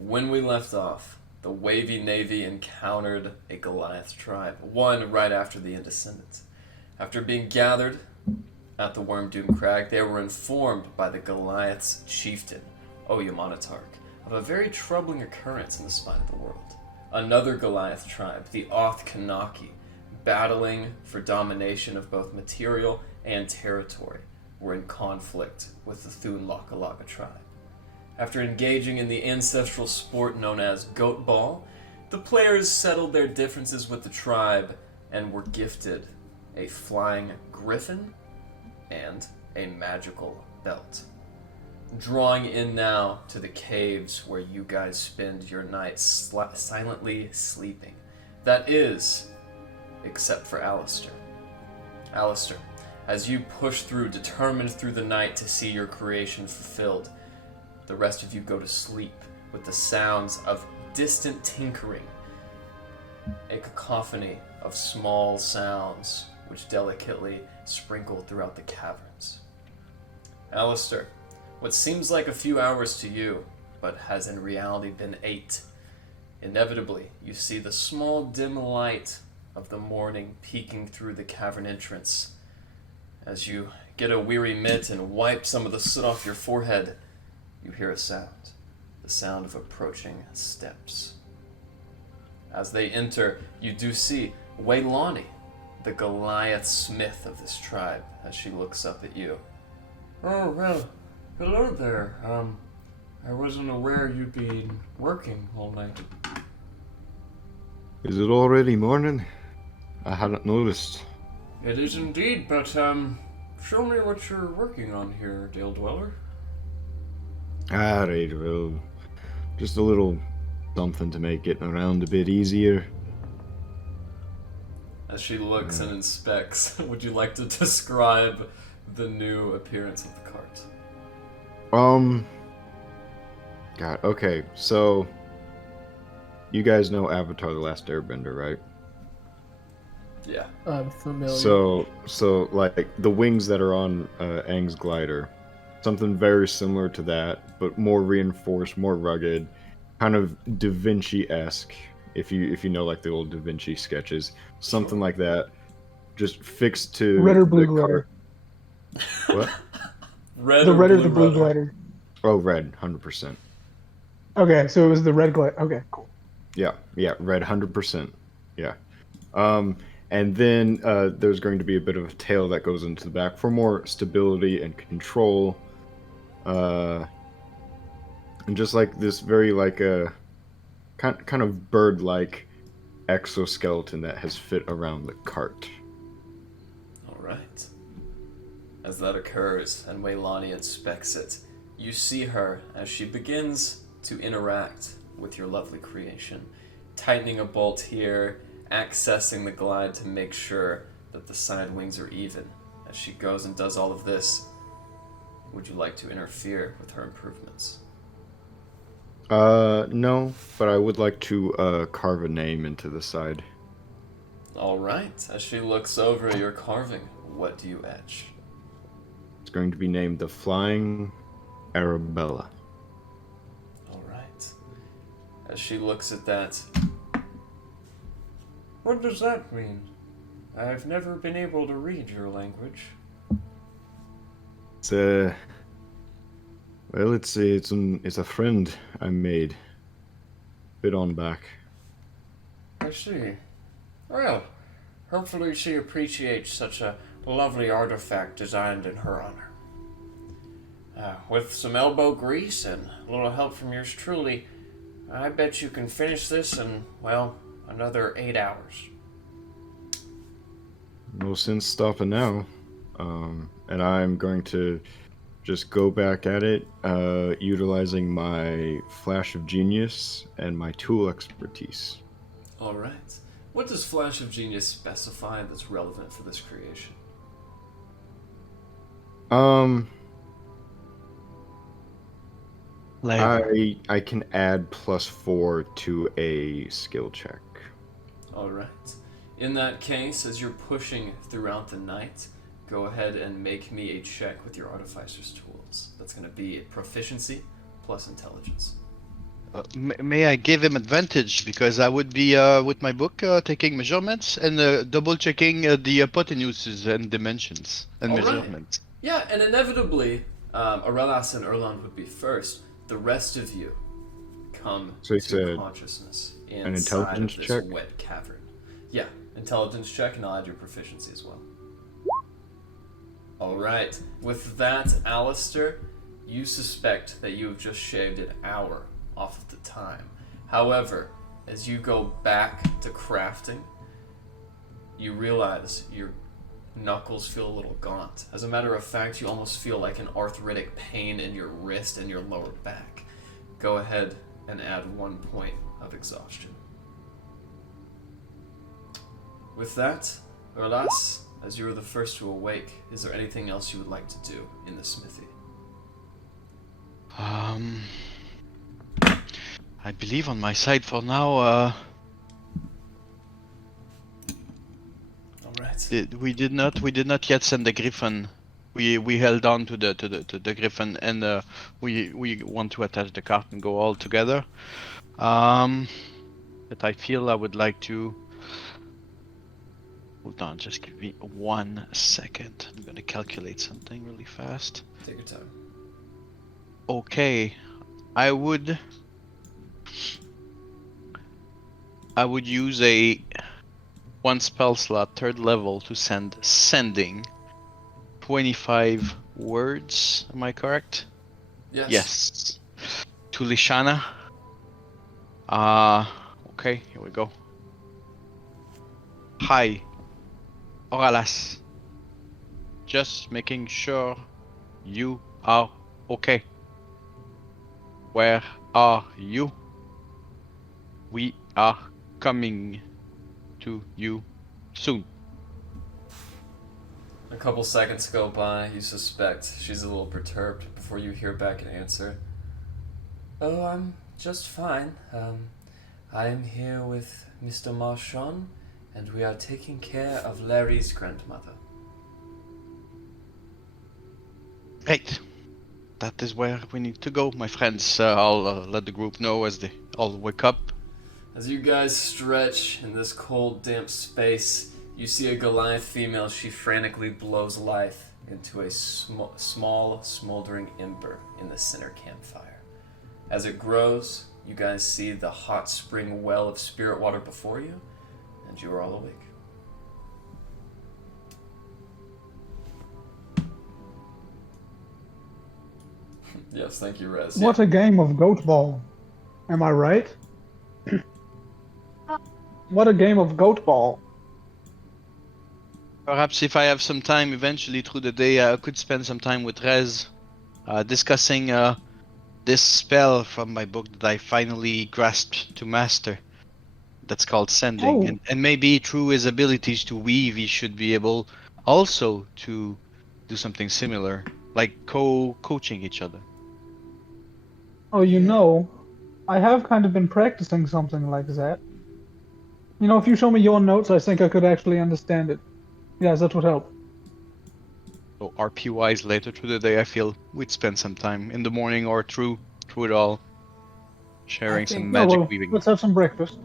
When we left off, the Wavy Navy encountered a Goliath tribe, one right after the Indescendant. After being gathered at the Worm Doom Crag, they were informed by the Goliath's chieftain, Oyamanatark, of a very troubling occurrence in the spine of the world. Another Goliath tribe, the Oth Kanaki, battling for domination of both material and territory, were in conflict with the Thun Lakalaga tribe. After engaging in the ancestral sport known as Goat Ball, the players settled their differences with the tribe and were gifted a flying griffin and a magical belt. Drawing in now to the caves where you guys spend your nights silently sleeping. That is, except for Alistair. Alistair, as you push through, determined through the night to see your creation fulfilled, the rest of you go to sleep with the sounds of distant tinkering, a cacophony of small sounds which delicately sprinkle throughout the caverns. Alistair, what seems like a few hours to you, but has in reality been 8. Inevitably, you see the small dim light of the morning peeking through the cavern entrance. As you get a weary mitt and wipe some of the soot off your forehead, you hear a sound, the sound of approaching steps. As they enter, you do see Waylani, the Goliath smith of this tribe, as she looks up at you. Oh, well, hello there. I wasn't aware you'd be working all night. Is it already morning? I hadn't noticed. It is indeed, but, show me what you're working on here, Dale Dweller. Right, well, just a little something to make getting around a bit easier. As she looks and inspects, would you like to describe the new appearance of the cart? God, okay, so you guys know Avatar: The Last Airbender, right? Yeah. I'm familiar. So like the wings that are on Aang's glider, something very similar to that, but more reinforced, more rugged, kind of Da Vinci-esque. If you know like the old Da Vinci sketches, something like that, just fixed to Red or blue the glider? What? Red The or red or blue the blue rudder? glider? Oh, red, 100%. Okay, so it was the red glider. Okay, cool. Yeah, red, 100%. Yeah. And then there's going to be a bit of a tail that goes into the back for more stability and control. And just like this very like a kind of bird-like exoskeleton that has fit around the cart. Alright. As that occurs and Waylani inspects it, you see her as she begins to interact with your lovely creation, tightening a bolt here, accessing the glide to make sure that the side wings are even. As she goes and does all of this, would you like to interfere with her improvements? No, but I would like to carve a name into the side. Alright, as she looks over at your carving, what do you etch? It's going to be named the Flying Arabella. Alright. As she looks at that, What does that mean? I've never been able to read your language. It's well, it's a friend I made. Bit on back. I see. Well, hopefully she appreciates such a lovely artifact designed in her honor. With some elbow grease and a little help from yours truly, I bet you can finish this in, well, another 8 hours. No sense stopping now. And I'm going to just go back at it, utilizing my flash of genius and my tool expertise. alright. What does Flash of Genius specify that's relevant for this creation? I can add +4 to a skill check. Alright. In that case, as you're pushing throughout the night, go ahead and make me a check with your Artificer's tools. That's going to be proficiency plus intelligence. May I give him advantage because I would be with my book taking measurements and double checking the hypotenuses and dimensions and All right. measurements. Yeah, and inevitably, Aurelas and Erland would be first. The rest of you come So you to said consciousness an inside intelligence of this check? wet cavern. Yeah, intelligence check, and I'll add your proficiency as well. All right. With that, Alistair, you suspect that you have just shaved an hour off of the time. However, as you go back to crafting, you realize your knuckles feel a little gaunt. As a matter of fact, you almost feel like an arthritic pain in your wrist and your lower back. Go ahead and add 1 point of exhaustion. With that, Orlas, as you are the first to awake, is there anything else you would like to do in the smithy? I believe on my side for now. Alright. We did not yet send the Griffin. We held on to the Griffin, and we want to attach the cart and go all together. But I feel I would like to. Hold on, just give me 1 second. I'm gonna calculate something really fast. Take your time. Okay, I would use a 1 spell slot, 3rd level, to sending 25 words. Am I correct? Yes. Yes. To Lishana. Okay, here we go. Hi, Oralas. Just making sure you are okay. Where are you? We are coming to you soon. A couple seconds go by, you suspect she's a little perturbed before you hear back an answer. Oh, I'm just fine. I'm here with Mr. Marchand, and we are taking care of Larry's grandmother. Great. That is where we need to go, my friends. I'll let the group know as they all wake up. As you guys stretch in this cold, damp space, you see a Goliath female. She frantically blows life into a small, smoldering ember in the center campfire. As it grows, you guys see the hot spring well of spirit water before you, and you are all awake. Yes, thank you, Rez. What a game of goat ball. Am I right? What a game of goat ball. Perhaps if I have some time eventually through the day, I could spend some time with Rez, discussing this spell from my book that I finally grasped to master. That's called Sending. Oh. And maybe through his abilities to weave, he should be able also to do something similar, like coaching each other. Oh, you know, I have kind of been practicing something like that. You know, if you show me your notes, I think I could actually understand it. Yes, that would help. So RP-wise, later through the day, I feel we'd spend some time in the morning or through it all, sharing some think- magic well, weaving. let's have some breakfast.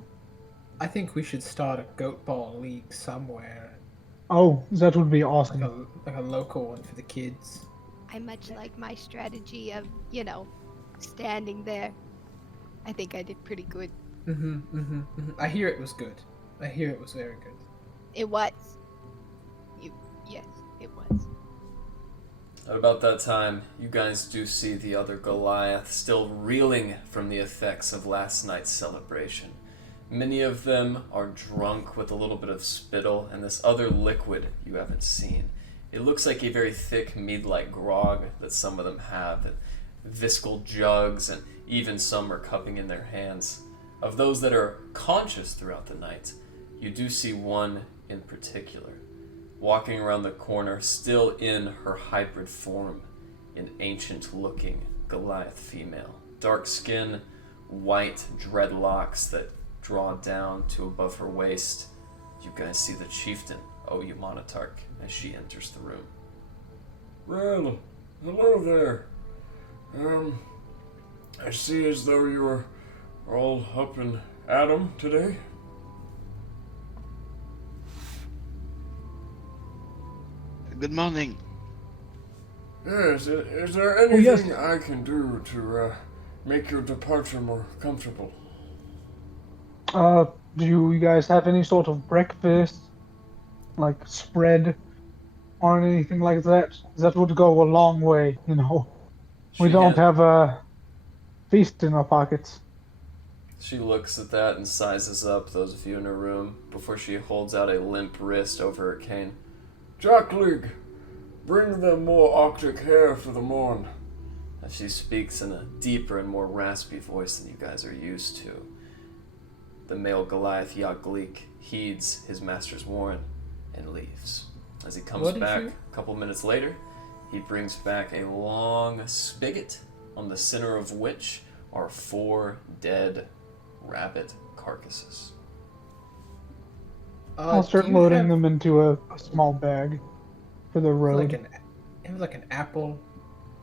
I think we should start a goat ball league somewhere, Oh, that would be like awesome. a local one for the kids. I much like my strategy of, standing there. I think I did pretty good. I hear it was good. I hear it was very good. It was. Yes, it was. At about that time, you guys do see the other Goliath still reeling from the effects of last night's celebration. Many of them are drunk with a little bit of spittle and this other liquid you haven't seen. It looks like a very thick mead-like grog that some of them have, and viscal jugs, and even some are cupping in their hands. Of those that are conscious throughout the night, you do see one in particular, walking around the corner, still in her hybrid form, an ancient-looking Goliath female. Dark skin, white dreadlocks that draw down to above her waist. You guys see the chieftain, Oyu Monotarch, as she enters the room. Well, hello there. I see as though you're all up and at 'em today? Good morning. Yes, is there Oh, yes. anything I can do to make your departure more comfortable? Do you guys have any sort of breakfast, like spread, or anything like that? That would go a long way, you know. We She don't hand- have a feast in our pockets. She looks at that and sizes up those of you in her room before she holds out a limp wrist over her cane. Jacklig, bring them more Arctic hair for the morn. As she speaks in a deeper and more raspy voice than you guys are used to, the male Goliath Yaglik heeds his master's warrant and leaves. As he comes What did back you- a couple minutes later, he brings back a long spigot on the center of which are 4 dead rabbit carcasses. I'll start do you loading have, them into a small bag for the road. like an apple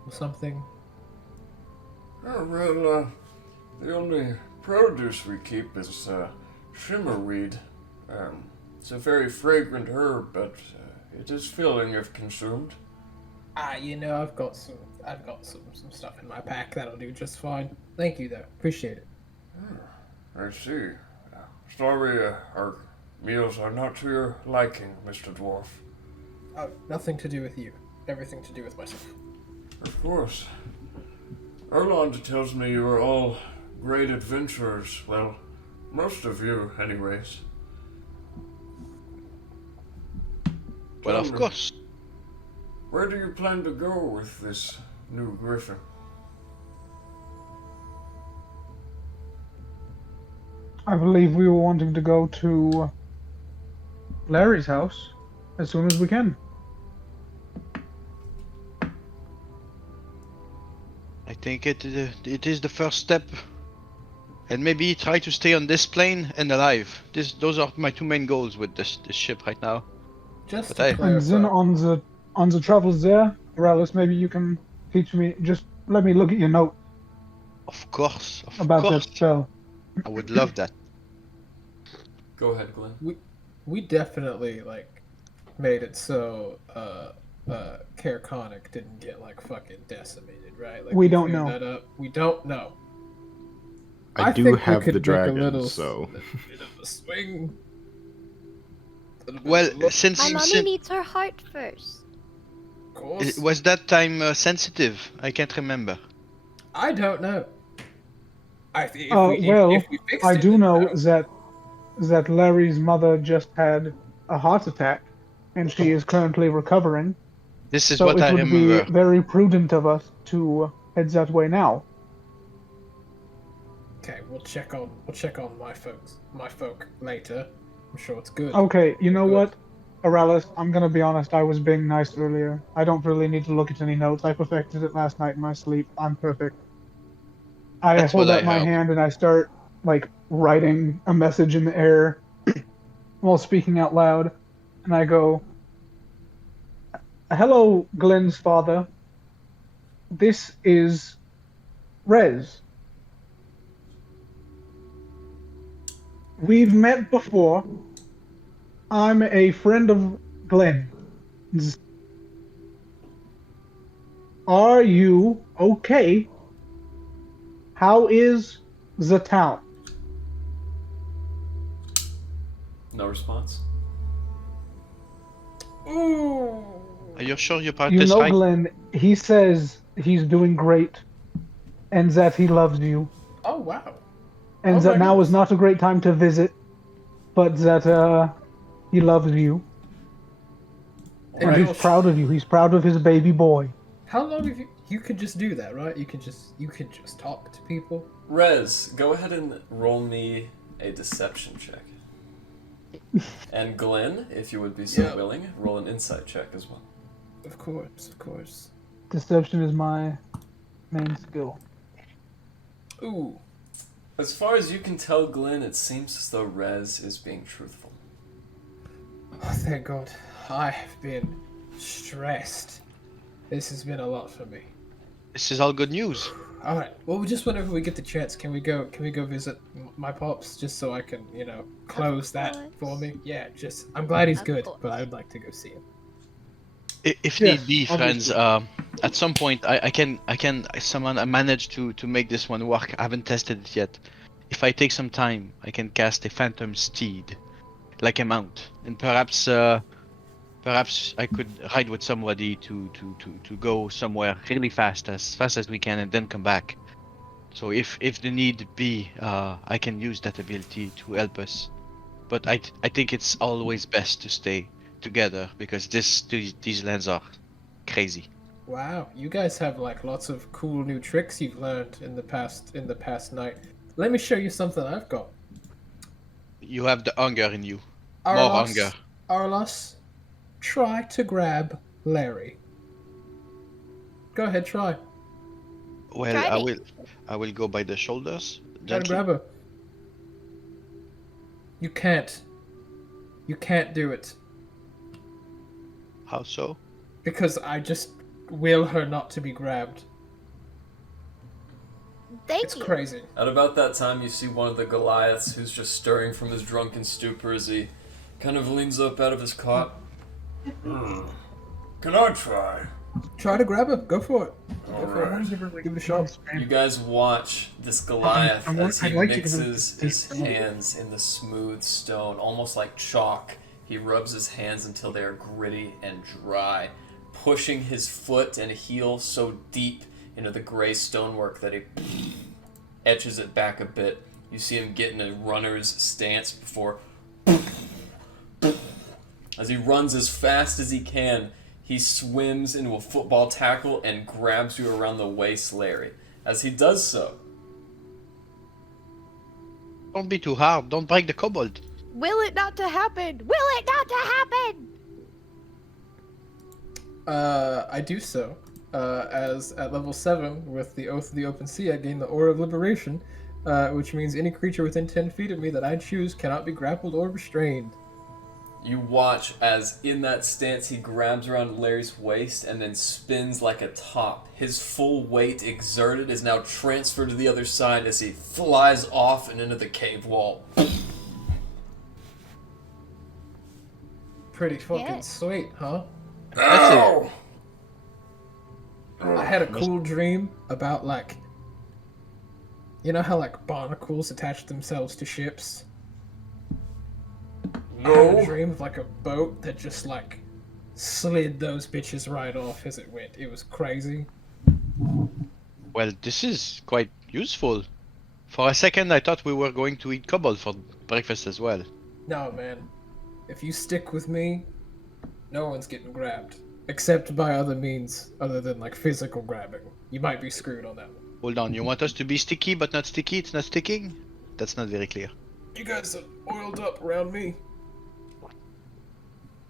or something? Oh, well, the only produce we keep is shimmerweed. It's a very fragrant herb, but it is filling if consumed. I've got some stuff in my pack that'll do just fine. Thank you though. Appreciate it. I see. Sorry, our meals are not to your liking, Mr. Dwarf. Oh, nothing to do with you. Everything to do with myself. Of course. Erland tells me you are all great adventurers. Well, most of you, anyways. Well, of Gentlemen, course. Where do you plan to go with this new griffin? I believe we were wanting to go to Larry's house as soon as we can. I think it is the first step. And maybe try to stay on this plane and alive. Those are my 2 main goals with this ship right now. Just But to I- And clarify, then on the travels there, Morales, maybe you can teach me. Just let me look at your note Of course, of about course. that spell. I would love that. Go ahead, Glenn. we definitely made it so Care Conic didn't get fucking decimated, right? We don't cleared know. that up. We don't know. I do think we have could the make a dragon, little so bit of a swing. Well, My since mommy needs her heart first. Of course. was that time sensitive? I can't remember. I don't know. If we fixed I it, do then know no. that Larry's mother just had a heart attack, and she is currently recovering. This is So what it I would remember. be very prudent of us to head that way now. Okay, we'll check on my folk later. I'm sure it's good. Okay, you know Good. what, Morales? I'm gonna be honest. I was being nice earlier. I don't really need to look at any notes. I perfected it last night in my sleep. I'm perfect. I That's hold what I out my hope. hand and I start writing a message in the air while speaking out loud, and I go, "Hello, Glen's father. This is Rez. We've met before. I'm a friend of Glen's. Are you okay? How is the town?" No response. Ooh. Are you sure your part You is know, right? Glen, he says he's doing great and that he loves you. Oh wow. And Oh that my now is goodness. not a great time to visit, but that he loves you. And Alright. he's proud of you. He's proud of his baby boy. How long have you could just do that, right? You could just talk to people. Rez, go ahead and roll me a deception check. And Glenn, if you would be so Yeah. willing, roll an insight check as well. Of course. Deception is my main skill. Ooh. As far as you can tell, Glenn, it seems as though Rez is being truthful. Oh, thank God. I have been stressed. This has been a lot for me. This is all good news. All right. Well, just whenever we get the chance, can we go visit my pops just so I can, close that course. for me? Yeah. I'm glad he's Of good, course. but I'd like to go see him. If Yes, need be, friends, obviously. at some point I manage to make this one work. I haven't tested it yet. If I take some time, I can cast a phantom steed, like a mount, and perhaps I could ride with somebody to go somewhere really fast as we can, and then come back. So if the need be, I can use that ability to help us. But I think it's always best to stay together because these lands are crazy. Wow, you guys have like lots of cool new tricks you've learned in the past night. Let me show you something I've got. You have the hunger in you. More hunger. Arlos, try to grab Layree. Go ahead, try. Well, Try I me. will go by the shoulders. Try to Gently. grab her. You can't. You can't do it. How so? Because I just will her not to be grabbed. Thank It's you. crazy. At about that time, you see one of the Goliaths who's just stirring from his drunken stupor as he kind of leans up out of his cot. Can I try? Try to grab her. Go for it. Go for Alright. it. Give it a shot. You guys watch this Goliath as he I'd like to give mixes him- his hands in the smooth stone, almost like chalk. He rubs his hands until they are gritty and dry, pushing his foot and heel so deep into the gray stonework that he etches it back a bit. You see him get in a runner's stance before, as he runs as fast as he can, he swims into a football tackle and grabs you around the waist, Layree. As he does so, Don't be too hard. Don't break the kobold. Will it not to happen? Will it not to happen? I do so. As at level 7, with the Oath of the Open Sea, I gain the Aura of Liberation, which means any creature within 10 feet of me that I choose cannot be grappled or restrained. you watch as in that stance he grabs around Larry's waist and then spins like a top. His full weight exerted is now transferred to the other side as he flies off and into the cave wall. Pretty fucking Yeah. sweet, huh? Ow! I had a cool dream about, like, you know how, like, barnacles attach themselves to ships? I had a No. dream of, like, a boat that just, like, slid those bitches right off as it went. It was crazy. Well, this is quite useful. For a second, I thought we were going to eat kobold for breakfast as well. No, man. If you stick with me, no one's getting grabbed. Except by other means, other than, like, physical grabbing. You might be screwed on that one. Hold on, you want us to be sticky but not sticky? It's not sticking? That's not very clear. You guys are oiled up around me.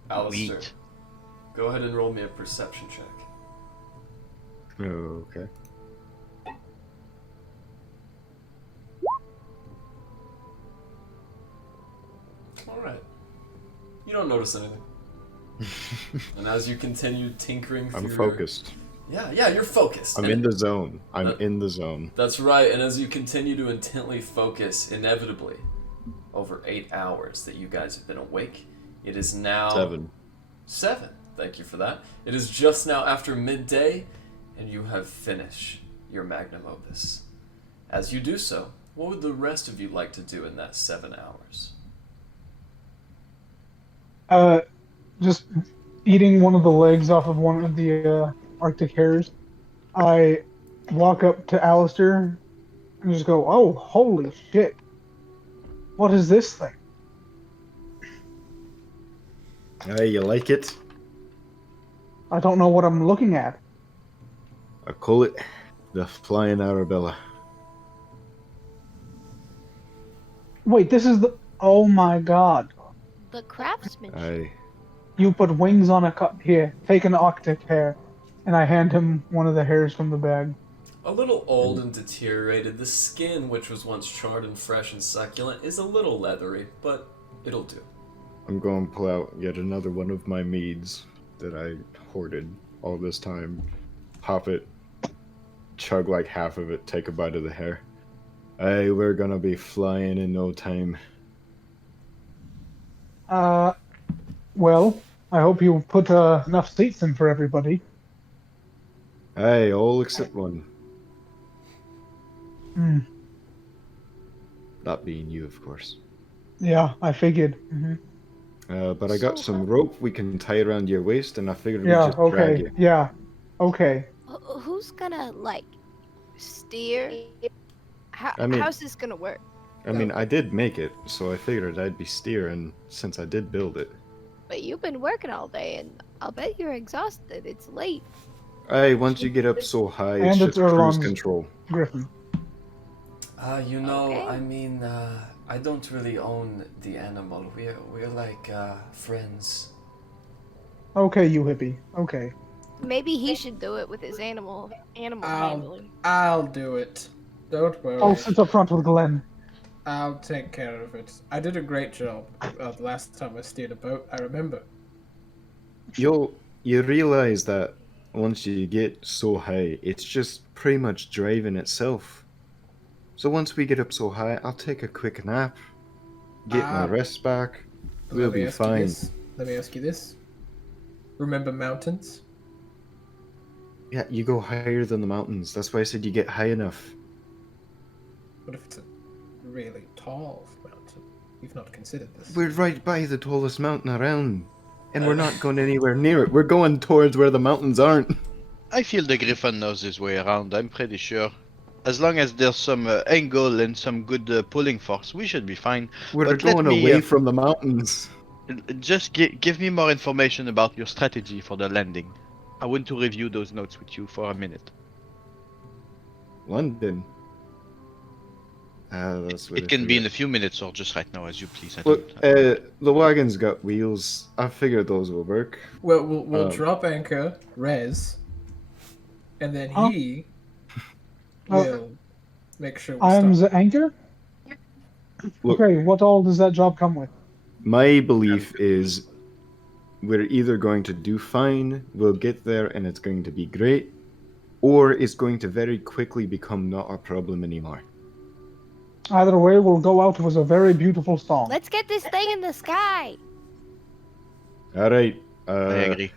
Alistair, Sweet. go ahead and roll me a perception check. Okay. Alright. You don't notice anything. And as you continue tinkering through I'm your- focused. Yeah, you're focused. I'm And in the zone. I'm That- in the zone. That's right, and as you continue to intently focus, inevitably, over 8 hours that you guys have been awake, it is now 7. 7. Thank you for that. It is just now after midday, and you have finished your magnum opus. As you do so, what would the rest of you like to do in that 7 hours? Just eating one of the legs off of one of the Arctic hares. I walk up to Alistair and just go, "Oh, holy shit! What is this thing?" Hey, you like it? I don't know what I'm looking at. I call it the Flying Arabella. Wait, this is the. Oh my god! The craftsmanship. I You put wings on a cup. Here, take an Arctic hare, and I hand him one of the hairs from the bag. A little old and deteriorated, the skin, which was once charred and fresh and succulent, is a little leathery, but it'll do. I'm going to pull out yet another one of my meads that I hoarded all this time. Pop it chug like half of it, take a bite of the hair. Hey, we're gonna be flying in no time. Well, I hope you put enough seats in for everybody. Hey, all except one. Hmm. That being you, of course. Yeah, I figured. Hmm. But I got some rope we can tie around your waist, and I figured we'd Yeah, just drag okay. you. Yeah, okay. Who's gonna like steer? I mean- How's this gonna work? I mean, I did make it, so I figured I'd be steering since I did build it. But you've been working all day, and I'll bet you're exhausted. It's late. Hey, once you get up so high, And it's it's just cruise Erlon's- control. Griffin. You know, Okay. I mean, I don't really own the animal. We're like friends. Okay, you hippie. Okay. Maybe he should do it with his animal handling. I'll do it. Don't worry. I'll sit up front with Glen. I'll take care of it. I did a great job the last time I steered a boat. I remember. You realize that once you get so high, it's just pretty much driving itself. So once we get up so high, I'll take a quick nap, get my rest back. We'll Let me be ask you fine. this. Let me ask you this. Remember mountains? Yeah, you go higher than the mountains. That's why I said you get high enough. What if it's a really tall mountain? You've not considered this. We're right by the tallest mountain around, and we're not going anywhere near it. We're going towards where the mountains aren't. I feel the Griffin knows his way around, I'm pretty sure. As long as there's some angle and some good pulling force, we should be fine. We're But let going me, away from the mountains. Just give me more information about your strategy for the landing. I want to review those notes with you for a minute. London. That's what It I can be in forget. a few minutes or just right now, as you please. Look, the wagon's got wheels. I figured those will work. Well, we'll Oh. drop anchor, res, and then Huh? he Uh, will make sure we I'm stop. the anchor? Look, Okay, what all does that job come with? my belief is we're either going to do fine, we'll get there and it's going to be great, or it's going to very quickly become not a problem anymore. Either way, we'll go out with a very beautiful song. Let's get this thing in the sky. Alright, I agree.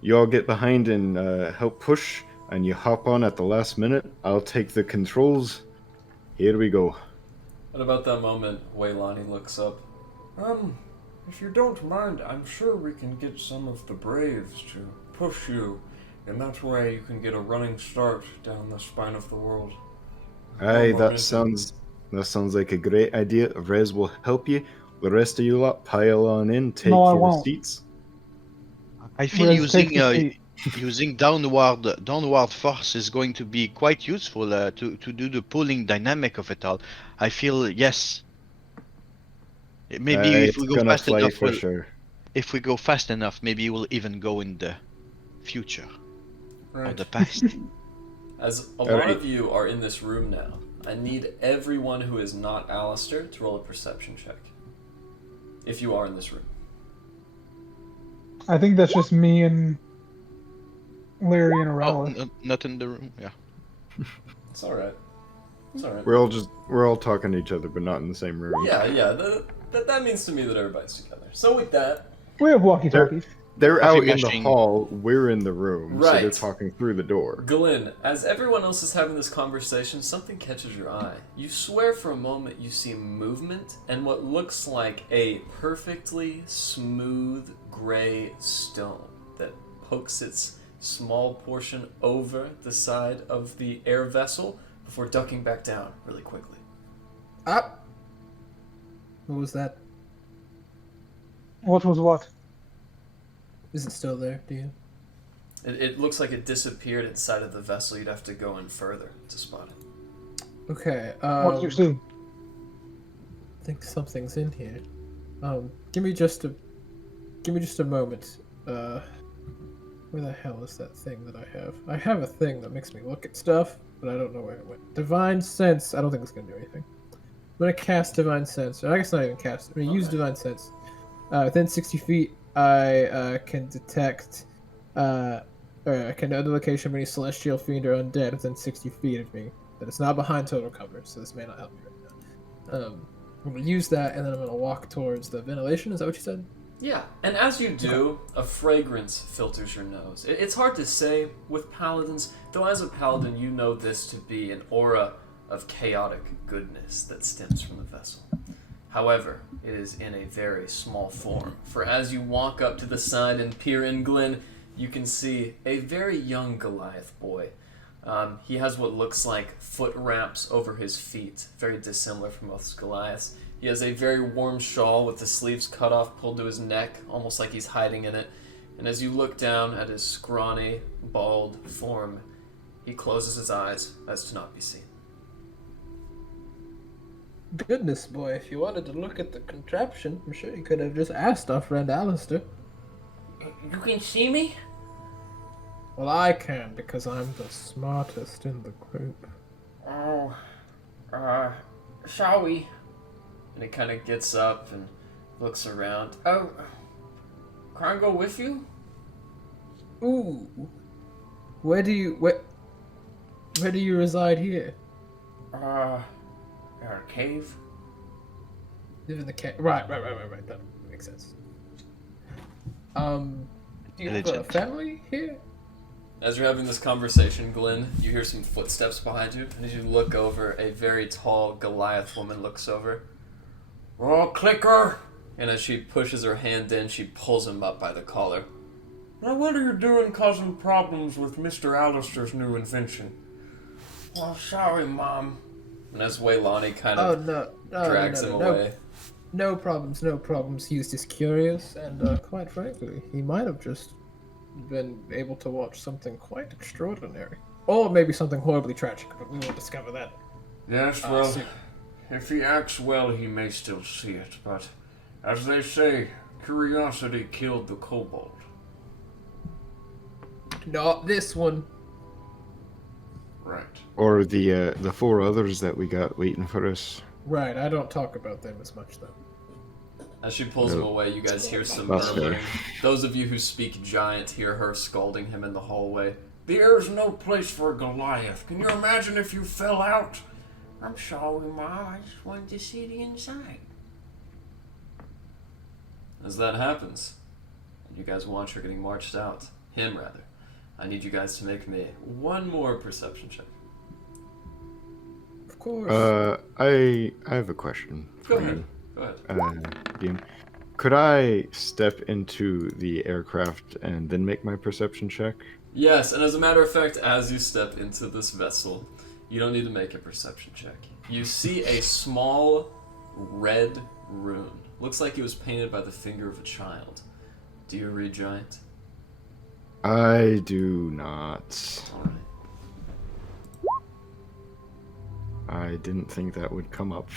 you all get behind and help push, and you hop on at the last minute. I'll take the controls. Here we go. At about that moment, Waylani looks up. If you don't mind, I'm sure we can get some of the Braves to push you, and that way you can get a running start down the spine of the world. Aye, more that sounds like a great idea. Rez will help you. The rest of you lot pile on in, take No, I your won't. seats. I feel Rez, take the seat. using downward force is going to be quite useful to do the pulling dynamic of it all. I feel yes. Maybe if It's we go gonna fast fly enough, for sure. if we go fast enough, maybe we'll even go in the future or Right. the past. As a lot Alright. of you are in this room now, I need everyone who is not Alistair to roll a perception check. If you are in this room. I think that's just me and Layree and Oh, Arella. not in the room. Yeah. It's alright. It's alright. We're all talking to each other, but not in the same room. Yeah, that means to me that everybody's together. So with that, We have walkie-talkies. They're Coffee out in the machine. hall. We're in the room, so they're Right. talking through the door. Glen, as everyone else is having this conversation, something catches your eye. You swear for a moment you see movement and what looks like a perfectly smooth gray stone that pokes its small portion over the side of the air vessel before ducking back down really quickly. Ah! What was that? What was what? Is it still there, do you? It looks like it disappeared inside of the vessel. You'd have to go in further to spot it. Okay, What did you see? I think something's in here. Give me just a moment. Where the hell is that thing that I have? I have a thing that makes me look at stuff, but I don't know where it went. Divine Sense. I don't think it's gonna do anything. I'm gonna cast Divine Sense. Or I guess not even cast. I'm gonna use Divine Sense. Within 60 feet, I can detect I can know the location of any celestial fiend or undead within 60 feet of me. That it's not behind total cover, so this may not help me right now. I'm gonna use that, and then I'm gonna walk towards the ventilation. Is that what you said? Yeah, and as you do, a fragrance filters your nose. It's hard to say with paladins, though as a paladin you know this to be an aura of chaotic goodness that stems from the vessel. However, it is in a very small form, for as you walk up to the side and peer in, Glen, you can see a very young Goliath boy. He has what looks like foot wraps over his feet, very dissimilar from most Goliaths. He has a very warm shawl with the sleeves cut off, pulled to his neck, almost like he's hiding in it. And as you look down at his scrawny, bald form, he closes his eyes as to not be seen. Goodness, boy, if you wanted to look at the contraption, I'm sure you could have just asked our friend Alistair. You can see me? Well, I can, because I'm the smartest in the group. Oh, shall we? And he kind of gets up and looks around. Oh, can I go with you? Ooh. Where do you reside here? A cave? Live in the cave. Right. That makes sense. Do you have a Legend. family here? As you're having this conversation, Glen, you hear some footsteps behind you, and as you look over, a very tall Goliath woman looks over. Oh, clicker! And as she pushes her hand in, she pulls him up by the collar. Now, what are you doing causing problems with Mr. Alistair's new invention? Oh, sorry, Mom. And as Waylani kind Oh of no, drags him away. No problems. He was just curious, and quite frankly, he might have just been able to watch something quite extraordinary, or maybe something horribly tragic. But we will discover that. Yes, well, soon. if he acts well, he may still see it, but as they say, curiosity killed the kobold. Not this one. Right. Or the 4 others that we got waiting for us. Right, I don't talk about them as much though. As she pulls him away, you guys hear some That's fair. murmuring. Those of you who speak giant hear her scolding him in the hallway. There's no place for a Goliath. Can you imagine if you fell out? I'm sorry, Mom. I just wanted to see the inside. As that happens, you guys watch her getting marched out. Him, rather. I need you guys to make me one more perception check. Of course. I have a question Go for ahead. you. Go ahead. DM. Could I step into the aircraft and then make my perception check? Yes, and as a matter of fact, as you step into this vessel, you don't need to make a perception check. You see a small red rune. Looks like it was painted by the finger of a child. Do you read giant? I do not. Alright. I didn't think that would come up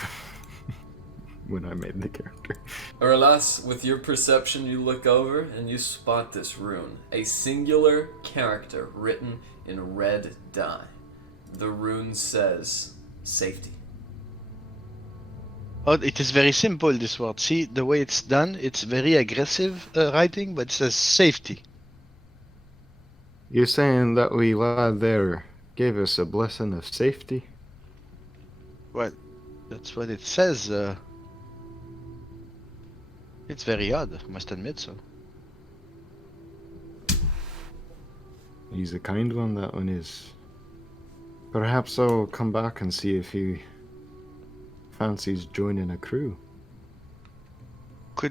when I made the character. Or alas, with your perception, you look over and you spot this rune. A singular character written in red dye. The rune says, safety. Oh, it is very simple, this word. See, the way it's done, it's very aggressive writing, but it says safety. You're saying that wee lad there gave us a blessing of safety? Well, that's what it says. It's very odd, I must admit so. He's a kind one, that one is. Perhaps I'll come back and see if he fancies joining a crew.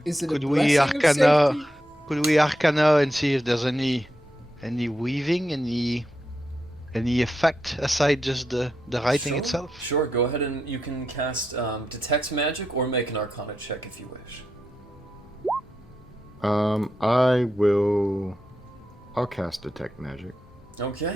Is it a Could we blessing of arcana? safety? Could we arcana and see if there's any weaving, any effect aside just the writing Sure, itself? Sure, go ahead and you can cast Detect Magic or make an Arcana check if you wish. I'll cast Detect Magic. Okay.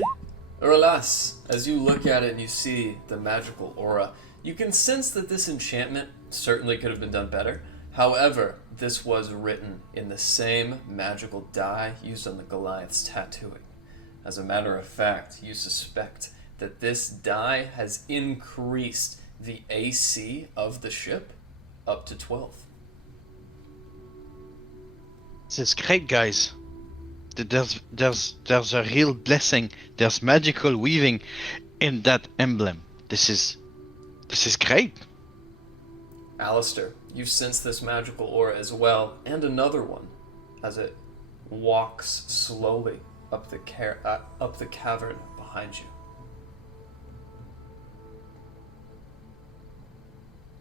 Or alas, as you look at it and you see the magical aura, you can sense that this enchantment certainly could have been done better. However, this was written in the same magical dye used on the Goliath's tattooing. As a matter of fact, you suspect that this dye has increased the AC of the ship up to 12. This is great, guys. There's a real blessing. There's magical weaving in that emblem. This is great. Alistair, you sense this magical aura as well, and another one, as it walks slowly up the cavern behind you.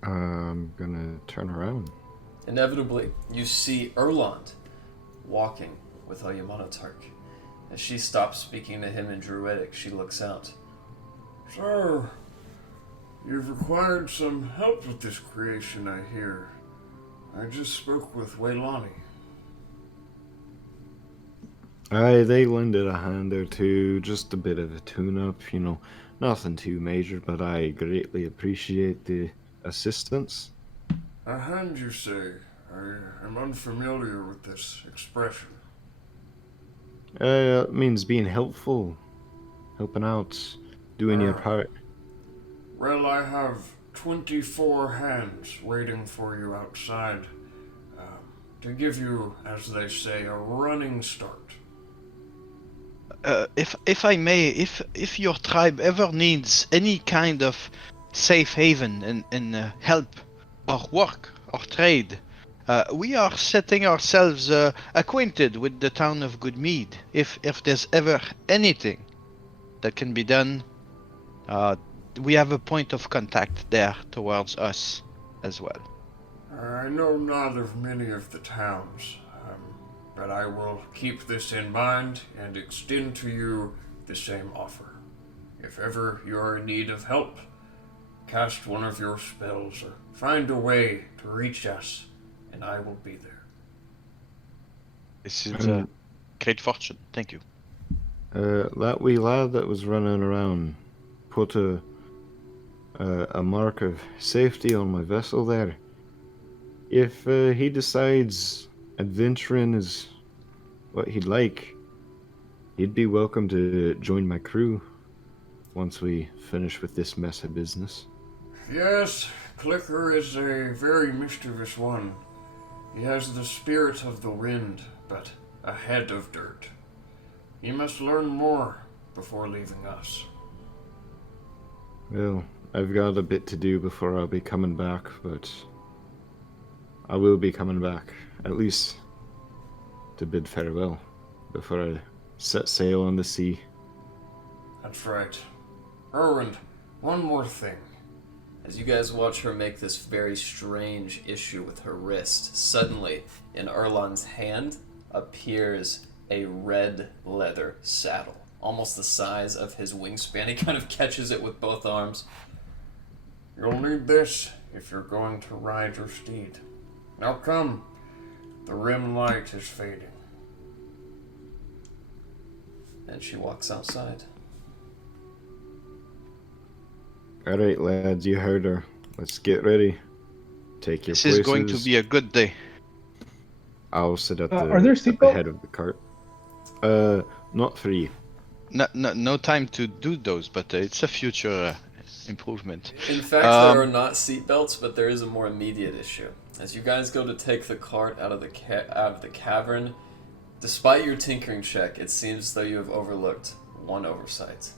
I'm gonna turn around. Inevitably, you see Erland walking with Oyamanatark. As she stops speaking to him in Druidic, she looks out. So, you've required some help with this creation, I hear. I just spoke with Waylani. Aye, they lended a hand or two, just a bit of a tune-up, nothing too major, but I greatly appreciate the assistance. A hand, you say? I am unfamiliar with this expression. It means being helpful, helping out, doing your part. Well, I have 24 hands waiting for you outside to give you, as they say, a running start. If I may, if your tribe ever needs any kind of safe haven and help or work or trade, we are setting ourselves acquainted with the town of Goodmead. If there's ever anything that can be done, we have a point of contact there towards us as well. I know not of many of the towns, but I will keep this in mind and extend to you the same offer. If ever you are in need of help, cast one of your spells or find a way to reach us, and I will be there. This is a great fortune. Thank you. That wee lad that was running around put a mark of safety on my vessel there. If he decides adventuring is what he'd like, he'd be welcome to join my crew once we finish with this mess of business. Yes, Clicker is a very mischievous one. He has the spirit of the wind, but a head of dirt. He must learn more before leaving us. Well, I've got a bit to do before I'll be coming back, but I will be coming back, at least to bid farewell before I set sail on the sea. That's right. Erwin, one more thing. As you guys watch her make this very strange issue with her wrist, suddenly in Erland's hand appears a red leather saddle, almost the size of his wingspan. He kind of catches it with both arms. You'll need this if you're going to ride your steed. Now come, the rim light is fading. And she walks outside. Alright, lads, you heard her. Let's get ready. Take your This places. is going to be a good day. I'll sit at are there at the seatbelts? head of the cart. Not free. No time to do those, but it's a future improvement. In fact, there are not seatbelts, but there is a more immediate issue. As you guys go to take the cart out of the cavern, despite your tinkering check, it seems though you have overlooked one oversight.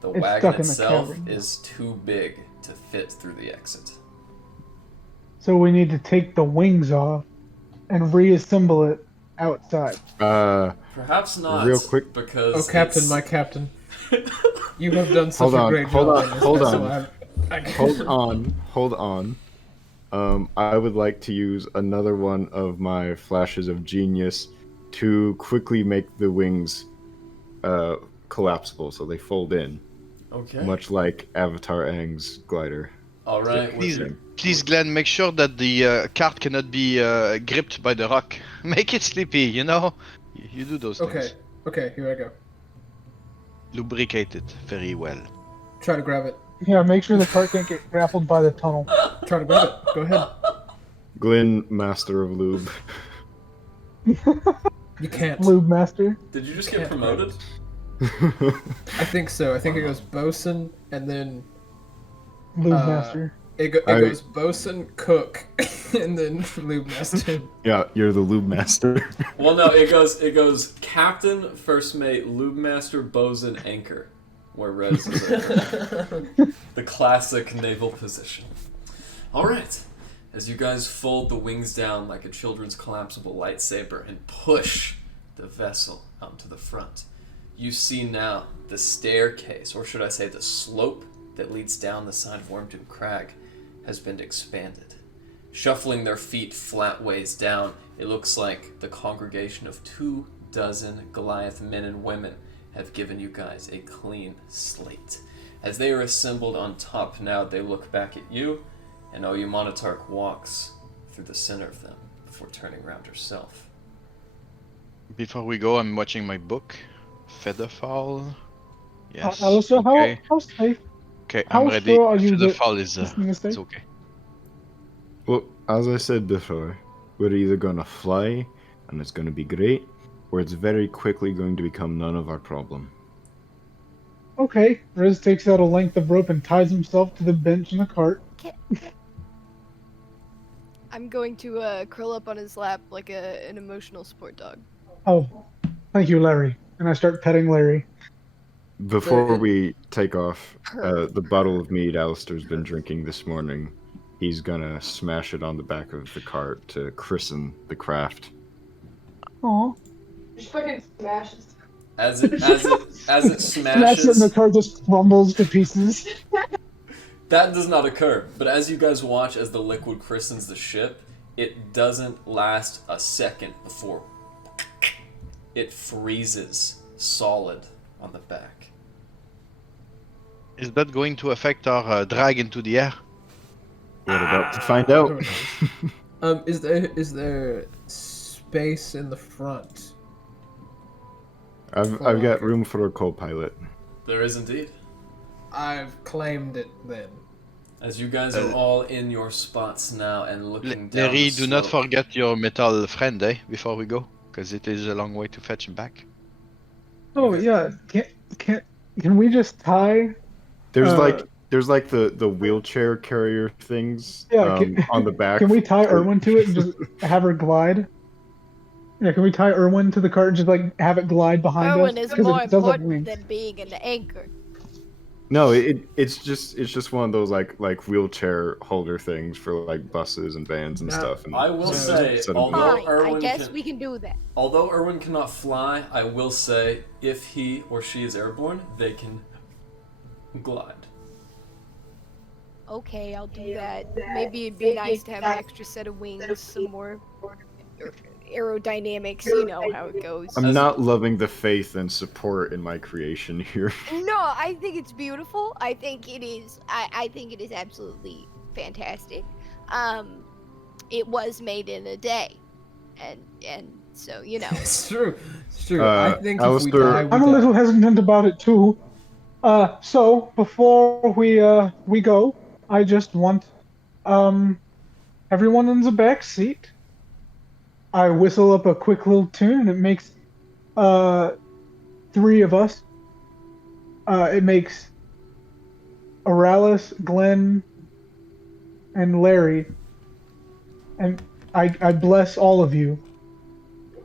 The It's wagon stuck in the itself cavern. is too big to fit through the exit. So we need to take the wings off and reassemble it outside. Perhaps not. Real quick. Because Oh, Captain, it's- my Captain. You have done such Hold a on, great hold job on, on this hold vessel. on. Hold on. I would like to use another one of my flashes of genius to quickly make the wings collapsible so they fold in. Okay. Much like Avatar Aang's glider. All right. Please, Glen, make sure that the cart cannot be gripped by the rock. Make it sleepy, You do those things. Okay, here I go. Lubricate it very well. Try to grab it. Yeah, make sure the cart can't get grappled by the tunnel. Try to grab it. Go ahead. Glen, master of lube. You can't. Lube master. Did you just get promoted? I think so. I think it goes bosun and then Lube master. It goes bosun, cook, and then lube master. Yeah, you're the lube master. Well, no, it goes captain, first mate, lube master, bosun, anchor, where Rez is the classic naval position. All right, as you guys fold the wings down like a children's collapsible lightsaber and push the vessel out to the front, you see now the staircase, or should I say the slope that leads down the side of Wormdoom Crag has been expanded. Shuffling their feet flat ways down, it looks like the congregation of 24 Goliath men and women have given you guys a clean slate. As they are assembled on top now, they look back at you, and Oya Monotarch walks through the center of them before turning around herself. Before we go, I'm watching my book, Featherfall. Yes. Alistair, okay. how safe? Okay, how I'm ready. sure are you that Featherfall is this thing is safe? it's okay. Well, as I said before, we're either gonna fly, and it's gonna be great, or it's very quickly going to become none of our problem. Okay. Rez takes out a length of rope and ties himself to the bench in the cart. I'm going to curl up on his lap like an emotional support dog. Oh, thank you, Layree. And I start petting Layree. Before we take off, the bottle of mead Alistair's been drinking this morning, he's gonna smash it on the back of the cart to christen the craft. Aw. Just fucking smashes. As it Smash it and smashes, the cart just crumbles to pieces. that does not occur. But as you guys watch as the liquid christens the ship, it doesn't last a second before it freezes solid on the back. Is that going to affect our drag into the air? We're about to find out. Is there space in the front? I've got room for a co-pilot. There is indeed. I've claimed it then. As you guys are all in your spots now and looking down Layree, the do not slope. forget your metal friend, before we go, because it is a long way to fetch him back. Oh yeah. Can we just tie? There's like the wheelchair carrier things Yeah, on the back. Can we tie Irwin to it and just have her glide? Yeah, can we tie Irwin to the cart and just like have it glide behind Irwin us? is 'Cause more it does have important wings. than being an anchor. No, it's just one of those like wheelchair holder things for like buses and vans and Now, stuff. And I will just say, set 'em although up. Fine, I Irwin guess can, we can do that. although Irwin cannot fly, I will say if he or she is airborne, they can glide. Okay, I'll do that. Maybe it'd be nice to have an extra set of wings, some more aerodynamics, you know how it goes. I'm not loving the faith and support in my creation here. No, I think it's beautiful. I think it is. I think it is absolutely fantastic. It was made in a day, and so you know. It's true. It's true. I think if we Alistair- die, we I'm a die. little hesitant about it too. So before we go, I just want everyone in the back seat. I whistle up a quick little tune. It makes 3 of us. It makes Oralis, Glen, and Layree. And I bless all of you.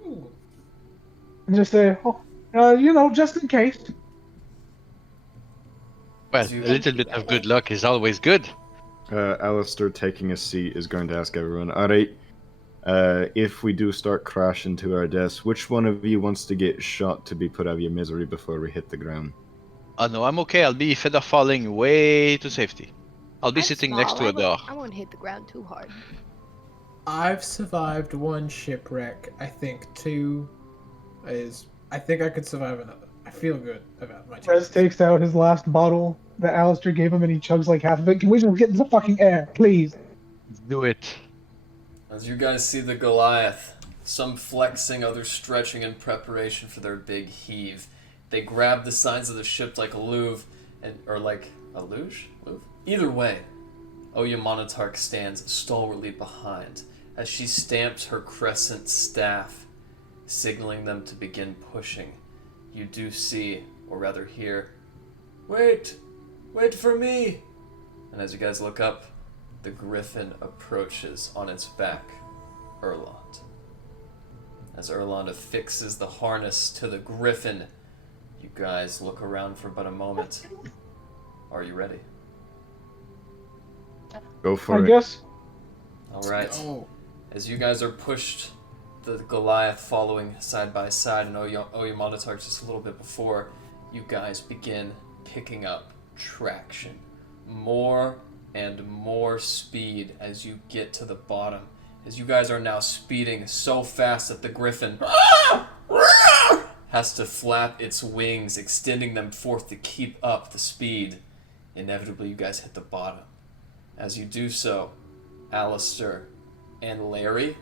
Ooh. And just say, just in case. Well, You- a little bit of good luck is always good. Alistair, taking a seat, is going to ask everyone, alright, if we do start crashing to our deaths, which one of you wants to get shot to be put out of your misery before we hit the ground? Oh no, I'm okay. I'll be feather falling way to safety. I'll be I'm sitting small, next to a door. I won't hit the ground too hard. I've survived 1 shipwreck. I think 2 is. I think I could survive another. I feel good about my Rez chances. takes out his last bottle that Alistair gave him and he chugs like half of it. Can we just get in the fucking air, please? Do it. As you guys see the Goliath, some flexing, others stretching in preparation for their big heave. They grab the sides of the ship like a luge, or like a luge? Either way, Oya Monotarch stands stalwartly behind as she stamps her crescent staff, signaling them to begin pushing. You do see, or rather hear, "Wait! Wait for me!" And as you guys look up, the griffin approaches on its back Erland. As Erland affixes the harness to the griffin, you guys look around for but a moment. Are you ready? Go for I it. guess. Alright. Oh, As you guys are pushed, the Goliath following side by side, and Oyamonitar just a little bit before, you guys begin picking up traction. More and more speed as you get to the bottom. As you guys are now speeding so fast that the griffin has to flap its wings, extending them forth to keep up the speed. Inevitably, you guys hit the bottom. As you do so, Alistair and Layree,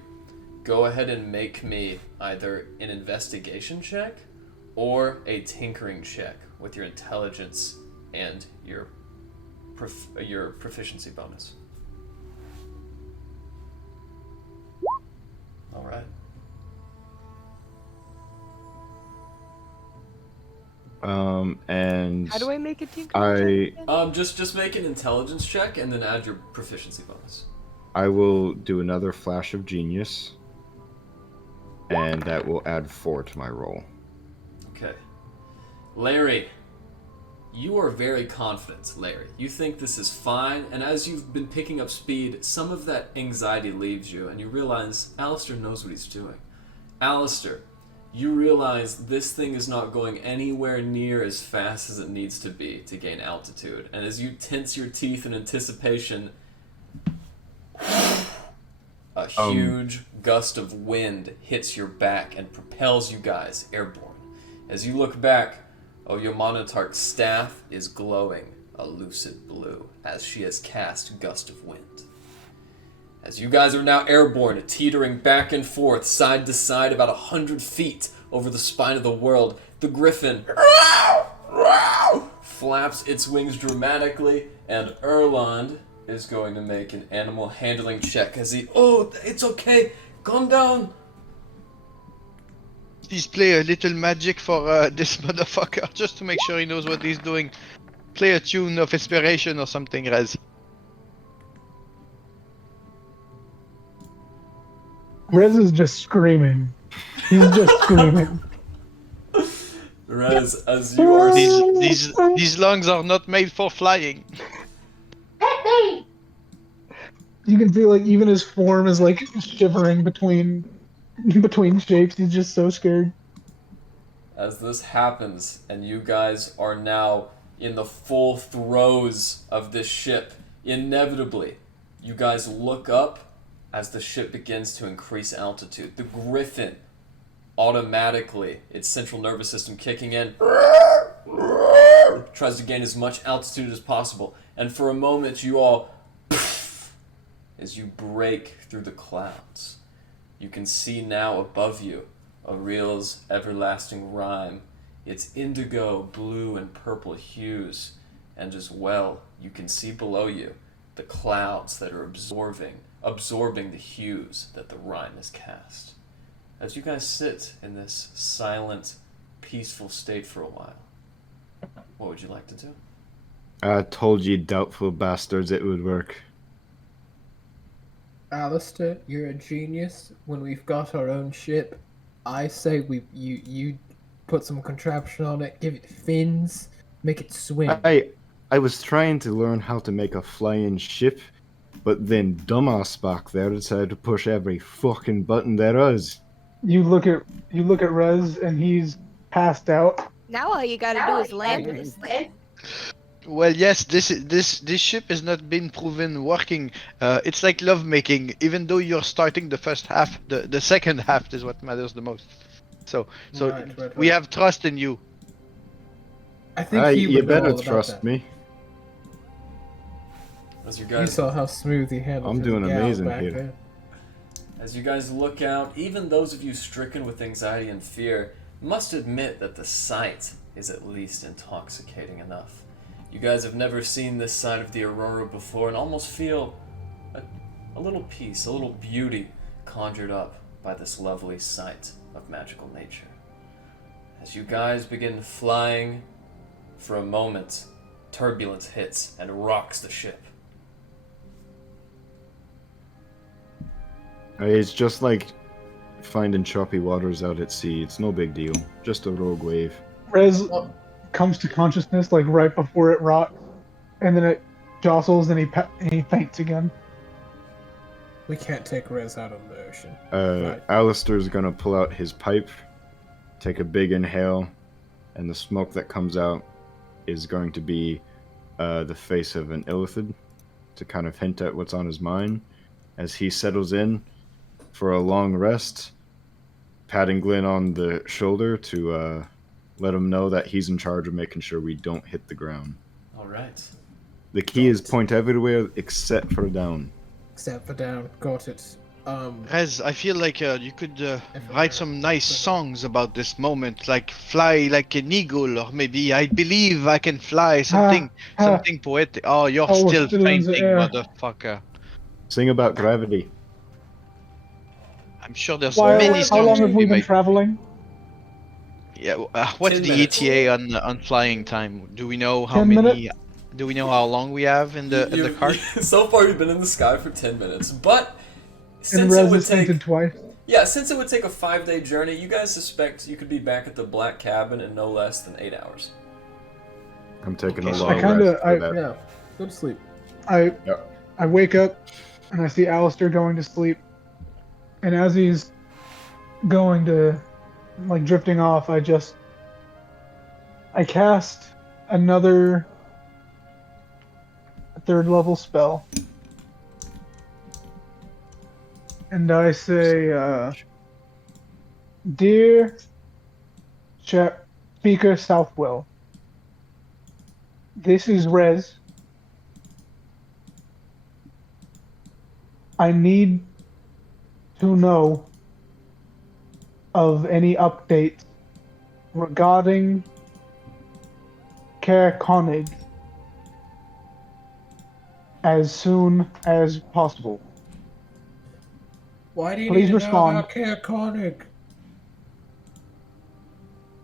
go ahead and make me either an investigation check or a tinkering check with your intelligence and your proficiency bonus. All right. And How do I make a tinker? Just make an intelligence check and then add your proficiency bonus. I will do another flash of genius, and that will add 4 to my roll. Okay. Layree, you are very confident, Layree. You think this is fine, and as you've been picking up speed, some of that anxiety leaves you, and you realize Alistair knows what he's doing. Alistair, you realize this thing is not going anywhere near as fast as it needs to be to gain altitude, and as you tense your teeth in anticipation, a huge gust of wind hits your back and propels you guys airborne. As you look back, Oyamonitar's staff is glowing a lucid blue as she has cast Gust of Wind. As you guys are now airborne, teetering back and forth, side to side, about 100 feet over the spine of the world, the griffin flaps its wings dramatically, and Erland is going to make an animal handling check as he... Oh, it's okay! Calm down! Please play a little magic for this motherfucker, just to make sure he knows what he's doing. Play a tune of inspiration or something, Rez. Rez is just screaming. He's just screaming. Rez, as you are... These lungs are not made for flying. You can see, like, even his form is, like, shivering between shapes. He's just so scared. As this happens, and you guys are now in the full throes of this ship, inevitably, you guys look up as the ship begins to increase altitude. The griffin, automatically, its central nervous system kicking in, tries to gain as much altitude as possible. And for a moment, you all, as you break through the clouds, you can see now above you Aurel's everlasting rhyme, its indigo, blue, and purple hues, and as well, you can see below you the clouds that are absorbing the hues that the rhyme has cast. As you guys sit in this silent, peaceful state for a while, what would you like to do? I told you doubtful bastards it would work. Alistair, you're a genius. When we've got our own ship, I say you put some contraption on it, give it fins, make it swim. I was trying to learn how to make a flying ship, but then dumbass back there decided to push every fucking button there is. You look at Rez, and he's passed out. Now all you gotta do is land this thing. Well, yes, this ship has not been proven working. It's like lovemaking. Even though you're starting the first half, the second half is what matters the most. So Right. we have trust in you. I think he You would know better all about trust that. me. As you You guys saw how smooth he handled I'm his doing gal amazing back here. there. As you guys look out, even those of you stricken with anxiety and fear must admit that the sight is at least intoxicating enough. You guys have never seen this side of the aurora before and almost feel a little peace, a little beauty conjured up by this lovely sight of magical nature. As you guys begin flying, for a moment, turbulence hits and rocks the ship. It's just like finding choppy waters out at sea. It's no big deal. Just a rogue wave. Rez comes to consciousness like right before it rocks, and then it jostles and he faints again. We can't take Rez out of the ocean. Right. Alistair's gonna pull out his pipe, take a big inhale, and the smoke that comes out is going to be the face of an illithid to kind of hint at what's on his mind as he settles in for a long rest, patting Glen on the shoulder to let him know that he's in charge of making sure we don't hit the ground. All right. The key is point everywhere except for down. Except for down. Got it. Rez, I feel like you could write some nice songs about this moment, like fly like an eagle, or maybe I believe I can fly, something poetic. Oh, you're still still in the fainting, air. motherfucker. Sing about gravity. I'm sure there's Why, many how songs long to have we be been made. traveling? Yeah, what's 10 the minutes. ETA on flying time? Do we know how 10 many? minutes? Do we know how long we have in the cart? So far, you've been in the sky for 10 minutes, but And since it Rez would has fainted take twice. since it would take a 5-day journey, you guys suspect you could be back at the Black Cabin in no less than 8 hours. I'm taking a Okay, long I kinda- rest for that. Yeah. Go to sleep. I wake up and I see Alistair going to sleep, and as he's going to, like, drifting off, I cast another 3rd level spell, and I say, "Dear Speaker Southwell, this is Rez. I need to know of any updates regarding Care Konig as soon as possible." Why do you Please need respond. to know about Care Konig?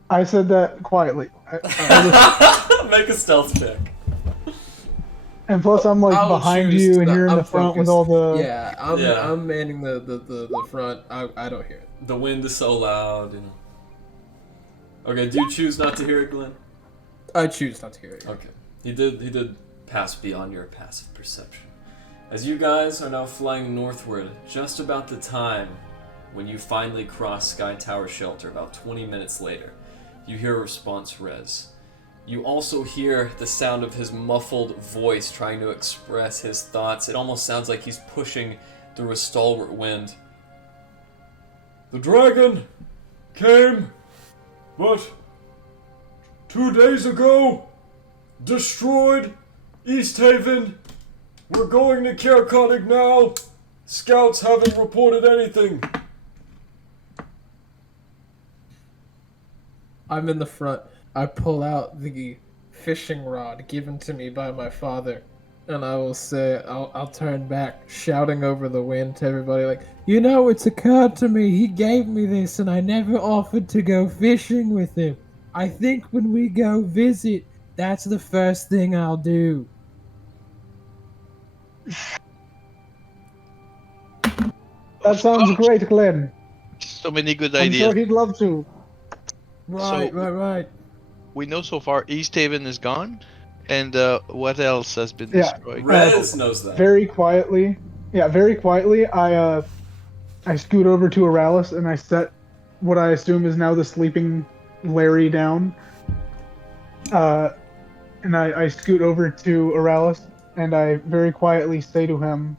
I said that quietly. Make a stealth check. And plus, I'm like I'll behind choose you, and the- you're in I'm the front with focused. all the. Yeah, I'm manning the front. I don't hear it. The wind is so loud, you know. Okay, do you choose not to hear it, Glenn? I choose not to hear it. Okay. He did pass beyond your passive perception. As you guys are now flying northward, just about the time when you finally cross Sky Tower Shelter, about 20 minutes later, you hear a response, Rez. You also hear the sound of his muffled voice trying to express his thoughts. It almost sounds like he's pushing through a stalwart wind. The dragon came, but 2 days ago, destroyed East Haven. We're going to Kerkonig now. Scouts haven't reported anything. I'm in the front. I pull out the fishing rod given to me by my father, and I will say, I'll turn back, shouting over the wind to everybody, like, you know, it's occurred to me, he gave me this, and I never offered to go fishing with him. I think when we go visit, that's the first thing I'll do. That sounds great, Glenn. So many good I'm ideas. sure he'd love to. Right. We know so far East Haven is gone, and what else has been Yeah. destroyed? Rez knows that. Very quietly, I scoot over to Aralis and I set what I assume is now the sleeping Layree down. And I scoot over to Aralis and I very quietly say to him,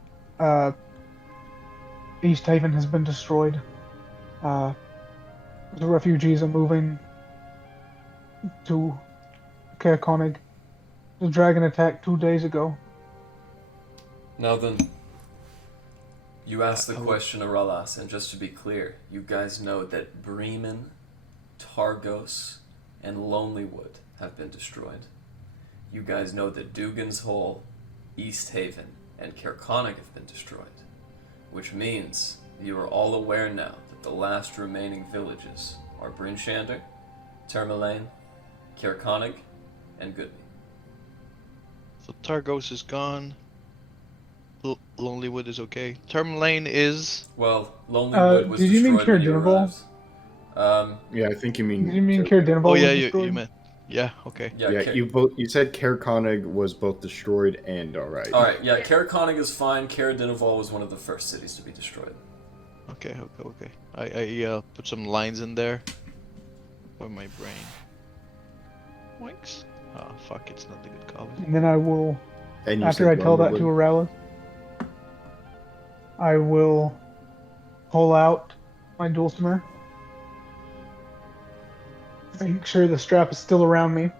East Haven has been destroyed. The refugees are moving to Care Konig. The dragon attacked 2 days ago. Now then, you asked the question, Aralas, and just to be clear, you guys know that Bremen, Targos, and Lonelywood have been destroyed. You guys know that Dugan's Hole, East Haven, and Kerkonig have been destroyed. Which means you are all aware now that the last remaining villages are Brynshander, Termalaine, Kerkonig, and Goodney. So Targos is gone. Lonelywood is okay. Tourmaline is. Well, Lonelywood was did you mean destroyed when you Cairdineval? arrived. Yeah, I think you mean. Did you mean Car- Cairdineval Oh was yeah, you destroyed? meant. Yeah. Okay. Yeah, yeah, you said Caer Konig was both destroyed and alright. Alright, yeah, Caer Konig is fine. Cairdineval was one of the first cities to be destroyed. Okay. I put some lines in there for my brain. Winks. Oh fuck! It's not a good copy. And then I will, And you after I said tell that to Lonelywood. Aralis, I will pull out my dulcimer, make sure the strap is still around me,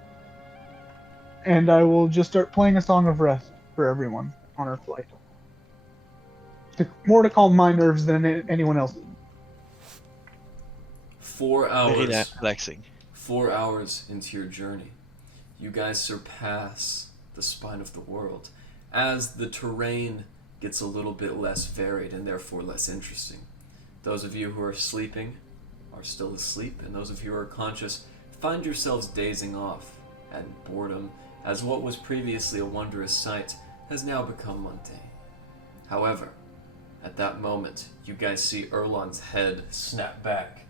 and I will just start playing a song of rest for everyone on our flight. More to calm my nerves than anyone else's. 4 Very hours. relaxing. 4 hours into your journey, you guys surpass the spine of the world as the terrain gets a little bit less varied and therefore less interesting. Those of you who are sleeping are still asleep, and those of you who are conscious find yourselves dazing off at boredom as what was previously a wondrous sight has now become mundane. However, at that moment, you guys see Erlon's head snap back,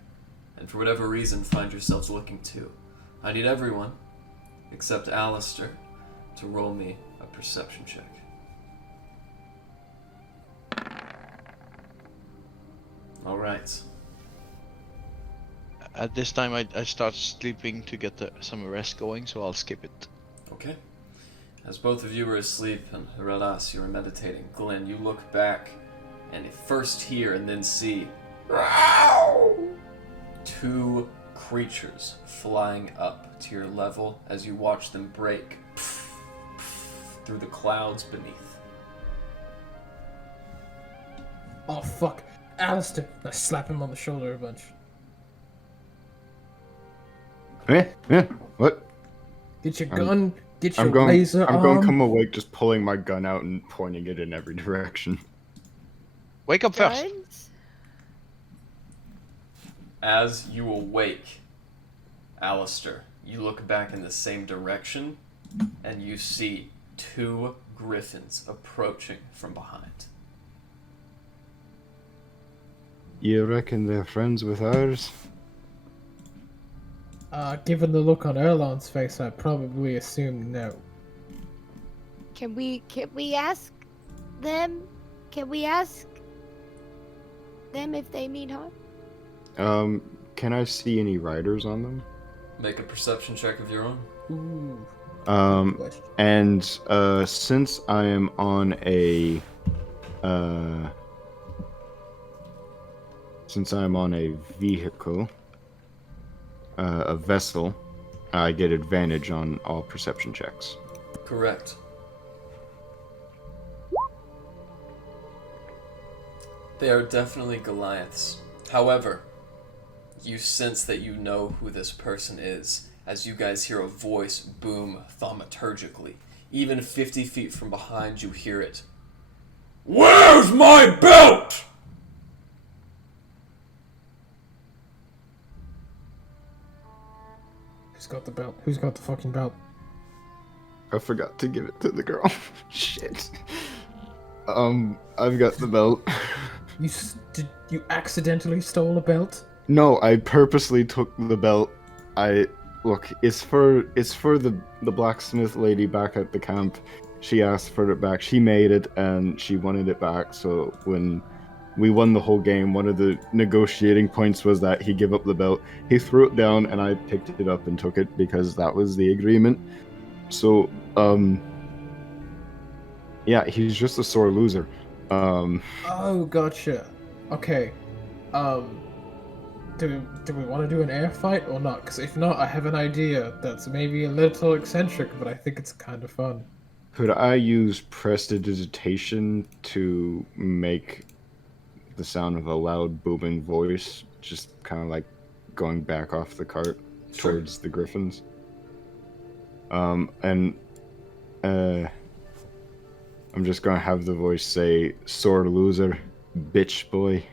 and for whatever reason find yourselves looking too. I need everyone, except Alistair, to roll me a perception check. Alright. At this time, I start sleeping to get some rest going, so I'll skip it. Okay. As both of you are asleep and Relas, you are meditating, Glen, you look back and first hear and then see two creatures flying up to your level as you watch them break through the clouds beneath. Oh fuck. Alistair. I slap him on the shoulder a bunch. What? Get your I'm- gun, get your I'm going. laser I'm going arm. to come awake, just pulling my gun out and pointing it in every direction. Wake up first. Guns? As you awake, Alistair, you look back in the same direction and you see two griffins approaching from behind. You reckon they're friends with ours? Given the look on Erlon's face, I probably assume no. Can we ask them? Can we ask them if they mean harm? Can I see any riders on them? Make a perception check of your own. Ooh. Question. And since I am on a vehicle, a vessel, I get advantage on all perception checks. Correct. They are definitely Goliaths. However, you sense that you know who this person is as you guys hear a voice boom thaumaturgically. Even 50 feet from behind you hear it. Where's my belt? Who's got the belt? Who's got the fucking belt? I forgot to give it to the girl. Shit. I've got the belt. Did you accidentally stole a belt? No, I purposely took the belt. Look, it's for the blacksmith lady back at the camp. She asked for it back. She made it and she wanted it back. So when we won the whole game, one of the negotiating points was that he give up the belt. He threw it down and I picked it up and took it because that was the agreement. So, yeah, he's just a sore loser. Oh, gotcha. Okay. Do we want to do an air fight or not? Because if not, I have an idea that's maybe a little eccentric, but I think it's kind of fun. Could I use prestidigitation to make the sound of a loud booming voice, just kind of like going back off the cart towards the griffins? I'm just gonna have the voice say, "Sore loser, bitch boy."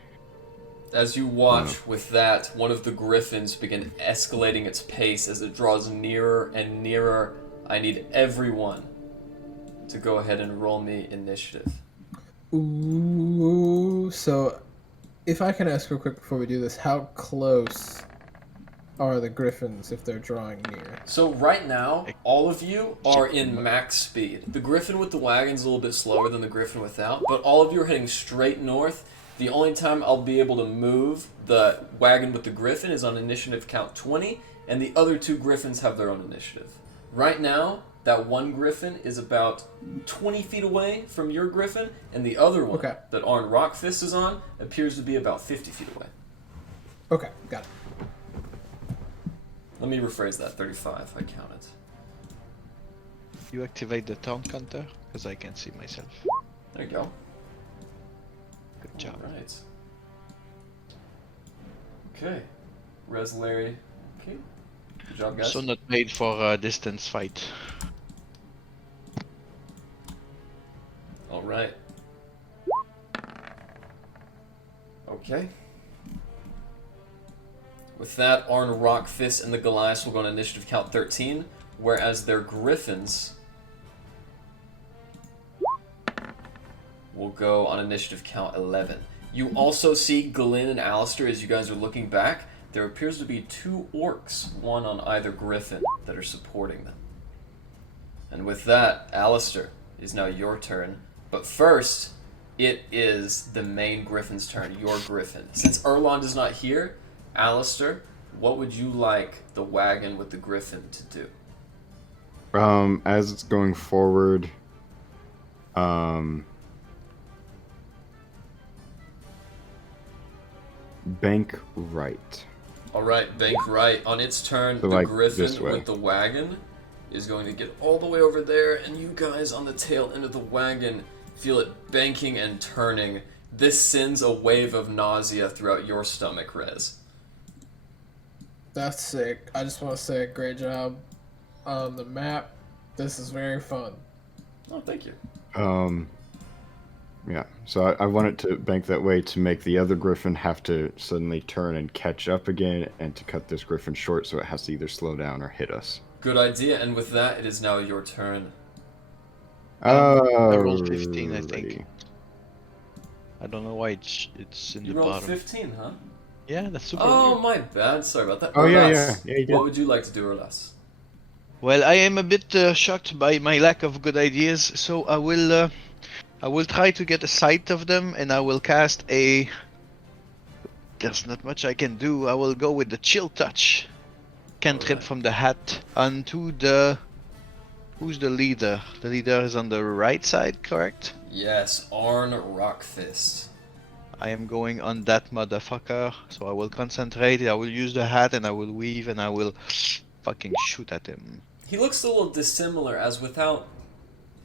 As you watch with that, one of the griffins begin escalating its pace as it draws nearer and nearer. I need everyone to go ahead and roll me initiative. Ooh, so if I can ask real quick before we do this, how close are the griffins if they're drawing near? So right now, all of you are in max speed. The griffin with the wagon's a little bit slower than the griffin without, but all of you are heading straight north. The only time I'll be able to move the wagon with the griffin is on initiative count 20, and the other 2 griffins have their own initiative. Right now, that one griffin is about 20 feet away from your griffin, and the other one that Arn Rockfist is on appears to be about 50 feet away. Okay, got it. Let me rephrase that, 35, I counted. You activate the taunt counter? Because I can't see myself. There you go. Good job. Alright. Okay. Res Layree. Okay. Good job, guys. So not made for a distance fight. Alright. Okay. With that, Arn Rockfist and the Goliaths will go on initiative count 13, whereas their griffins will go on initiative count 11. You also see Glen and Alistair as you guys are looking back. There appears to be 2 orcs, one on either griffin, that are supporting them. And with that, Alistair, it is now your turn. But first, it is the main griffin's turn, your griffin. Since Erlond is not here, Alistair, what would you like the wagon with the griffin to do? As it's going forward, bank right. Alright, bank right. On its turn, So, the like, griffin this way. with the wagon is going to get all the way over there, and you guys on the tail end of the wagon feel it banking and turning. This sends a wave of nausea throughout your stomach, Rez. That's sick. I just want to say great job on the map. This is very fun. Oh, thank you. Yeah, so I want it to bank that way to make the other griffin have to suddenly turn and catch up again, and to cut this griffin short so it has to either slow down or hit us. Good idea, and with that, it is now your turn. I rolled 15, I think. I don't know why it's in You the rolled bottom. 15, huh? Yeah, that's super Oh, weird. my bad. Sorry about that. Oh, yeah, Urlas, yeah, you did. What would you like to do, Urlas? Well, I am a bit shocked by my lack of good ideas, so I will try to get a sight of them, and I will cast a... There's not much I can do. I will go with the Chill Touch. Cantrip Alright. from the hat onto the... Who's the leader? The leader is on the right side, correct? Yes, Arn Rockfist. I am going on that motherfucker, so I will concentrate, I will use the hat, and I will weave, and I will fucking shoot at him. He looks a little dissimilar, as without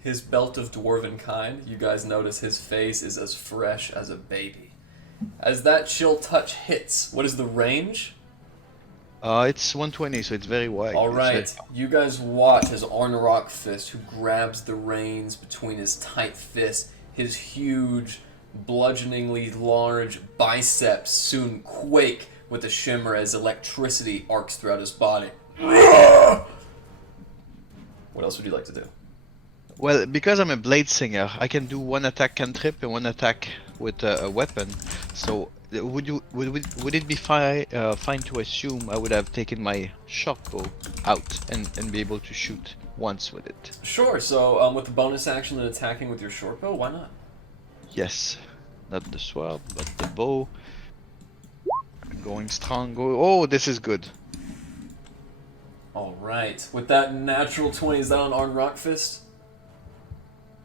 his belt of dwarven kind, you guys notice his face is as fresh as a baby. As that Chill Touch hits, what is the range? It's 120, so it's very wide. Alright, you guys watch as Arn Rockfist, who grabs the reins between his tight fist, his huge, bludgeoningly large biceps soon quake with a shimmer as electricity arcs throughout his body. What else would you like to do? Well, because I'm a blade singer, I can do one attack cantrip and one attack with a weapon. So would it be fine to assume I would have taken my shotbow out and be able to shoot once with it? Sure, so with the bonus action and attacking with your short bow, why not? Yes, not the sword, but the bow. Going strong. Oh, this is good. Alright, with that natural 20, is that on Arn Rockfist?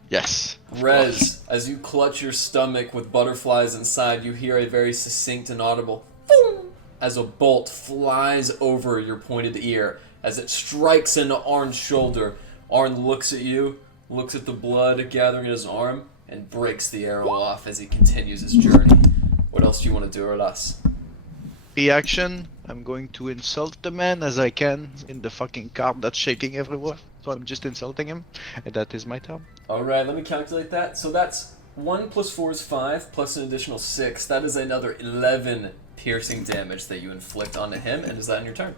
Yes. of course. Rez, as you clutch your stomach with butterflies inside, you hear a very succinct and audible boom as a bolt flies over your pointed ear. As it strikes into Arn's shoulder, Arn looks at you, looks at the blood gathering in his arm, and breaks the arrow off as he continues his journey. What else do you want to do, Urlas? Reaction. I'm going to insult the man as I can in the fucking car that's shaking everywhere. So I'm just insulting him, and that is my turn. Alright, let me calculate that. So that's 1 plus 4 is 5, plus an additional 6. That is another 11 piercing damage that you inflict onto him, and is that in your turn?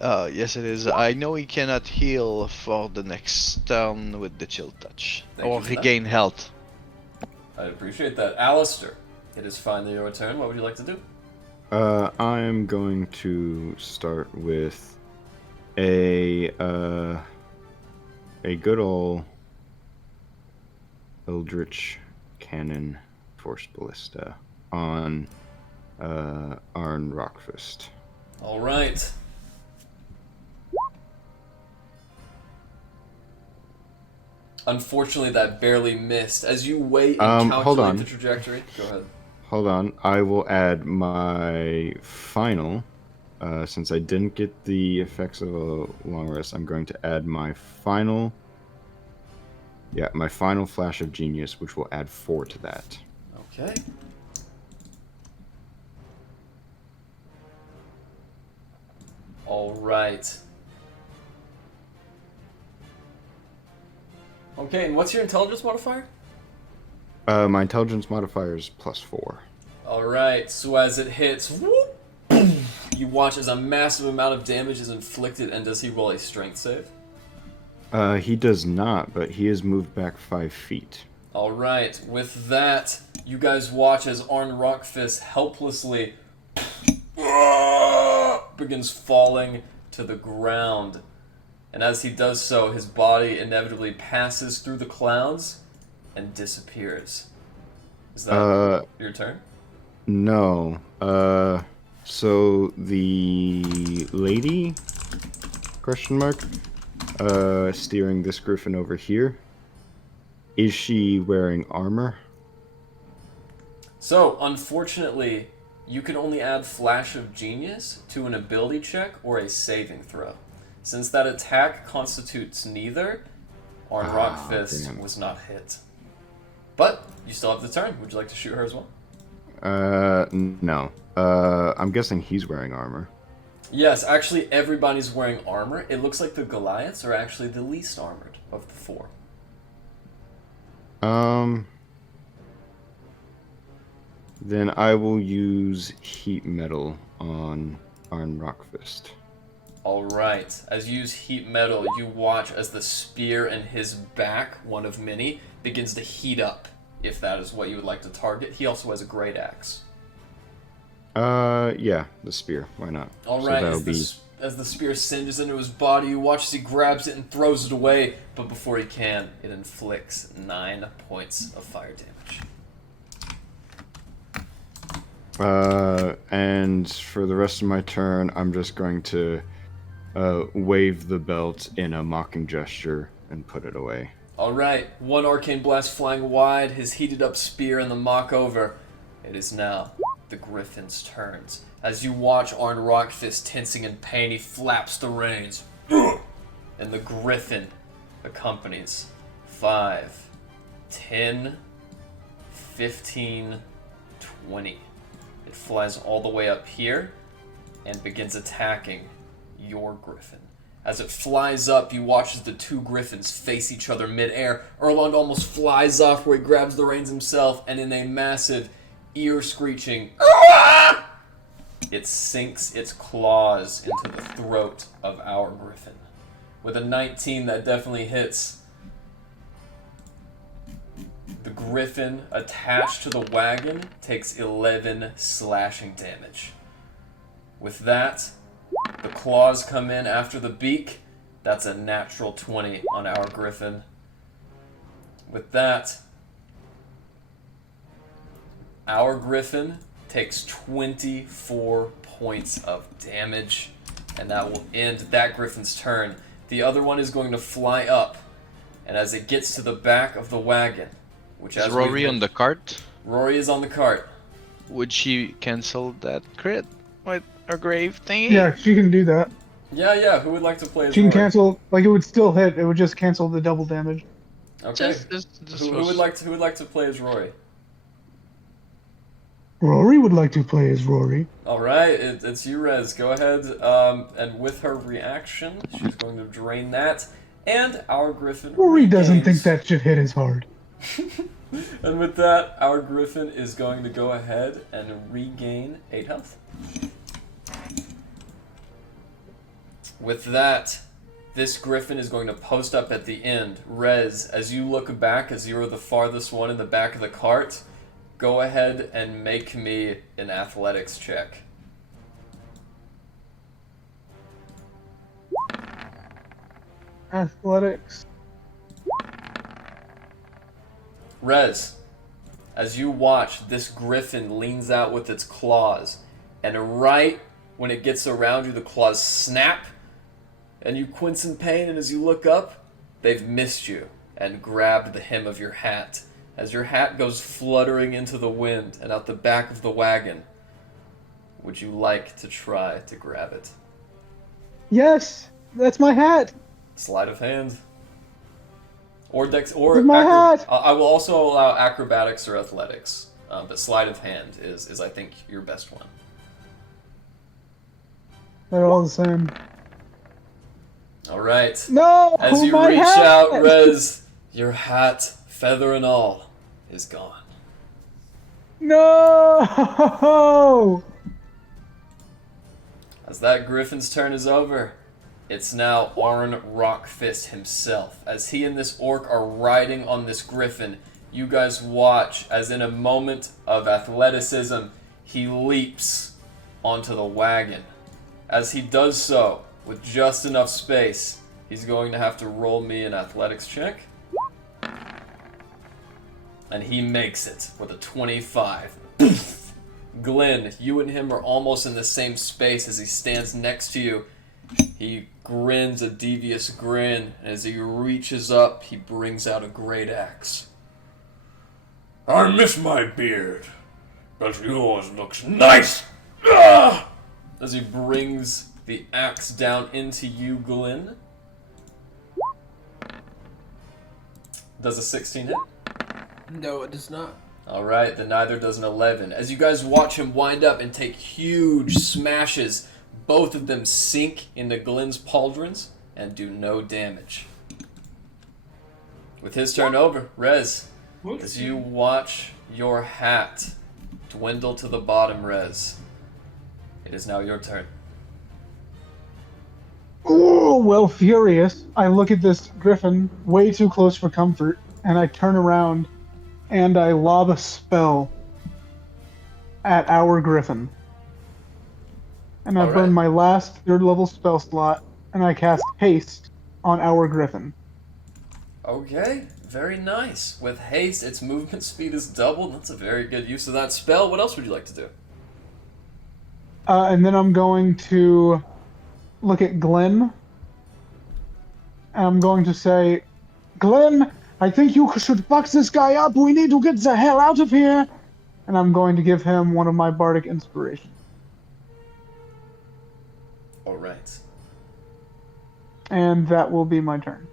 Yes it is. I know he cannot heal for the next turn with the Chill Touch. Thank you Or for that. regain health. I appreciate that. Alistair, it is finally your turn. What would you like to do? I'm going to start with a good old Eldritch Cannon Force Ballista on Arn Rockfist. All right. Unfortunately, that barely missed. As you wait and hold calculate on. the trajectory, go ahead. Hold on, I will add my final. Since I didn't get the effects of a long rest, I'm going to add my final. Yeah, my final flash of genius, which will add 4 to that. Okay. All right. Okay, and what's your intelligence modifier? My intelligence modifier is +4. All right. So as it hits, whoop, boom, you watch as a massive amount of damage is inflicted. And does he roll a strength save? He does not, but he is moved back 5 feet. All right. With that, you guys watch as Arn Rockfist helplessly begins falling to the ground. And as he does so, his body inevitably passes through the clouds and disappears. Is that your turn? No. So the lady, question mark, steering this griffin over here, is she wearing armor? So, unfortunately, you can only add Flash of Genius to an ability check or a saving throw. Since that attack constitutes neither, Arn Rockfist damn. was not hit. But, you still have the turn. Would you like to shoot her as well? No. I'm guessing he's wearing armor. Yes, actually everybody's wearing armor. It looks like the Goliaths are actually the least armored of the 4. Then I will use heat metal on Arn Rockfist. Alright, as you use heat metal, you watch as the spear in his back, one of many, begins to heat up, if that is what you would like to target. He also has a great axe. Yeah, the spear. Why not? Alright, so that'll as the spear singes into his body, you watch as he grabs it and throws it away, but before he can, it inflicts 9 points of fire damage. And for the rest of my turn, I'm just going to wave the belt in a mocking gesture and put it away. Alright, one arcane blast flying wide, his heated up spear in the mock over. It is now the Griffin's turns. As you watch Arn Rockfist tensing in pain, he flaps the reins. And the Griffin accompanies 5, 10, 15, 20. It flies all the way up here and begins attacking your Griffin. As it flies up, you watch as the 2 Griffins face each other mid-air. Erlund almost flies off where he grabs the reins himself, and in a massive, ear-screeching, it sinks its claws into the throat of our Griffin. With a 19, that definitely hits. The Griffin attached to the wagon takes 11 slashing damage. With that, the claws come in after the beak. That's a natural 20 on our Griffin. With that, our Griffin takes 24 points of damage, and that will end that Griffin's turn. The other one is going to fly up, and as it gets to the back of the wagon, which Is as Rory on the cart? Rory is on the cart. Would she cancel that crit with her grave thingy? Yeah, she can do that. Yeah, who would like to play as She can Rory? cancel, like it would still hit. It would just cancel the double damage. Okay. Just Who would like to play as Rory? Rory would like to play as Rory. All right, it's you, Rez. Go ahead, and with her reaction, she's going to drain that, and our Griffin. Rory doesn't think regains- that shit hit as hard. And with that, our Griffin is going to go ahead and regain 8 health. With that, this griffin is going to post up at the end. Rez, as you look back, as you're the farthest one in the back of the cart, go ahead and make me an athletics check. Athletics. Rez, as you watch, this griffin leans out with its claws, and right when it gets around you, the claws snap, and you wince in pain, and as you look up, they've missed you and grabbed the hem of your hat. As your hat goes fluttering into the wind and out the back of the wagon, would you like to try to grab it? Yes, that's my hat. Sleight of hand. Or dex, or With my hat. I will also allow acrobatics or athletics, but sleight of hand is I think your best one. They're all the same. All right. No, As you my reach hat! out, Rez, your hat, feather and all, is gone. No. As that griffin's turn is over, it's now Arn Rockfist himself. As he and this orc are riding on this griffin, you guys watch as in a moment of athleticism, he leaps onto the wagon. As he does so, with just enough space, he's going to have to roll me an athletics check. And he makes it with a 25. Glen, you and him are almost in the same space as he stands next to you. He grins a devious grin, and as he reaches up, he brings out a great axe. I miss my beard, but yours looks nice. Ah! As he brings the axe down into you, Glen. Does a 16 hit? No, it does not. Alright, then neither does an 11. As you guys watch him wind up and take huge smashes, both of them sink into Glen's pauldrons and do no damage. With his turn over, Rez, as you watch your hat dwindle to the bottom, Rez, it is now your turn. Oh, well, furious, I look at this griffin way too close for comfort, and I turn around and I lob a spell at our griffin. And I All right. burn my last 3rd level spell slot, and I cast haste on our griffin. Okay, very nice. With haste, its movement speed is doubled. That's a very good use of that spell. What else would you like to do? And then I'm going to look at Glen, and I'm going to say, Glen, I think you should fuck this guy up. We need to get the hell out of here. And I'm going to give him one of my bardic inspirations. Alright. And that will be my turn.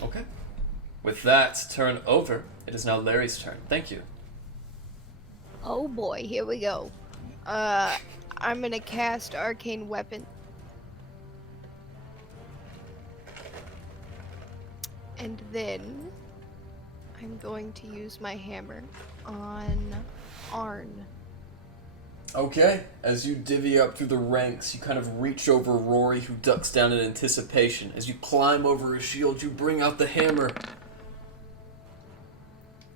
Okay. With that turn over, it is now Larry's turn. Thank you. Oh boy, here we go. I'm gonna cast Arcane Weapon. And then I'm going to use my hammer on Arn. Okay, as you divvy up through the ranks, you kind of reach over Rory, who ducks down in anticipation. As you climb over his shield, you bring out the hammer.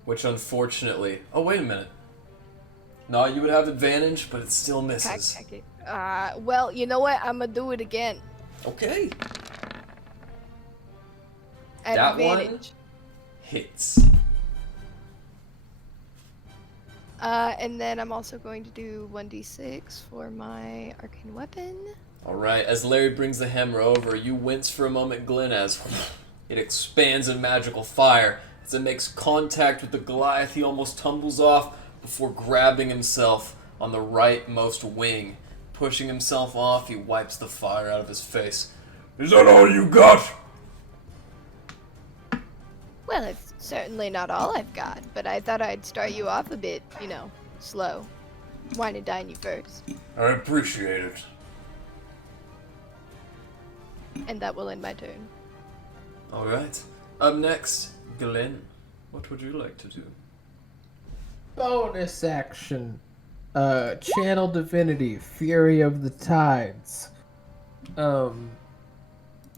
Which unfortunately... Oh, wait a minute. No, you would have advantage, but it still misses. Well, you know what? I'm gonna do it again. Okay. At That one advantage. hits. And then I'm also going to do 1d6 for my arcane weapon. Alright, as Larry brings the hammer over, you wince for a moment, Glen, as it expands in magical fire. As it makes contact with the Goliath, he almost tumbles off before grabbing himself on the rightmost wing. Pushing himself off, he wipes the fire out of his face. Is that all you got? Well, it's certainly not all I've got, but I thought I'd start you off a bit, slow. Wine and dine you first. I appreciate it. And that will end my turn. Alright. Up next, Glen. What would you like to do? Bonus action. Channel Divinity, Fury of the Tides.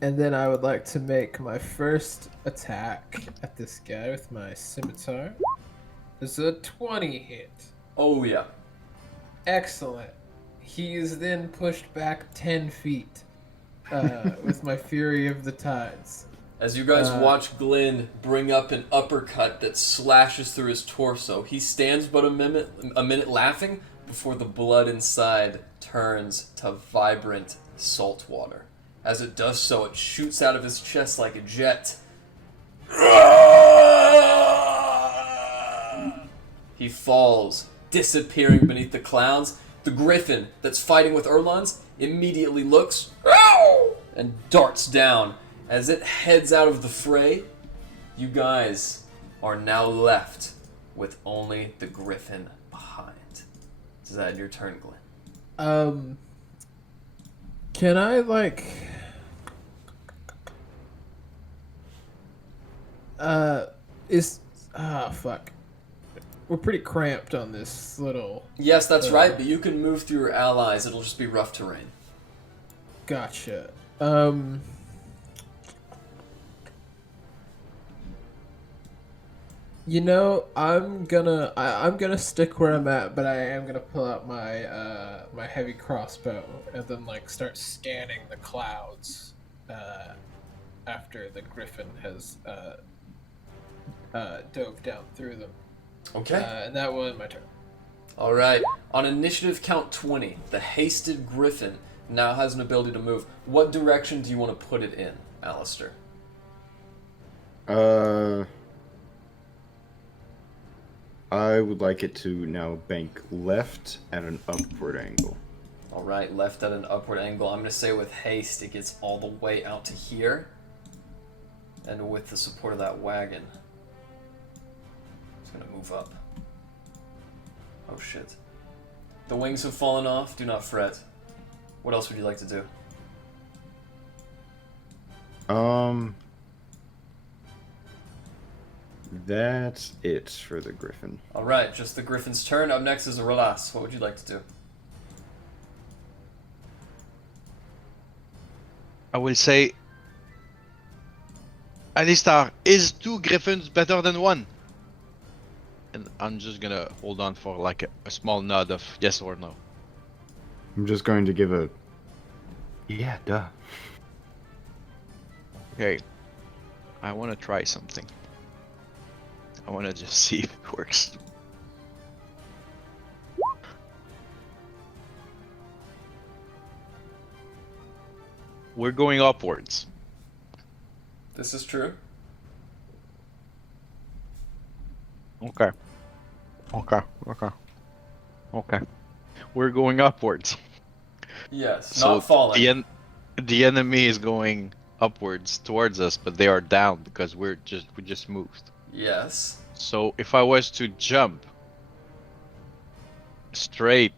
And then I would like to make my first attack at this guy with my scimitar. Does a 20 hit? Oh yeah. Excellent. He is then pushed back 10 feet with my Fury of the Tides. As you guys watch Glen bring up an uppercut that slashes through his torso, he stands but a minute laughing before the blood inside turns to vibrant salt water. As it does so, it shoots out of his chest like a jet. He falls, disappearing beneath the clouds. The griffin that's fighting with Erlons immediately looks and darts down. As it heads out of the fray, you guys are now left with only the griffin behind. Is that your turn, Glen? Can I, fuck. We're pretty cramped on this little... Yes, that's right, but you can move through your allies. It'll just be rough terrain. Gotcha. You know, I'm gonna stick where I'm at, but I am gonna pull out my my heavy crossbow and then start scanning the clouds after the griffin has dove down through them. Okay. And that will end my turn. All right. On initiative count 20, the hasted griffin now has an ability to move. What direction do you want to put it in, Alistair? I would like it to now bank left at an upward angle. All right, left at an upward angle. I'm going to say with haste, it gets all the way out to here. And with the support of that wagon, it's going to move up. Oh, shit. The wings have fallen off. Do not fret. What else would you like to do? That's it for the griffin. All right, just the griffin's turn. Up next is Relas. What would you like to do? I will say, Alistar, is 2 griffins better than 1? And I'm just gonna hold on for a small nod of yes or no. I'm just going to give a... Yeah, duh. Okay. I want to try something. I want to just see if it works. We're going upwards. This is true. Okay. Okay. We're going upwards. Yes, So not falling. the enemy is going upwards towards us, but they are down because we just moved. Yes. So if I was to jump straight,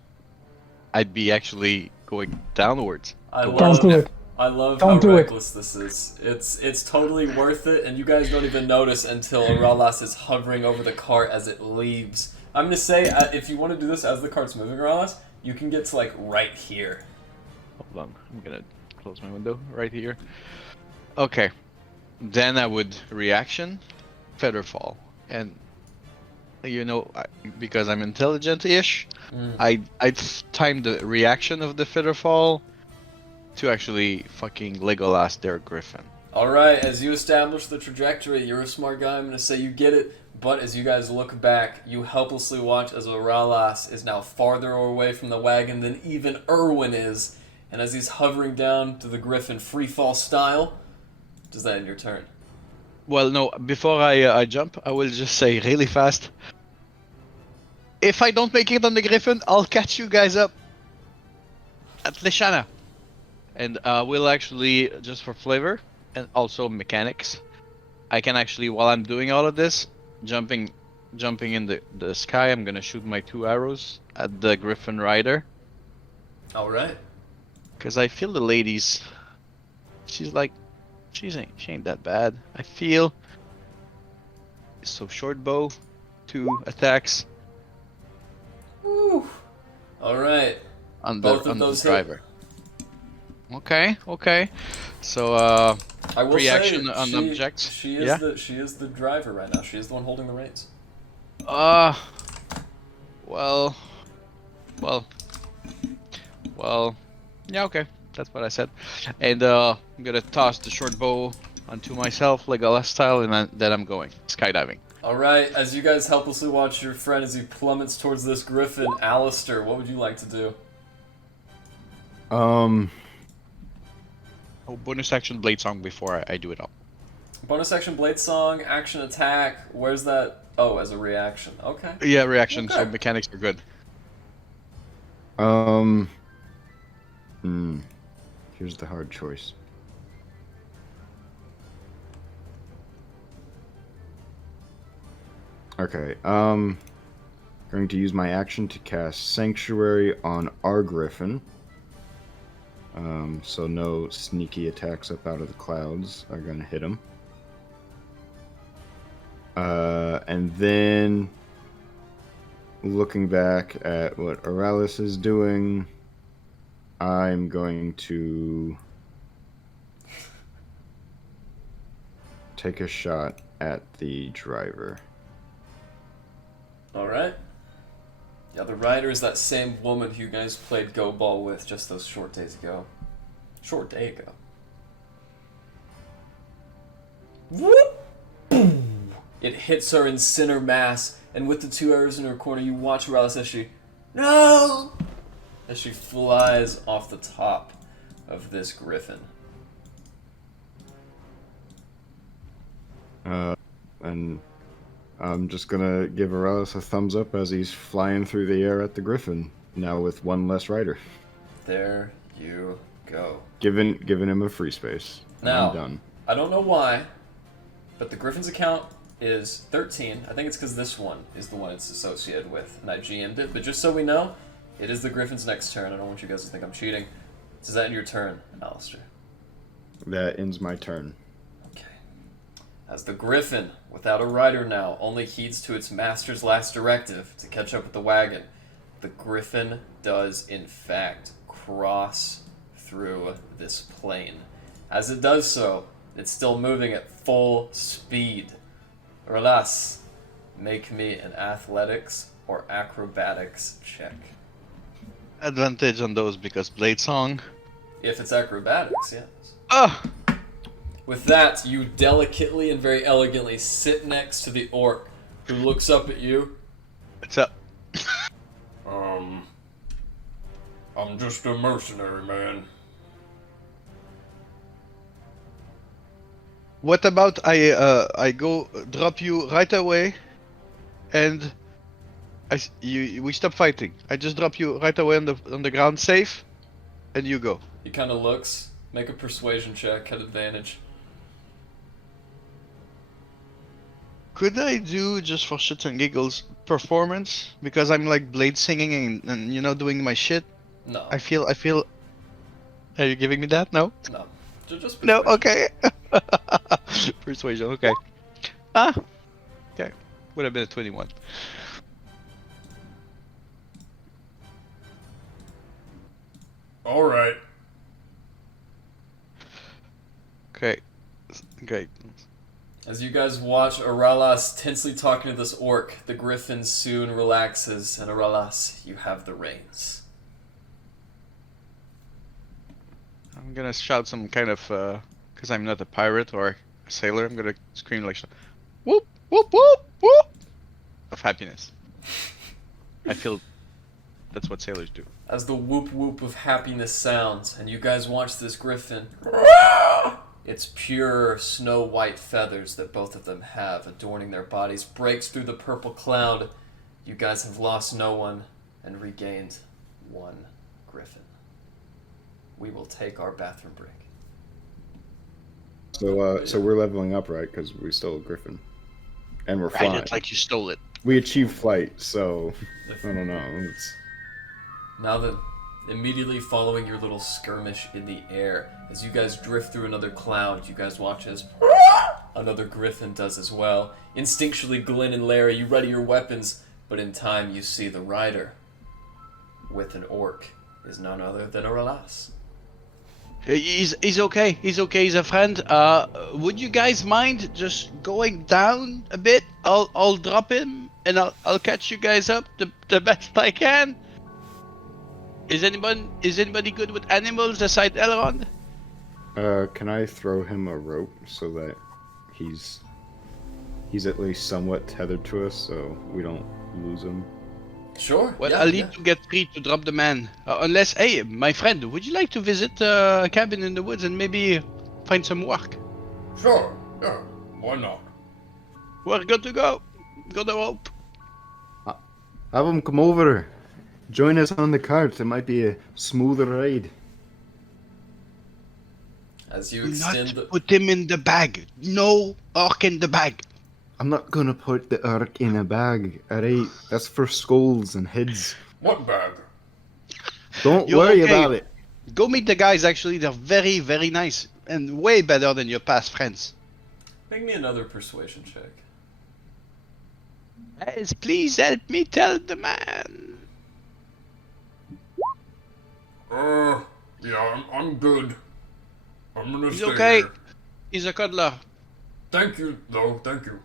I'd be actually going downwards. I Don't love do it. I love Don't how do it. reckless this is. It's totally worth it, and you guys don't even notice until Aralas is hovering over the cart as it leaves. I'm gonna say, if you want to do this as the cart's moving, Aralas, you can get to right here. Hold on, I'm gonna close my window right here. Okay, then I would reaction, feather fall, and because I'm intelligent-ish, I'd time the reaction of the feather fall to actually fucking Legolas their griffin. Alright, as you establish the trajectory, you're a smart guy, I'm gonna say you get it, but as you guys look back, you helplessly watch as Aralas is now farther away from the wagon than even Erwin is, and as he's hovering down to the griffin free fall style, does that end your turn? Well, no, before I jump, I will just say really fast, if I don't make it on the griffin, I'll catch you guys up at Leshana. And we'll actually, just for flavor, and also mechanics, I can actually, while I'm doing all of this, jumping in the sky, I'm gonna shoot my 2 arrows at the Griffin Rider. Alright. Cause I feel the ladies, she ain't that bad. I feel. So short bow, 2 attacks. Woo! Alright. On Both the of those hit. driver. Okay, okay. So, I will reaction say, on objects. she is Yeah. she is the driver right now. She is the one holding the reins. Uh, well, well, well. Yeah, okay. That's what I said. And I'm gonna toss the short bow onto myself, Legolas style, and then I'm going skydiving. All right, as you guys helplessly watch your friend as he plummets towards this griffin, Alistair, what would you like to do? Oh, bonus action blade song before I do it all. Bonus action blade song, action attack. Where's that? Oh, as a reaction. Okay. Yeah, reaction. So Okay. mechanics are good. Here's the hard choice. Okay, going to use my action to cast Sanctuary on our Griffin. So no sneaky attacks up out of the clouds are gonna hit him. And then looking back at what Oralis is doing, I'm going to take a shot at the driver. All right. Yeah, the rider is that same woman who you guys played Go Ball with just those short days ago. Short day ago. Whoop! Boom! It hits her in center mass, and with the two arrows in her corner, you watch Oralis as she, no! As she flies off the top of this griffin. And I'm just gonna give Oralis a thumbs up as he's flying through the air at the Griffin, now with one less rider. There you go. Giving him a free space. And Now, I'm done. I don't know why, but the Griffin's account is 13. I think it's because this one is the one it's associated with, and I GM'd it. But just so we know, it is the Griffin's next turn. I don't want you guys to think I'm cheating. Does that end your turn, Alistair? That ends my turn. Okay. As the Griffin, without a rider now, only heeds to its master's last directive to catch up with the wagon, the Griffin does, in fact, cross through this plane. As it does so, it's still moving at full speed. Relas, make me an athletics or acrobatics check. Advantage on those because blade song. If it's acrobatics, yes. Ah! With that, you delicately and very elegantly sit next to the orc, who looks up at you. What's up? I'm just a mercenary, man. What about I go drop you right away, and we stop fighting. I just drop you right away on the ground, safe, and you go. He kind of looks. Make a persuasion check at advantage. Could I do, just for shits and giggles, performance? Because I'm like blade singing and you know doing my shit. No. I feel. Are you giving me that? No. No. Just No. persuasion. Okay. Persuasion. Okay. Ah. Okay. Would have been a 21. All right. Okay. Great. As you guys watch Aralas tensely talking to this orc, the griffin soon relaxes, and Aralas, you have the reins. I'm gonna shout some kind of, because I'm not a pirate or a sailor, I'm gonna scream like, whoop, whoop, whoop, whoop, of happiness. I feel that's what sailors do. As the whoop whoop of happiness sounds, and you guys watch this griffin, its pure snow white feathers that both of them have adorning their bodies breaks through the purple cloud. You guys have lost no one and regained one griffin. We will take our bathroom break. So we're leveling up, right? Because we stole a Griffin, and we're flying. Ride it like you stole it. We achieved flight, so I don't know. Now then, immediately following your little skirmish in the air, as you guys drift through another cloud, you guys watch as another griffin does as well. Instinctually, Glen and Layree, you ready your weapons, but in time you see the rider with an orc is none other than Aralas. He's okay. He's okay. He's a friend. Would you guys mind just going down a bit? I'll drop him and I'll catch you guys up the best I can. Is anybody good with animals aside Elrond? Can I throw him a rope so that he's at least somewhat tethered to us, so we don't lose him? Sure. Well, yeah, I'll yeah. need to get free to drop the man. Unless, hey, my friend, would you like to visit a cabin in the woods and maybe find some work? Sure, yeah, why not? We're good to go. Got the rope. Have him come over. Join us on the cart. It might be a smoother ride. As you Do extend not the. put him in the bag. No orc in the bag. I'm not gonna put the orc in a bag, alright? That's for skulls and heads. What bag? Don't You're worry okay. about it. Go meet the guys, actually. They're very, very nice. And way better than your past friends. Make me another persuasion check. Guys, please help me tell the man. Yeah, I'm good. I'm gonna He's stay okay. here. He's a cuddler. Thank you, though, thank you.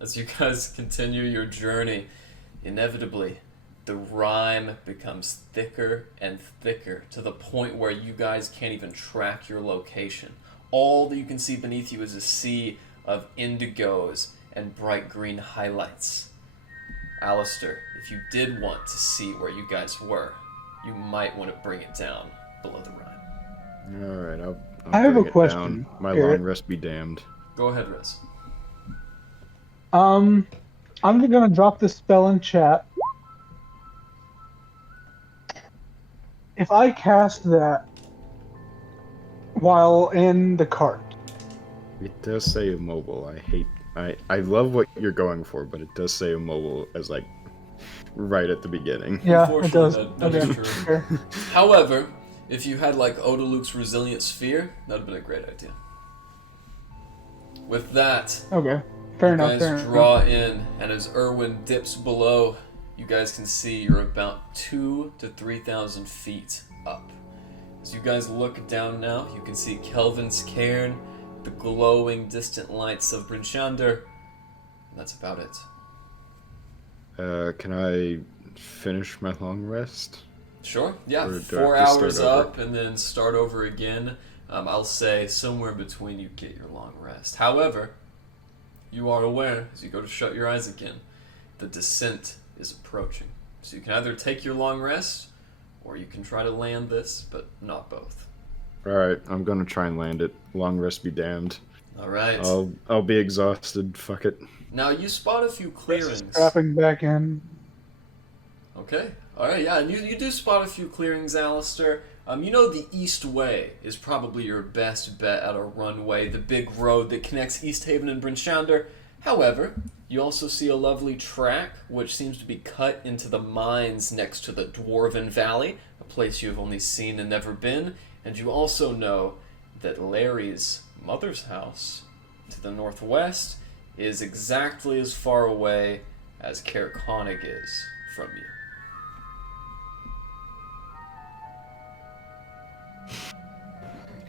As you guys continue your journey, inevitably, the rime becomes thicker and thicker to the point where you guys can't even track your location. All that you can see beneath you is a sea of indigos and bright green highlights. Alistair, if you did want to see where you guys were, you might want to bring it down below the rime. Alright, I'll I have bring a it question, down. My Garrett. long rest be damned. Go ahead, Riz. I'm gonna drop this spell in chat. If I cast that while in the cart, It does say immobile. I love what you're going for, but it does say immobile as like right at the beginning. yeah, it Unfortunately, does. that is Okay, true. sure. However, if you had like Odaluke's Resilient Sphere, that would have been a great idea. With that, Okay, fair you enough. guys Fair enough. draw in, and as Irwin dips below, you guys can see you're about 2,000 to 3,000 feet up. As you guys look down now, you can see Kelvin's cairn, the glowing distant lights of Brinshander, and that's about it. Can I finish my long rest? Sure, yeah, Or do I 4 have to start hours over? up and then start over again. I'll say somewhere between you get your long rest. However, you are aware, as you go to shut your eyes again, the descent is approaching. So you can either take your long rest, or you can try to land this, but not both. Alright, I'm gonna try and land it. Long rest be damned. Alright. I'll be exhausted. Fuck it. Now you spot a few clearings. Dropping back in. Okay. Alright, yeah, and you do spot a few clearings, Alistair. You know the East Way is probably your best bet at a runway, the big road that connects East Haven and Brinshander. However, you also see a lovely track which seems to be cut into the mines next to the Dwarven Valley, a place you have only seen and never been, and you also know that Larry's mother's house to the northwest is exactly as far away as Caer Konig is from you.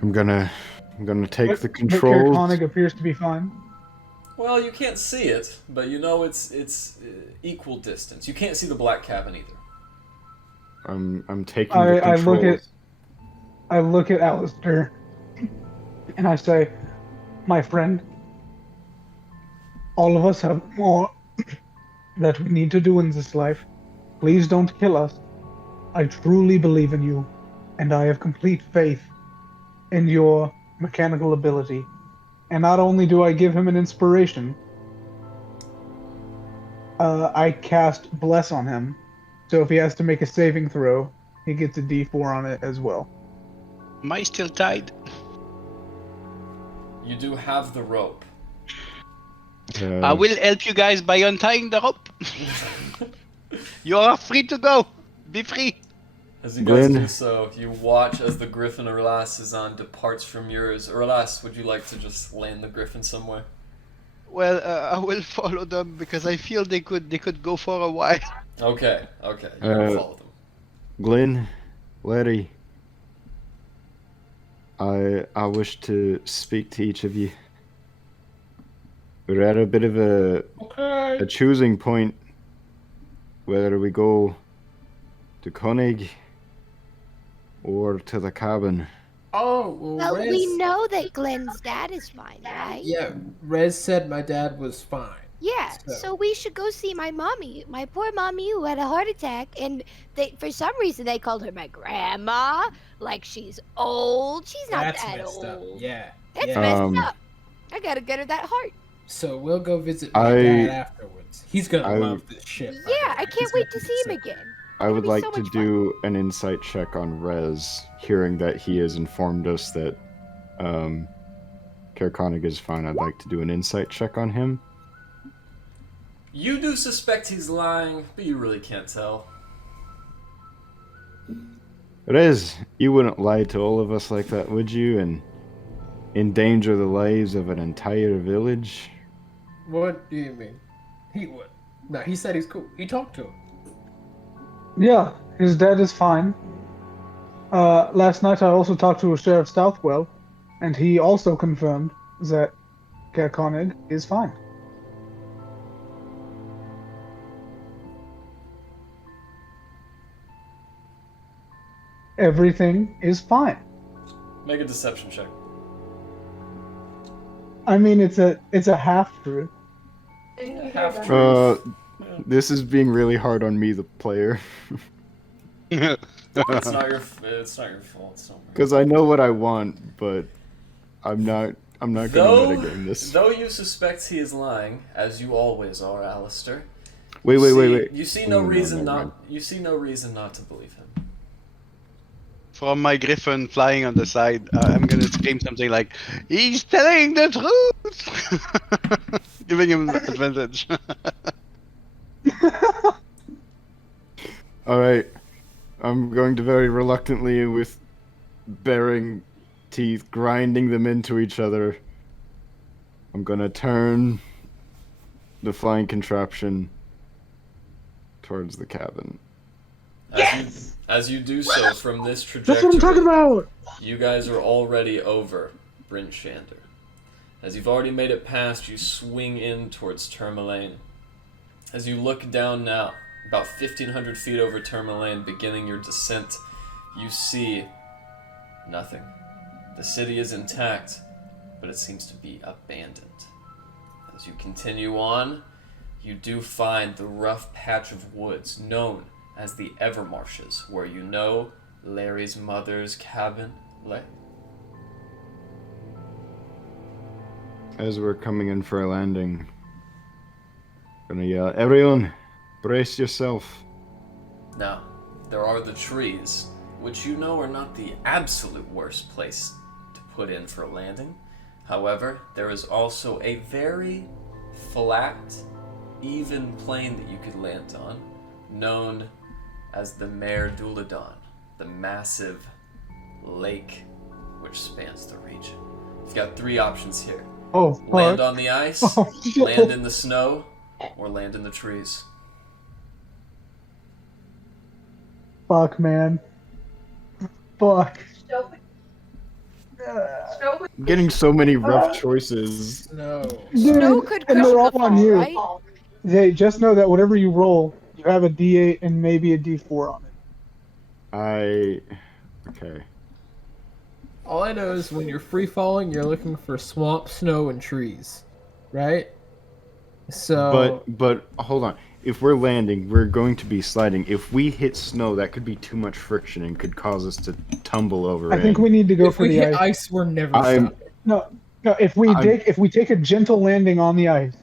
I'm gonna take the But controls. Konig appears to be fine. Well, you can't see it, but you know it's equal distance. You can't see the black cabin either. I'm taking I- the I controls. look I look at Alistair and I say, my friend, all of us have more that we need to do in this life. Please don't kill us. I truly believe in you, and I have complete faith in your mechanical ability. And not only do I give him an inspiration, I cast Bless on him. So if he has to make a saving throw, he gets a D4 on it as well. Am I still tied? You do have the rope. I will help you guys by untying the rope. You are free to go. Be free. As you guys Glen. do so, you watch as the griffin Urlasizan departs from yours. Urlas, would you like to just land the griffin somewhere? Well, I will follow them because I feel they could go for a while. Okay, you can follow them. Glen, Layree, I wish to speak to each of you. We're at a bit of a choosing point whether we go to Koenig or to the cabin. Oh, well, Well, Rez... we know that Glen's dad is fine, right? Yeah, Rez said my dad was fine. Yeah, so we should go see my mommy, my poor mommy who had a heart attack, and for some reason they called her my grandma, like she's old. She's not That's that messed old. up. Yeah. That's yeah. messed up. I gotta get her that heart. So we'll go visit my dad afterwards. He's gonna love this shit. by the Yeah, way. I He's can't wait gonna to be see so- him again. I would be like so to much fun. do an insight check on Rez, hearing that he has informed us that Koenig is fine. I'd like to do an insight check on him. You do suspect he's lying, but you really can't tell. Rez, you wouldn't lie to all of us like that, would you? And endanger the lives of an entire village? What do you mean? He would. No, he said he's cool. He talked to him. Yeah, his dad is fine. Last night I also talked to Sheriff Southwell, and he also confirmed that Koenig is fine. Everything is fine. Make a deception check. I mean, it's a half truth. Half truth. This is being really hard on me, the player, It's not your fault. Don't worry. because I know what I want, but I'm not gonna metagame this. Though you suspect he is lying, as you always are, Alistair. Wait. You see no No, reason never not. mind. You see no reason not to believe him. From my griffin flying on the side, I'm gonna scream something like, "He's telling the truth!" Giving him advantage. Alright. I'm going to very reluctantly, with baring teeth, grinding them into each other. I'm gonna turn the flying contraption towards the cabin. As you do so from this That's what I'm talking trajectory, about! you guys are already over Bryn Shander. As you've already made it past, you swing in towards Tourmaline. As you look down now, about 1,500 feet over Tourmaline, beginning your descent, you see nothing. The city is intact, but it seems to be abandoned. As you continue on, you do find the rough patch of woods known as the Evermarshes, where you know Larry's mother's cabin lay. As we're coming in for a landing, gonna yell, "Everyone, brace yourself." Now, there are the trees, which you know are not the absolute worst place to put in for a landing. However, there is also a very flat, even plain that you could land on, known as the Mare Duladon, the massive lake which spans the region. You've got three options here. Oh, Land fuck. on the ice, Oh, shit. land in the snow, or land in the trees. Fuck, man. Fuck. I'm getting so many rough choices. No. Snow could and crush they're the all on fall, you. right? Hey, just know that whatever you roll, you have a D8 and maybe a D4 on it. Okay. All I know is when you're free falling, you're looking for swamp, snow, and trees, right? So. But hold on. If we're landing, we're going to be sliding. If we hit snow, that could be too much friction and could cause us to tumble over. I think we need to go if for we the hit ice. ice, we're never I'm- stopping. No, if we take a gentle landing on the ice,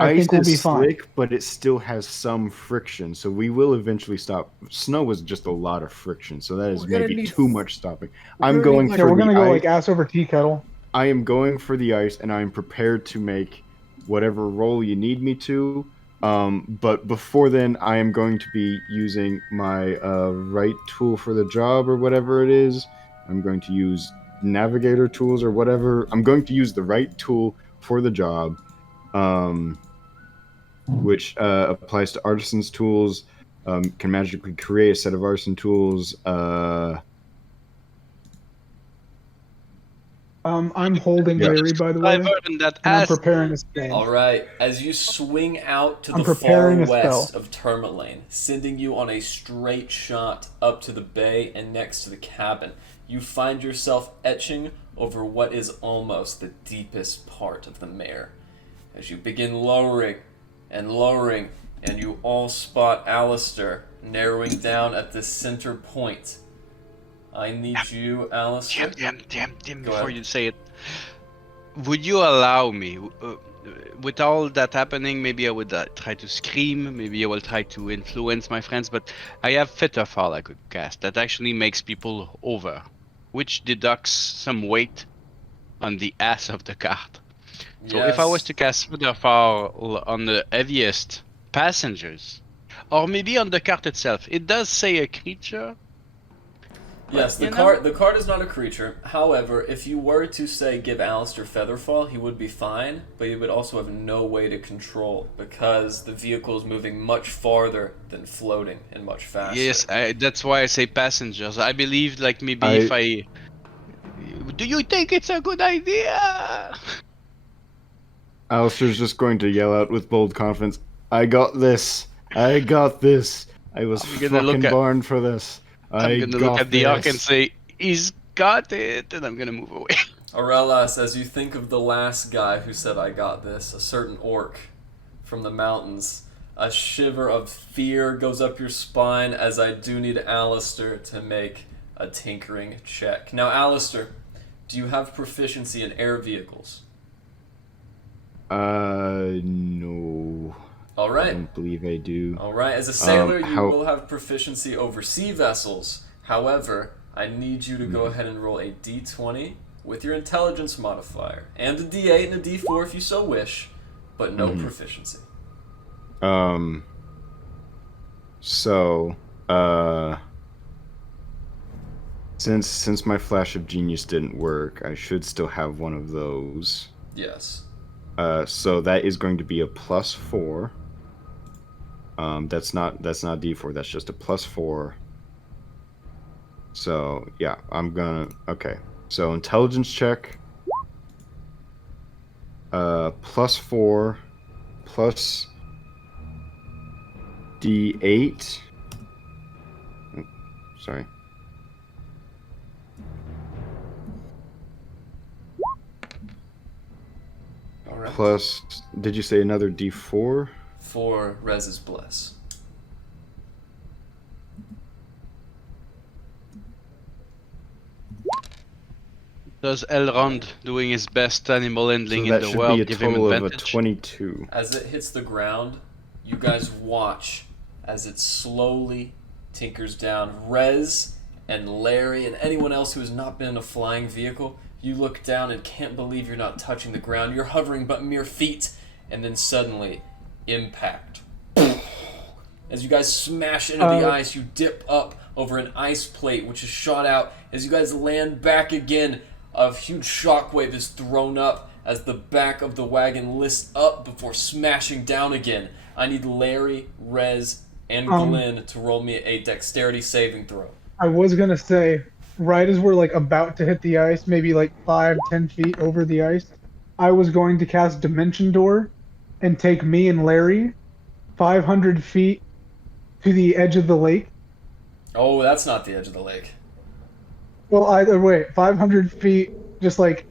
I Ice think we'll is be fine. slick, but it still has some friction, so we will eventually stop. Snow is just a lot of friction, so that is We're gonna maybe need- too much stopping. we're I'm gonna going need, like, So for we're gonna the go ice. like ass over tea kettle. I am going for the ice, and I am prepared to make whatever roll you need me to. But before then, I am going to be using my right tool for the job or whatever it is. I'm going to use navigator tools or whatever. I'm going to use the right tool for the job, which applies to artisan's tools. Can magically create a set of artisan tools. I'm holding Yeah. Layree, by the way, Driver in that and I'm ass. preparing a spell. All right, as you swing out to I'm the far preparing a west spell. of Tourmaline, sending you on a straight shot up to the bay and next to the cabin, you find yourself etching over what is almost the deepest part of the mare. As you begin lowering, and you all spot Alistair narrowing down at the center point. I need you, Alistair. Damn, Go before ahead. you say it. Would you allow me, with all that happening, maybe I would try to scream, maybe I will try to influence my friends, but I have Fitterfall I could cast. That actually makes people over, which deducts some weight on the ass of the cart. So if I was to cast Fitterfall on the heaviest passengers, or maybe on the cart itself, it does say a creature. Yes, the You know? card is not a creature. However, if you were to say give Alistair Featherfall, he would be fine, but he would also have no way to control because the vehicle is moving much farther than floating and much faster. Yes, that's why I say passengers. I believe like maybe if I... Do you think it's a good idea? Alistair's just going to yell out with bold confidence, I got this! I got this! I was I'm gonna look fucking at- born for this! I'm gonna look at the arc and say, he's got it, and I'm gonna move away. Aurelas, as you think of the last guy who said I got this, a certain orc from the mountains, a shiver of fear goes up your spine as I do need Alistair to make a tinkering check. Now, Alistair, do you have proficiency in air vehicles? No. I Alright. don't believe I do. Alright, as a sailor, you how- will have proficiency over sea vessels. However, I need you to go ahead and roll a d20 with your intelligence modifier, and a d8 and a d4 if you so wish, but no proficiency. So, since my flash of genius didn't work, I should still have one of those. Yes. So that is going to be a +4. That's not D4. That's just a +4. So yeah, I'm gonna. Okay. So intelligence check. +4 plus D8. Oh, sorry. Alright. Plus, did you say another D4? For Rez's Bless. Does Elrond doing his best animal So handling in that the should world be a give him total of a advantage? 22. As it hits the ground, you guys watch as it slowly tinkers down. Rez and Layree and anyone else who has not been in a flying vehicle, you look down and can't believe you're not touching the ground. You're hovering but mere feet, and then suddenly, impact. As you guys smash into the ice, you dip up over an ice plate which is shot out. As you guys land back again, a huge shockwave is thrown up as the back of the wagon lifts up before smashing down again. I need Layree, Rez, and Glen to roll me a dexterity saving throw. I was gonna say, right as we're like about to hit the ice, maybe like 5-10 feet over the ice, I was going to cast Dimension Door and take me and Layree 500 feet to the edge of the lake. Oh, that's not the edge of the lake. Well, either way, 500 feet just like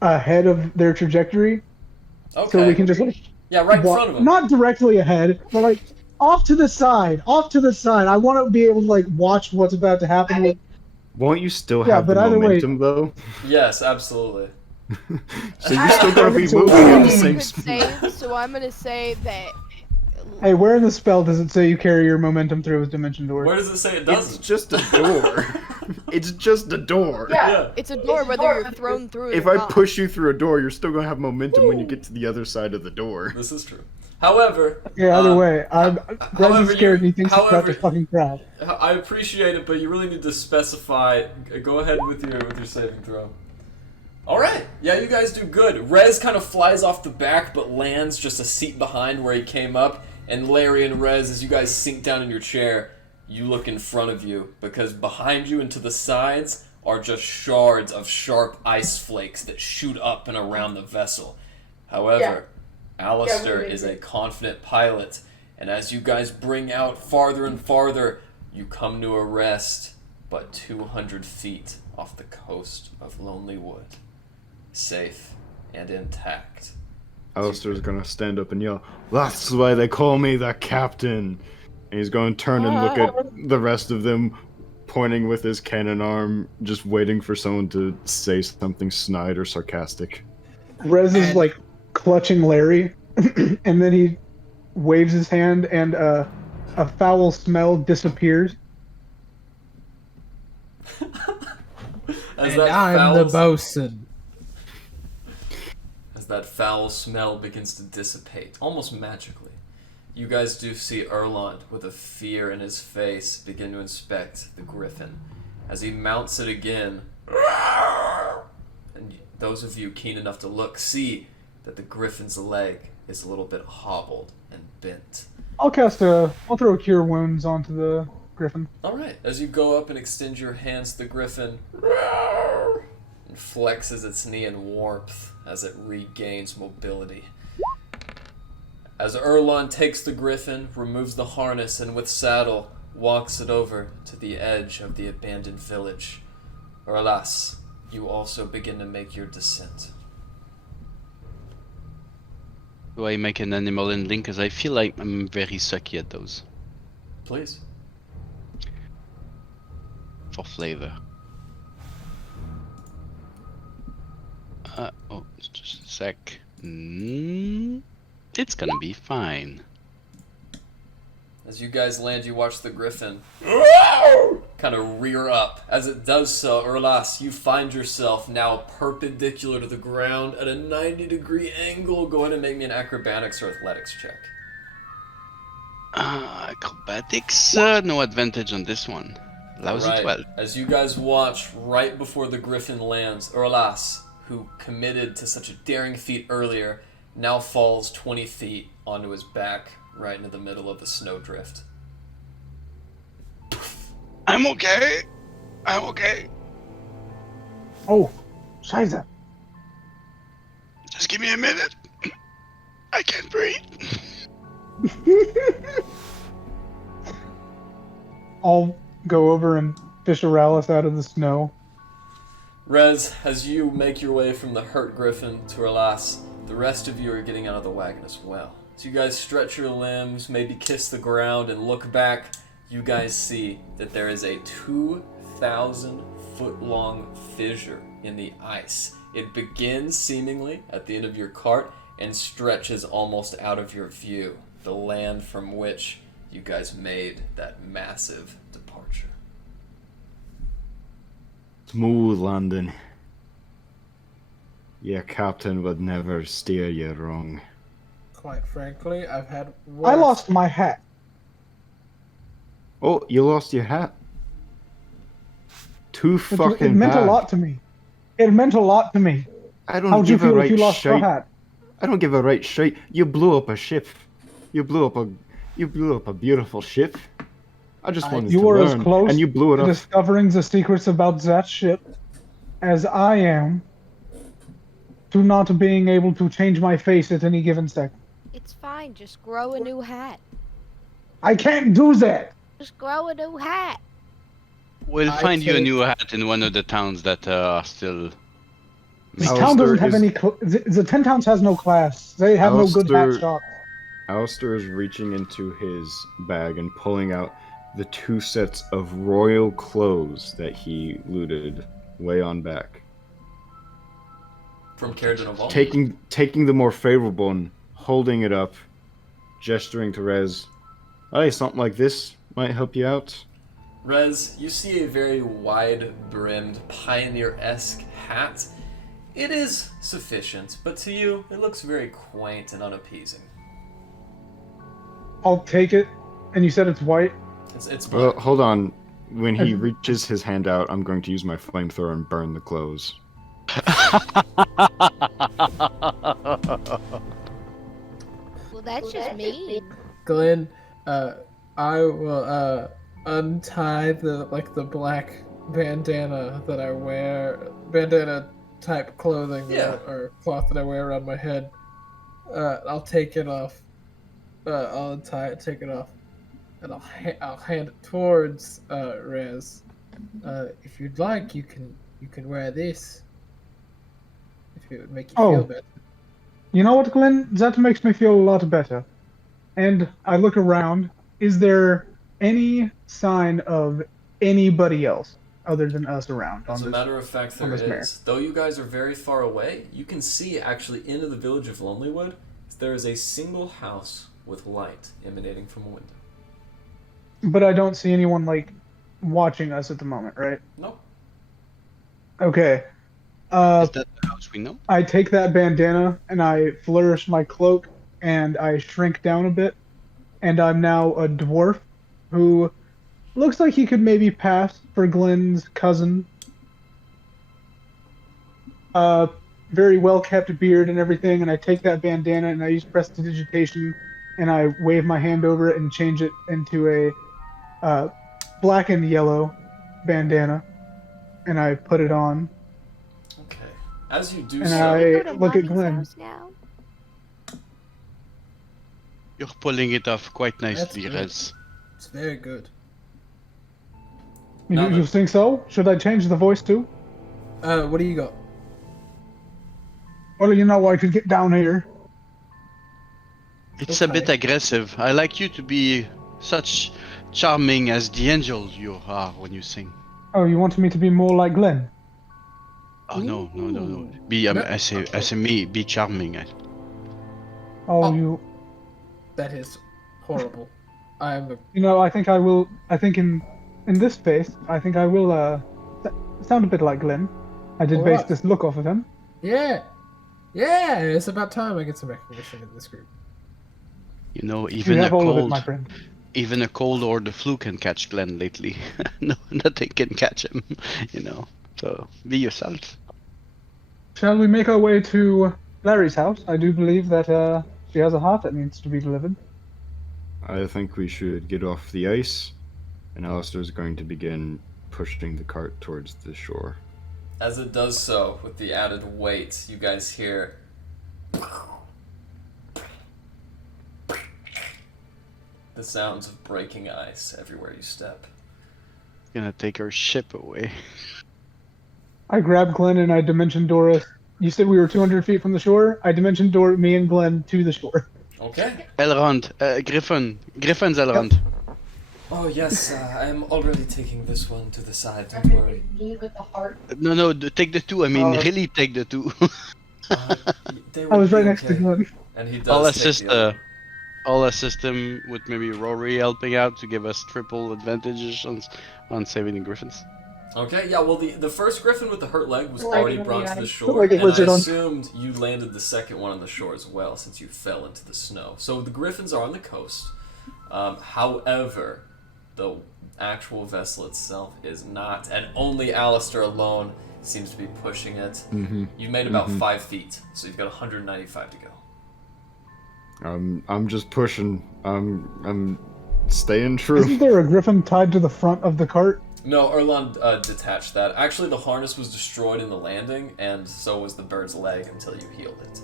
ahead of their trajectory, Okay. so we can just like Yeah, right in walk, front of them. not directly ahead, but like off to the side. I want to be able to like watch what's about to happen. With, Won't you still Yeah, have the but either way- momentum though? Yes, absolutely. So you're still gonna be So moving I at the think same Could speed. save, so I'm gonna say that. hey, where in the spell does it say you carry your momentum through with Dimension Door? Where does it say it It's doesn't? just a door. It's just a door. Yeah. It's a door whether you're thrown through it If or I not. push you through a door, you're still gonna have momentum when you get to the other side of the door. This is true. However, Yeah, either way, Rez however is scared you- and he thinks it's about however- to fucking crash. I appreciate it, but you really need to specify. Go ahead with your saving throw. All right, yeah, you guys do good. Rez kind of flies off the back, but lands just a seat behind where he came up. And Layree and Rez, as you guys sink down in your chair, you look in front of you because behind you and to the sides are just shards of sharp ice flakes that shoot up and around the vessel. However, Alistair is a confident pilot, and as you guys bring out farther and farther, you come to a rest but 200 feet off the coast of Lonely Wood, safe and intact. Alistair's gonna stand up and yell, "That's why they call me the captain!" And he's going to turn and look at the rest of them, pointing with his cannon arm, just waiting for someone to say something snide or sarcastic. Rez is like clutching Layree, and then he waves his hand, and a foul smell disappears. And I'm the bosun. As that foul smell begins to dissipate, almost magically, you guys do see Erland, with a fear in his face, begin to inspect the griffin. As he mounts it again, and those of you keen enough to look see that the griffin's leg is a little bit hobbled and bent. I'll throw Cure Wounds onto the griffin. Alright, as you go up and extend your hands to the griffin, and flexes its knee in warmth as it regains mobility. As Erland takes the griffin, removes the harness, and with saddle, walks it over to the edge of the abandoned village. Alas, you also begin to make your descent. Do I make an animal handling? Because I feel like I'm very sucky at those. Please. For flavor. Oh, it's just a sec. It's gonna be fine. As you guys land, you watch the griffin kind of rear up. As it does so, Erlas, you find yourself now perpendicular to the ground at a 90-degree angle. Go ahead and make me an acrobatics or athletics check. Acrobatics? No advantage on this one. Lousy Right. 12. As you guys watch, right before the griffin lands, Erlas, who committed to such a daring feat earlier, now falls 20 feet onto his back, right into the middle of the snowdrift. I'm okay. I'm okay. Oh, Scheiße. Just give me a minute. I can't breathe. I'll go over and fish Aralis out of the snow. Rez, as you make your way from the hurt griffin to Erlas, the rest of you are getting out of the wagon as well. As you guys stretch your limbs, maybe kiss the ground, and look back, you guys see that there is a 2,000-foot-long fissure in the ice. It begins seemingly at the end of your cart and stretches almost out of your view, the land from which you guys made that massive departure. Smooth landing. Your captain would never steer you wrong. Quite frankly, I've had worse. I lost my hat. Oh, you lost your hat. Too It fucking meant bad. a lot to me. It meant a lot to me. I don't How'd you give a feel if right you lost your shite. hat? I don't give a right shite. You blew up a ship. You blew up a beautiful ship. I just wanted You to were as learn, close and you blew it to up. discovering the secrets about that ship as I am to not being able to change my face at any given second. It's fine. Just grow a new hat. I can't do that. Just grow a new hat. We'll I find you a take- new hat in one of the towns that are still. This Alistair town doesn't have is- any. The 10 towns has no class. They have no good hat Alistair- shop. Alistair is reaching into his bag and pulling out the 2 sets of royal clothes that he looted way on back. From Cairden of All. Taking the more favorable one, holding it up, gesturing to Rez. Hey, something like this might help you out. Rez, you see a very wide-brimmed, pioneer-esque hat. It is sufficient, but to you, it looks very quaint and unappeasing. I'll take it. And you said it's white? It's Well, black. hold on. When he reaches his hand out, I'm going to use my flamethrower and burn the clothes. Well, that's just mean. Glen, I will untie the black bandana that I wear, bandana type clothing Yeah. or cloth that I wear around my head. I'll take it off. I'll untie it, take it off, and I'll hand it towards Rez. If you'd like, you can wear this. If it would make you feel better. You know what, Glenn? That makes me feel a lot better. And I look around. Is there any sign of anybody else other than us around? As a matter of fact, there this mare? is. Though you guys are very far away, you can see actually into the village of Lonelywood. There is a single house with light emanating from a window. But I don't see anyone like watching us at the moment, right? No. Okay. Is that the house we know? I take that bandana and I flourish my cloak and I shrink down a bit, and I'm now a dwarf who looks like he could maybe pass for Glen's cousin. Very well kept beard and everything, and I take that bandana and I use prestidigitation and I wave my hand over it and change it into a black and yellow bandana, and I put it on. Okay. As you do And so, I Go to look at Mommy's Glen. house now. You're pulling it off quite That's nicely, good. Rez. It's very good. Now You that- think so? Should I change the voice too? What do you got? Well, you know, I could get down here. It's a bit Okay. aggressive. I like you to be such charming as the angel you are when you sing. Oh, you want me to be more like Glen? Oh no. Be No. I say me, be charming. Oh, Oh. you That is horrible. You know, I think I will. I think in this space, I think I will sound a bit like Glen. I did base Alright. this look off of him. Yeah. It's about time I get some recognition in this group. You know, You even a have all of it, cold, my friend. even a cold or the flu can catch Glenn lately. No, nothing can catch him. You know, so be yourself. Shall we make our way to Larry's house? I do believe that she has a heart that needs to be delivered. I think we should get off the ice, and Alistair's going to begin pushing the cart towards the shore. as it does so, with the added weight, you guys hear the sounds of breaking ice everywhere you step. Gonna take our ship away. I grab Glen and I dimension door us. You said we were 200 feet from the shore. I dimension door me and Glen to the shore. Okay. Elrond, Griffin's Elrond. Oh yes, I am already taking this one to the side, don't worry. Lead with the heart. No, take the two. I mean, Oh. really take the two. They I was will right be next to okay. Glen. And he does I'll take assist. the other. I'll assist him with maybe Rory helping out to give us triple advantages on saving the Griffins. Okay, yeah, well, the first griffin with the hurt leg was Like already in brought the to the ice. shore, Like a and I lizard on- assumed you landed the second one on the shore as well, since you fell into the snow. So the griffins are on the coast. However, the actual vessel itself is not, and only Alistair alone seems to be pushing it. Mm-hmm. You've made about 5 feet, so you've got 195 to go. I'm just pushing. I'm staying true. Isn't there a griffin tied to the front of the cart? No, Erlon detached that. Actually, the harness was destroyed in the landing, and so was the bird's leg until you healed it.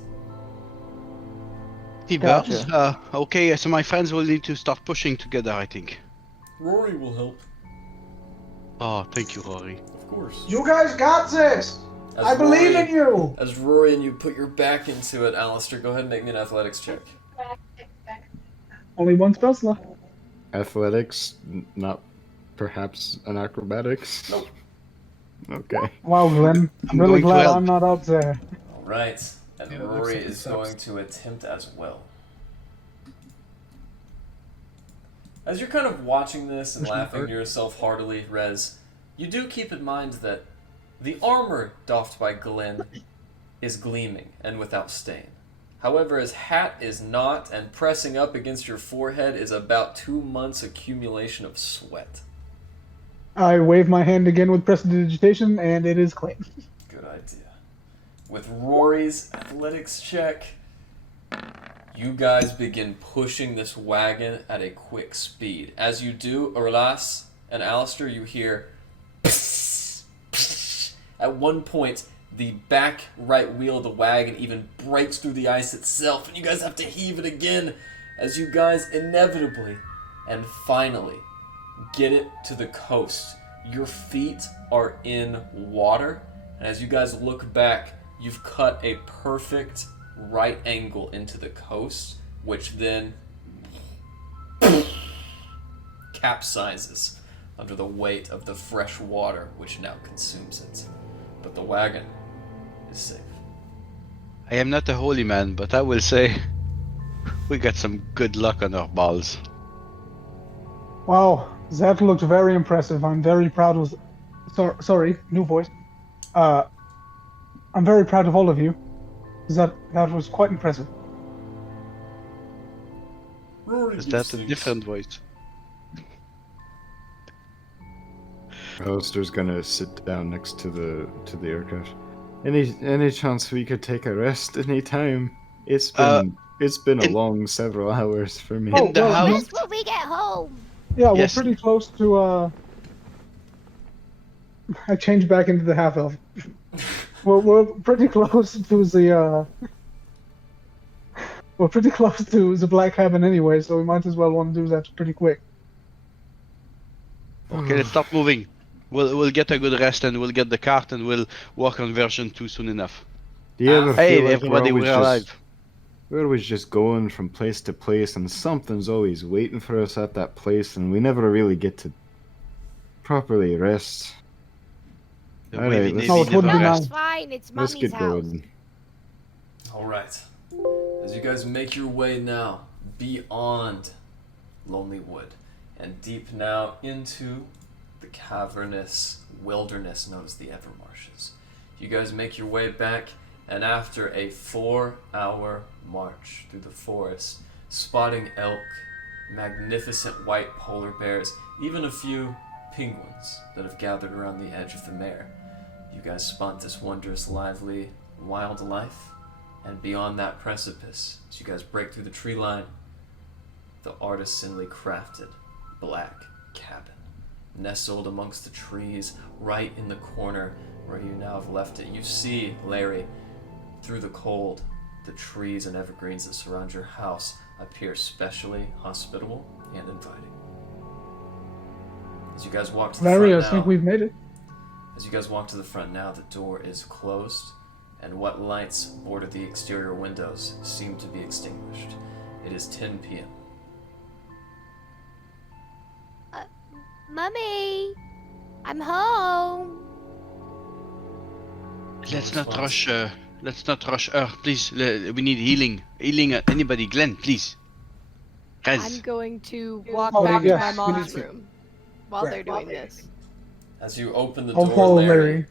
He Gotcha. bows. Okay, so my friends will need to start pushing together, I think. Rory will help, Oh, thank you, Rory. of course. You guys got this! As believe Rory- in you! As Rory and you put your back into it, Alistair, go ahead and make me an athletics check. Only one spell slot. Athletics, not perhaps an acrobatics. Nope. Okay. Wow, Glen. I'm I'm really going to glad help. I'm not up there. Alright, and Yeah, it looks Rory like it is sucks. going to attempt as well. As you're kind of watching this and Push my laughing heart. to yourself heartily, Rez, you do keep in mind that the armor doffed by Glen is gleaming and without stain. However, his hat is not, and pressing up against your forehead is about 2 months' accumulation of sweat. I wave my hand again with prestidigitation, and it is clean. Good idea. With Rory's athletics check, you guys begin pushing this wagon at a quick speed. As you do, Orlas and Alistair, you hear At one point, the back right wheel of the wagon even breaks through the ice itself, and you guys have to heave it again as you guys inevitably and finally get it to the coast. Your feet are in water, and as you guys look back, you've cut a perfect right angle into the coast, which then capsizes under the weight of the fresh water which now consumes it. But the wagon is safe. I am not a holy man, but I will say we got some good luck on our balls. Wow, that looked very impressive. I'm very proud of. Sorry, new voice. I'm very proud of all of you. That was quite impressive. Is that a different voice? Alistair's gonna sit down next to the aircraft. Any chance we could take a rest any time? It's been a long several hours for me. Oh, In the well, house. That's when we get home. Yeah, Yes. we're pretty close to. I changed back into the half elf. We're pretty close to the. We're pretty close to the black cabin anyway, so we might as well want to do that pretty quick. Okay, let's stop moving. We'll get a good rest and we'll get the cart and we'll work on version 2 soon enough. Do you ever Hey, feel like everybody, we're alive. we're always just going from place to place, and something's always waiting for us at that place, and we never really get to properly rest. The Alright, wavy let's- navy Oh, it wouldn't never be No, rests. it's fine. It's Let's Mummy's get house. going. Alright. As you guys make your way now beyond Lonely Wood and deep now into the cavernous wilderness known as the Evermarshes, you guys make your way back, and after a 4-hour march through the forest, spotting elk, magnificent white polar bears, even a few penguins that have gathered around the edge of the mare, you guys spot this wondrous, lively wildlife. And beyond that precipice, as you guys break through the tree line, the artisanally crafted black cabin, nestled amongst the trees, right in the corner where you now have left it. You see, Layree, through the cold, the trees and evergreens that surround your house appear specially hospitable and inviting. As you guys walk to the Larry, I front think now, we've made it. as you guys walk to the front now, the door is closed, and what lights border the exterior windows seem to be extinguished. It is 10 p.m. Mummy, I'm home. Let's not rush her, please. We need healing. Anybody, Glen, please. I'm Guys, going to walk Oh, back yes, to my we need mom's to. room while they're doing this. As you open the I'll door, follow Layree, Larry.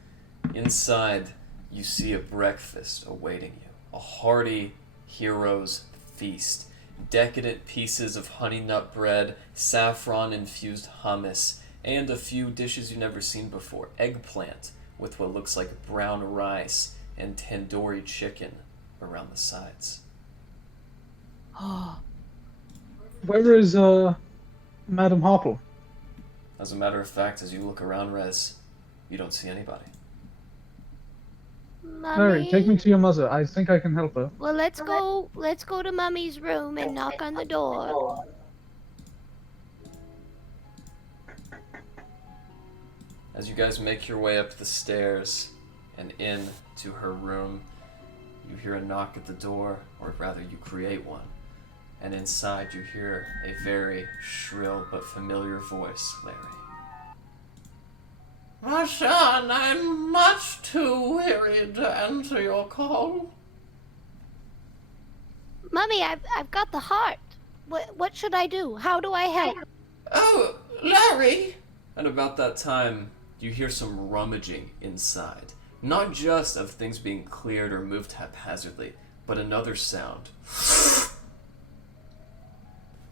inside you see a breakfast awaiting you. A hearty hero's feast. Decadent pieces of honey nut bread, saffron-infused hummus, and a few dishes you've never seen before. Eggplant with what looks like brown rice and tandoori chicken around the sides. Oh, Where is Madam Hopple? As a matter of fact, as you look around, Rez, you don't see anybody. Larry, take me Mummy. to your mother. I think I can help her. Well, let's go. Let's go to Mummy's room and knock on the door. As you guys make your way up the stairs and in to her room, you hear a knock at the door, or rather you create one. And inside you hear a very shrill but familiar voice, Layree. My son, I'm much too weary to answer your call. Mummy, I've got the heart. What should I do? How do I help? Oh, Larry! And about that time, you hear some rummaging inside. Not just of things being cleared or moved haphazardly, but another sound.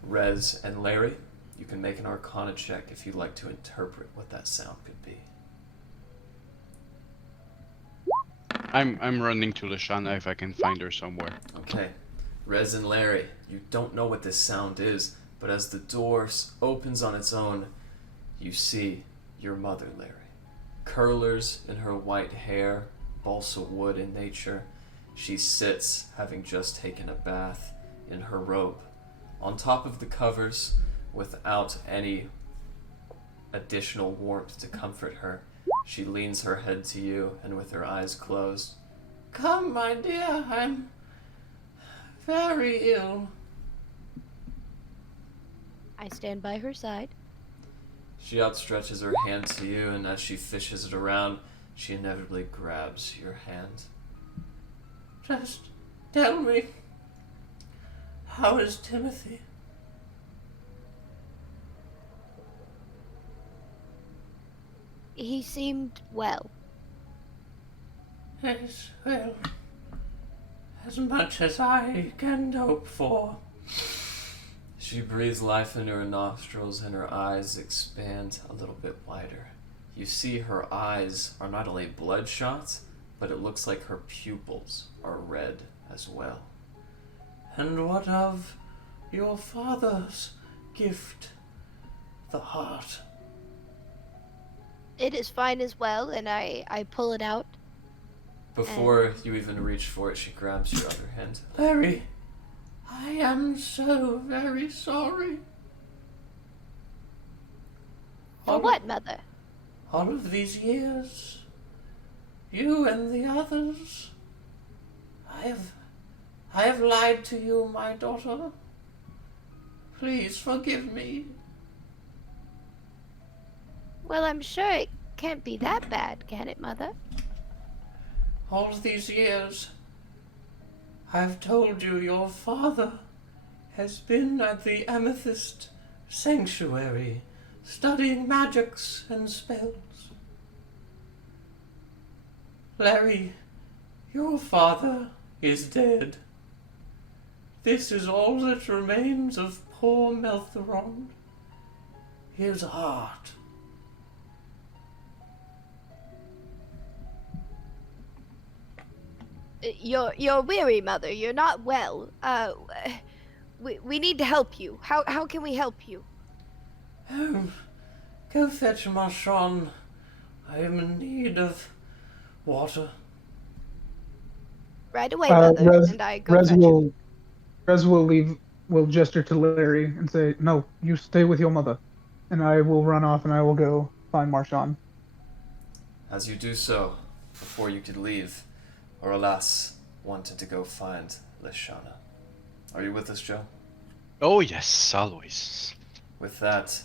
Rez and Layree, you can make an Arcana check if you'd like to interpret what that sound could be. I'm running to Lashana if I can find her somewhere. Okay, Rez and Layree, you don't know what this sound is, but as the door opens on its own, you see your mother, Layree. curlers in her white hair, balsa wood in nature. She sits, having just taken a bath, in her robe, on top of the covers, without any additional warmth to comfort her. She leans her head to you, and with her eyes closed, "Come, my dear, I'm very ill." I stand by her side. She outstretches her hand to you, and as she fishes it around, she inevitably grabs your hand. "Just tell me, how is Timothy?" He seemed well. Yes, well, as much as I can hope for. She breathes life into her nostrils, and her eyes expand a little bit wider. You see her eyes are not only bloodshot, but it looks like her pupils are red as well. And what of your father's gift, the heart? It is fine as well, and I pull it out. Before you even reach for it, she grabs your other hand. Layree, I am so very sorry. For what, Mother? All of these years, you and the others, I have lied to you, my daughter. Please forgive me. Well, I'm sure it can't be that bad, can it, Mother? All these years, I've told you your father has been at the Amethyst Sanctuary, studying magics and spells. Layree, your father is dead. This is all that remains of poor Meltheron. His heart. You're weary, Mother. You're not well. We need to help you. How can we help you? Go fetch Marchand. I am in need of water. Right away, Mother. Rez, And I go Rez fetch him. will leave. Will gesture to Layree and say, "No, you stay with your mother," and I will run off and I will go find Marchand. As you do so, before you could leave, Orlas wanted to go find Leshana. Are you with us, Joe? Oh yes, always. With that,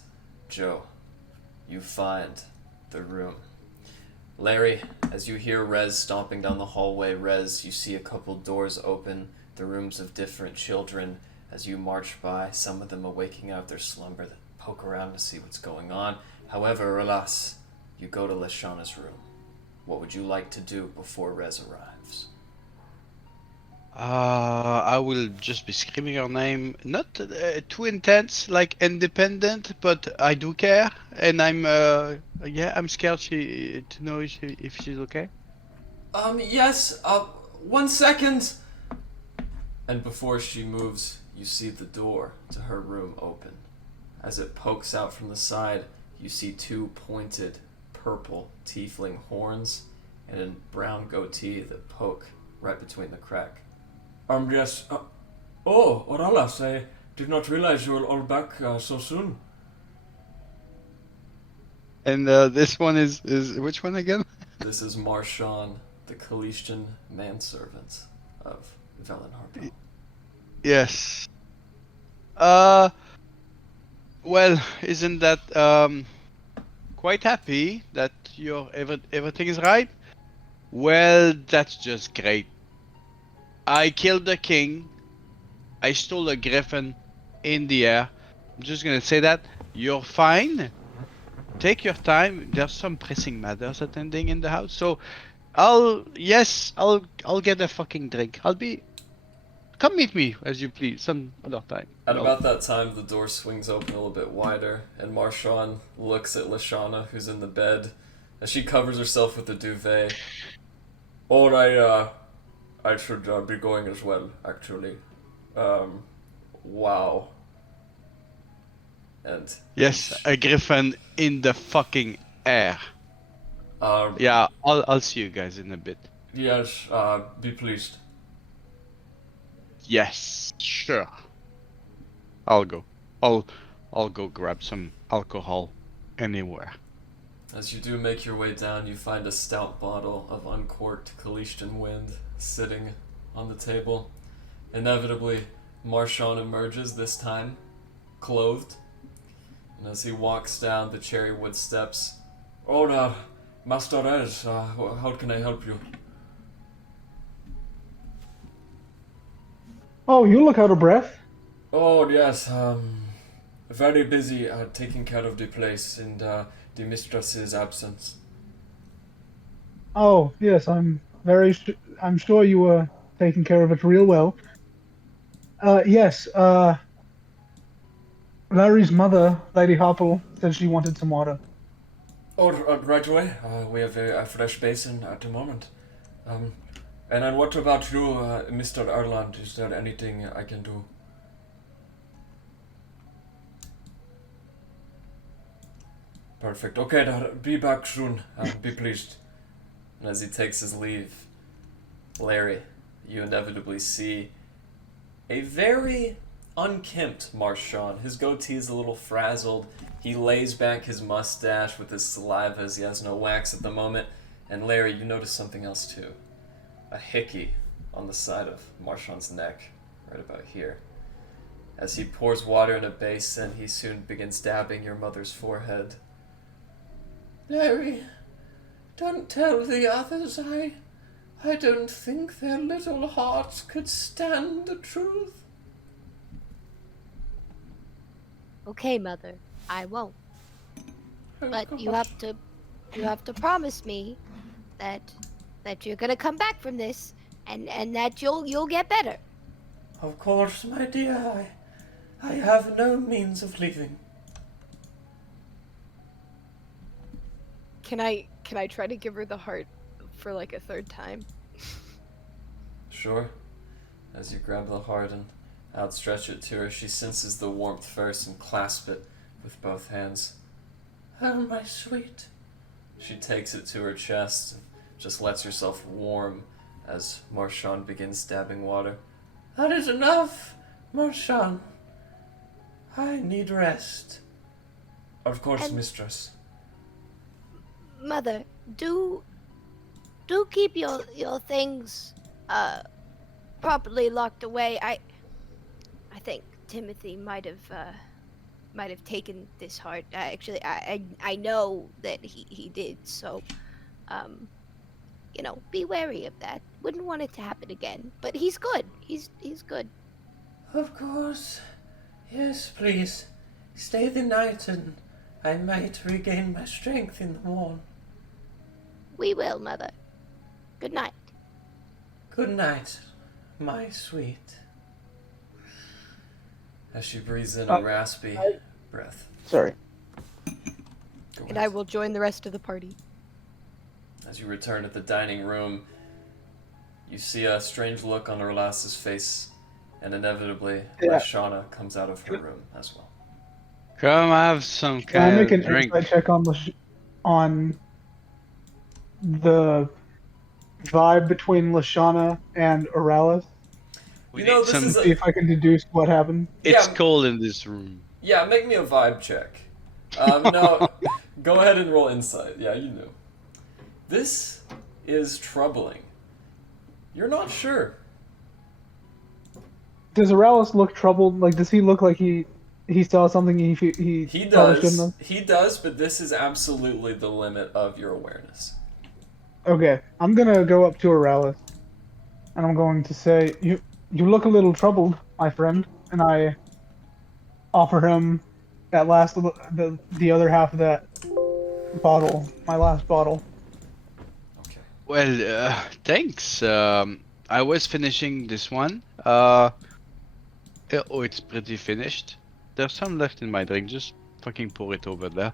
Joe, you find the room. Layree, as you hear Rez stomping down the hallway, Rez, you see a couple doors open, the rooms of different children. As you march by, some of them are waking out of their slumber, that poke around to see what's going on. However, Orlas, you go to Leshana's room. What would you like to do before Rez arrives? I will just be screaming her name, not too intense, like independent, but I do care, and I'm scared to know if she's okay. Yes, 1 second! And before she moves, you see the door to her room open. As it pokes out from the side, you see two pointed purple tiefling horns and a brown goatee that poke right between the crack. Yes. Oh, Orlas, I did not realize you were all back so soon. And this one is which one again? This is Marchand, the Calestian manservant of Velen Harpel. Yes. Well, isn't that quite happy that everything is right? Well, that's just great. I killed the king. I stole a griffin in the air. I'm just gonna say that. You're fine. Take your time. There's some pressing matters attending in the house. So I'll get a fucking drink. Come meet me as you please some other time. At about that time, the door swings open a little bit wider, and Marchand looks at Leshana, who's in the bed, as she covers herself with the duvet. Or I should be going as well, actually. Wow. And Yes, a griffin in the fucking air. Yeah, I'll see you guys in a bit. Yes, be pleased. Yes, sure. I'll go. I'll go grab some alcohol anywhere. As you do make your way down, you find a stout bottle of uncorked Kalishtan wind sitting on the table. Inevitably, Marchand emerges, this time clothed, and as he walks down the cherry wood steps, Oh, Master Ez, how can I help you? Oh, you look out of breath. Oh, yes, very busy taking care of the place in the mistress's absence. Oh, yes, I'm sure you were taking care of it real well. Yes, Larry's mother, Lady Hopple, said she wanted some water. Oh, right away. We have a fresh basin at the moment. And then what about you, Mr. Erland? Is there anything I can do? Perfect. Okay, be back soon. Be pleased. and as he takes his leave, Layree, you inevitably see a very unkempt Marchand. His goatee is a little frazzled. He lays back his mustache with his saliva as he has no wax at the moment. And Layree, you notice something else too. A hickey on the side of Marchand's neck, right about here. As he pours water in a basin, he soon begins dabbing your mother's forehead. Layree, don't tell the others. I don't think their little hearts could stand the truth. Okay, Mother, I won't. Oh, But gosh. you have to promise me that you're gonna come back from this and that you'll get better. Of course, my dear. I have no means of leaving. Can I try to give her the heart for like a third time? Sure. As you grab the heart and outstretch it to her, she senses the warmth first and clasps it with both hands. Oh, my sweet. She takes it to her chest and just lets herself warm as Marchand begins dabbing water. That is enough, Marchand. I need rest. Of course, And- mistress. Mother, do keep your things properly locked away. I think Timothy might have taken this heart. Actually, I know that he did. So, be wary of that. Wouldn't want it to happen again. But he's good. He's good. Of course. Yes, please. Stay the night and I might regain my strength in the morn. We will, Mother. Good night. Good night, my sweet. As she breathes in a raspy breath. Sorry. Go And ahead. I will join the rest of the party. As you return to the dining room, you see a strange look on Orlas's face, and inevitably, Yeah. Lashana comes out of her room as well. Come have some Can I kind make of an drink. insight check on the vibe between Lashana and Oralis? We You know, need this some. is See if I can deduce what happened. It's Yeah. cold in this room. Yeah, make me a vibe check. No, go ahead and roll insight. Yeah, you knew. This is troubling. You're not sure. Does Oralis look troubled? Like, does he look like he saw something he He probably shouldn't does. have? He does, but this is absolutely the limit of your awareness. Okay, I'm gonna go up to Oralis, and I'm going to say, "You look a little troubled, my friend," and I offer him that last the other half of that bottle, my last bottle. Okay. Well, thanks. I was finishing this one. Oh, it's pretty finished. There's some left in my drink. Just fucking pour it over there.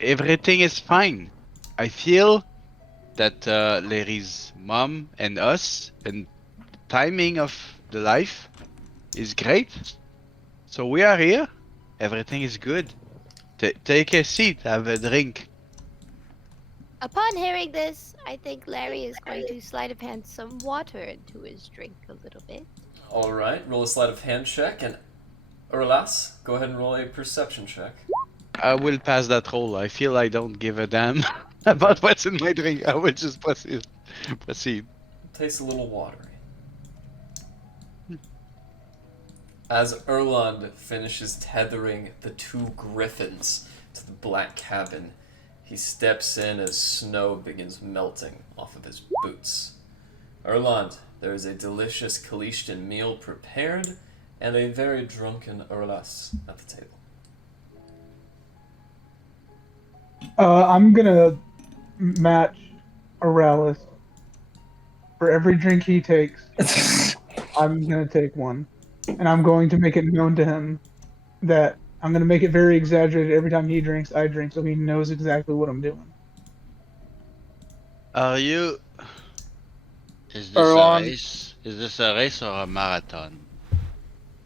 Everything is fine. I feel that Layree's mom and us and timing of the life is great. So we are here. Everything is good. Take a seat. Have a drink. Upon hearing this, I think Larry is going to sleight of hand some water into his drink a little bit. All right, roll a sleight of hand check, and Urlas, go ahead and roll a perception check. I will pass that roll. I feel I don't give a damn about what's in my drink. I will just proceed. Tastes a little watery. As Erland finishes tethering the two griffins to the black cabin, he steps in as snow begins melting off of his boots. Erland, there is a delicious Kalishtan meal prepared and a very drunken Urlas at the table. I'm gonna match Oralis. For every drink he takes, I'm gonna take one. And I'm going to make it known to him that I'm gonna make it very exaggerated. Every time he drinks, I drink, so he knows exactly what I'm doing. Are you? Is this Erlon- a race? Is this a race or a marathon?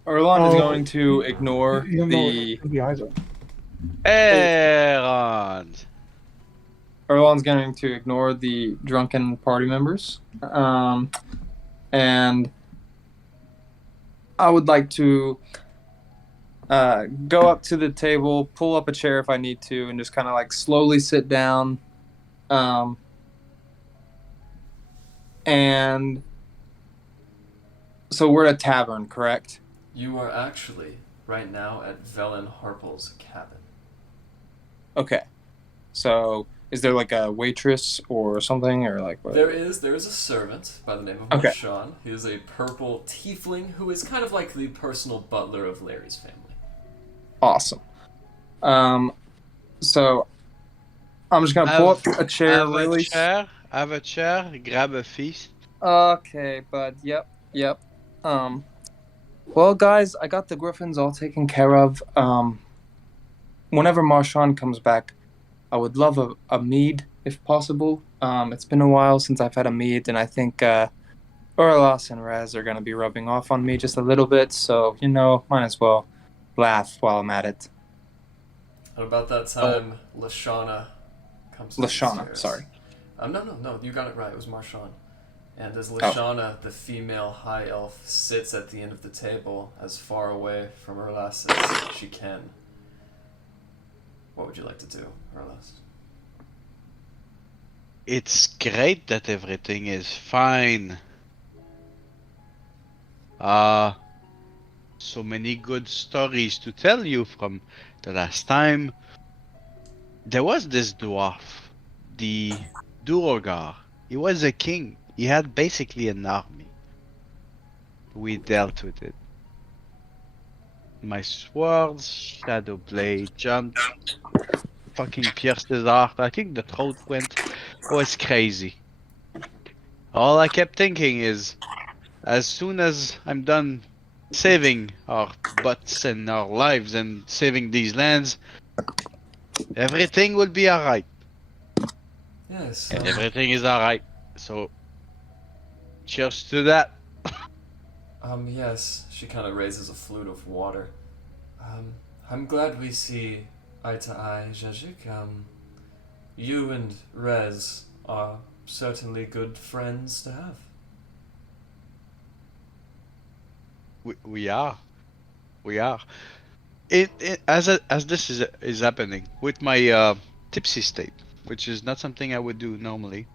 Erlon is Oh, going to ignore You know the. what the eyes are. Aaron! Erlon's going to ignore the drunken party members, and I would like to go up to the table, pull up a chair if I need to, and just kind of like slowly sit down. And so we're at a tavern, correct? You are actually, right now, at Velen Harple's cabin. Okay. So is there like a waitress or something, or like what? There is a servant by the name of Okay. Marshawn. He is a purple tiefling who is kind of like the personal butler of Larry's family. Awesome. So I'm just gonna pull up a chair really. Have a chair. Grab a feast. Okay, bud. Yep. Well, guys, I got the griffins all taken care of. Whenever Marshawn comes back, I would love a mead if possible. It's been a while since I've had a mead, and I think Orlas and Rez are gonna be rubbing off on me just a little bit. So might as well laugh while I'm at it. And about that time, Lashana comes Lashana, downstairs. sorry. No, you got it right. It was Marshawn. And as Lashana, the female high elf, sits at the end of the table as far away from Urlas as she can, what would you like to do, Urlas? It's great that everything is fine. So many good stories to tell you from the last time. There was this dwarf, the Durogar. He was a king. He had basically an army. We dealt with it. My swords, Shadow Blade, jumped, fucking pierced his heart. I think the throat went. It was crazy. All I kept thinking is, as soon as I'm done saving our butts and our lives and saving these lands, everything will be alright. Yes. And everything is alright. So, cheers to that. Yes. She kind of raises a flute of water. I'm glad we see eye to eye, Jajik. You and Rez are certainly good friends to have. We are. As this is happening with my tipsy state, which is not something I would do normally.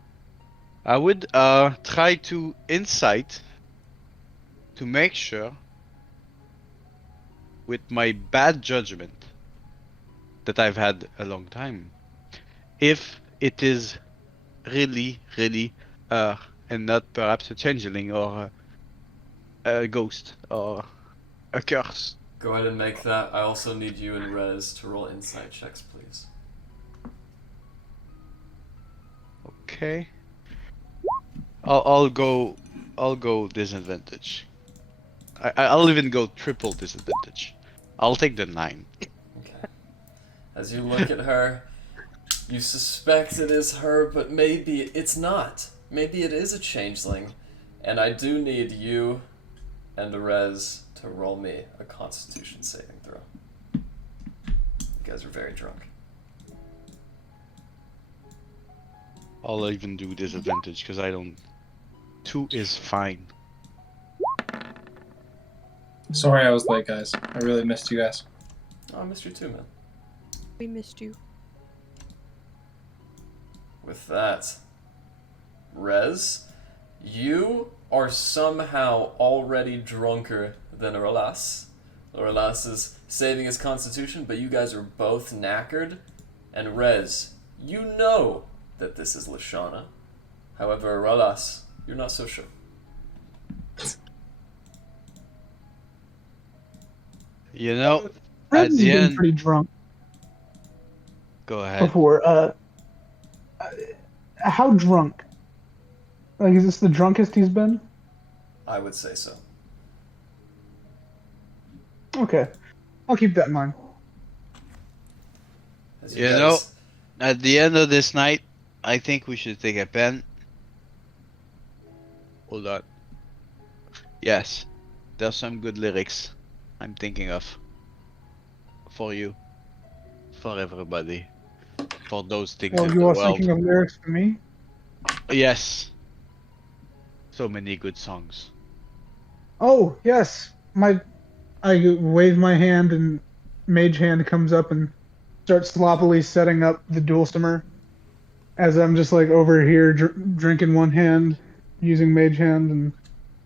I would try to insight to make sure, with my bad judgment that I've had a long time, if it is really, and not perhaps a changeling or a ghost or a curse. Go ahead and make that. I also need you and Rez to roll insight checks, please. Okay. I'll go disadvantage. I'll even go triple disadvantage. I'll take the 9. Okay. As you look at her, you suspect it is her, but maybe it's not. Maybe it is a changeling. And I do need you and Rez to roll me a Constitution saving throw. You guys are very drunk. I'll even do disadvantage because I don't. 2 is fine. Sorry I was late, guys. I really missed you guys. Oh, I missed you too, man. We missed you. With that, Rez, you are somehow already drunker than Orlas. Orlas is saving his constitution, but you guys are both knackered. And Rez, you know that this is Lashana. However, Orlas, you're not so sure. You know, Red's at the been end. pretty drunk Go ahead. before. How drunk? Like, is this the drunkest he's been? I would say so. Okay, I'll keep that in mind. As You know, at the end of this night, I think we should take a pen. Hold on. Yes, there's some good lyrics I'm thinking of. For you. For everybody. For those things Well, in you the are world. thinking of lyrics for me? Yes. So many good songs. Oh, yes. I wave my hand and Mage Hand comes up and starts sloppily setting up the dulcimer as I'm just like over here drinking one hand, using Mage Hand, and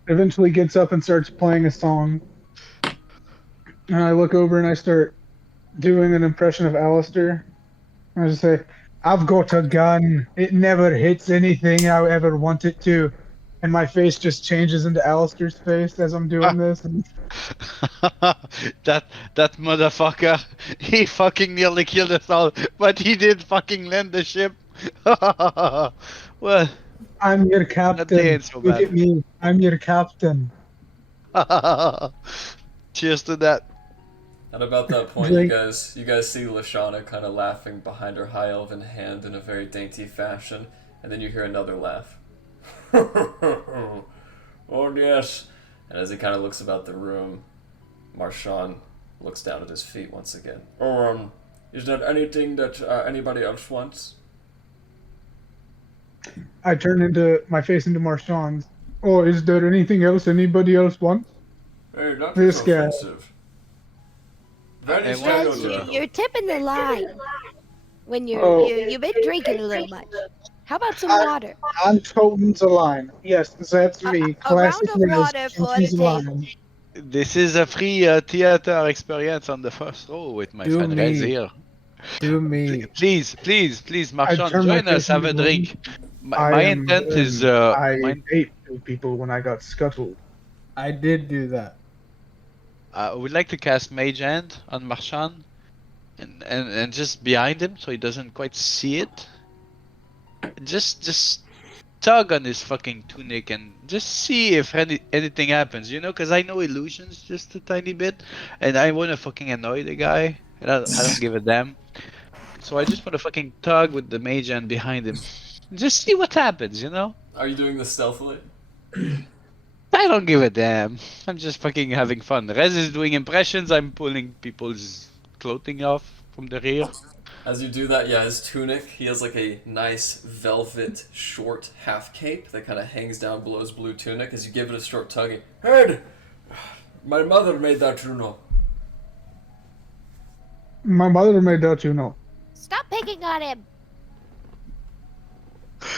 eventually gets up and starts playing a song. And I look over and I start doing an impression of Alistair. I just say, I've got a gun. It never hits anything I ever want it to. And my face just changes into Alistair's face as I'm doing this. And that motherfucker, he fucking nearly killed us all, but he did fucking land the ship. Well, I'm your that captain. day ain't so Look bad. at me. I'm your captain. Cheers to that. At about that point, Drink. you guys see Lashana kind of laughing behind her high elven hand in a very dainty fashion, and then you hear another laugh. Oh yes. And as he kind of looks about the room, Marchand looks down at his feet once again. Is there anything that anybody else wants? I turn my face into Marchand's. Oh, is there anything else anybody else wants? Hey, that This is guy. offensive. Very Hey, Rez, stereotypical. you're tipping the line when Oh. you've been drinking a little much. How about some water? I'm toting the line. Yes, that's me. A round Classic of Rez, water for toting the table. line. This is a free theater experience on the first row with my Do friend me. Rez here. Do me. Please, Marchand, turn my join us, face have a into drink. I My am intent is I ate two people when I got scuttled. I did do that. I would like to cast Mage Hand on Marchand and just behind him so he doesn't quite see it. Just tug on his fucking tunic and just see if anything happens, you know, because I know illusions just a tiny bit and I want to fucking annoy the guy and I don't give a damn. So I just want to fucking tug with the Mage Hand behind him. Just see what happens, you know? Are you doing this stealthily? I don't give a damn. I'm just fucking having fun. Rez is doing impressions. I'm pulling people's clothing off from the rear. As you do that, yeah, his tunic, he has like a nice velvet short half cape that kind of hangs down below his blue tunic. As you give it a short tugging, Head! My mother made that, you know. My mother made that, you know. Stop picking on him.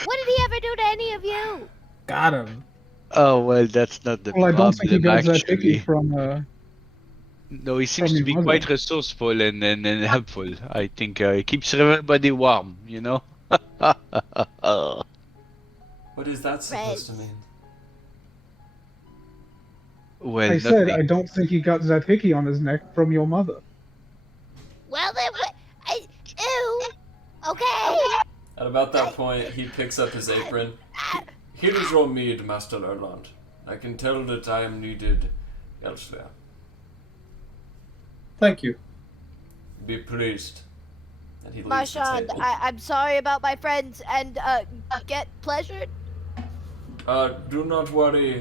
What did he ever do to any of you? Got him. Oh well, that's not the Well, I don't think he problem got that picky actually. from. No, he seems from to be your quite mother. resourceful and helpful. I think he keeps everybody warm, you know. what is that supposed to mean? Well, I said nothing. I don't think he got that hickey on his neck from your mother. Well, then, ew. Okay. At about that point, he picks up his apron. Here is your mead, Master Erland. I can tell that I am needed elsewhere. Thank you. Be pleased. And he leaves the Marchand, table. I'm sorry about my friends, and get pleasured. Do not worry,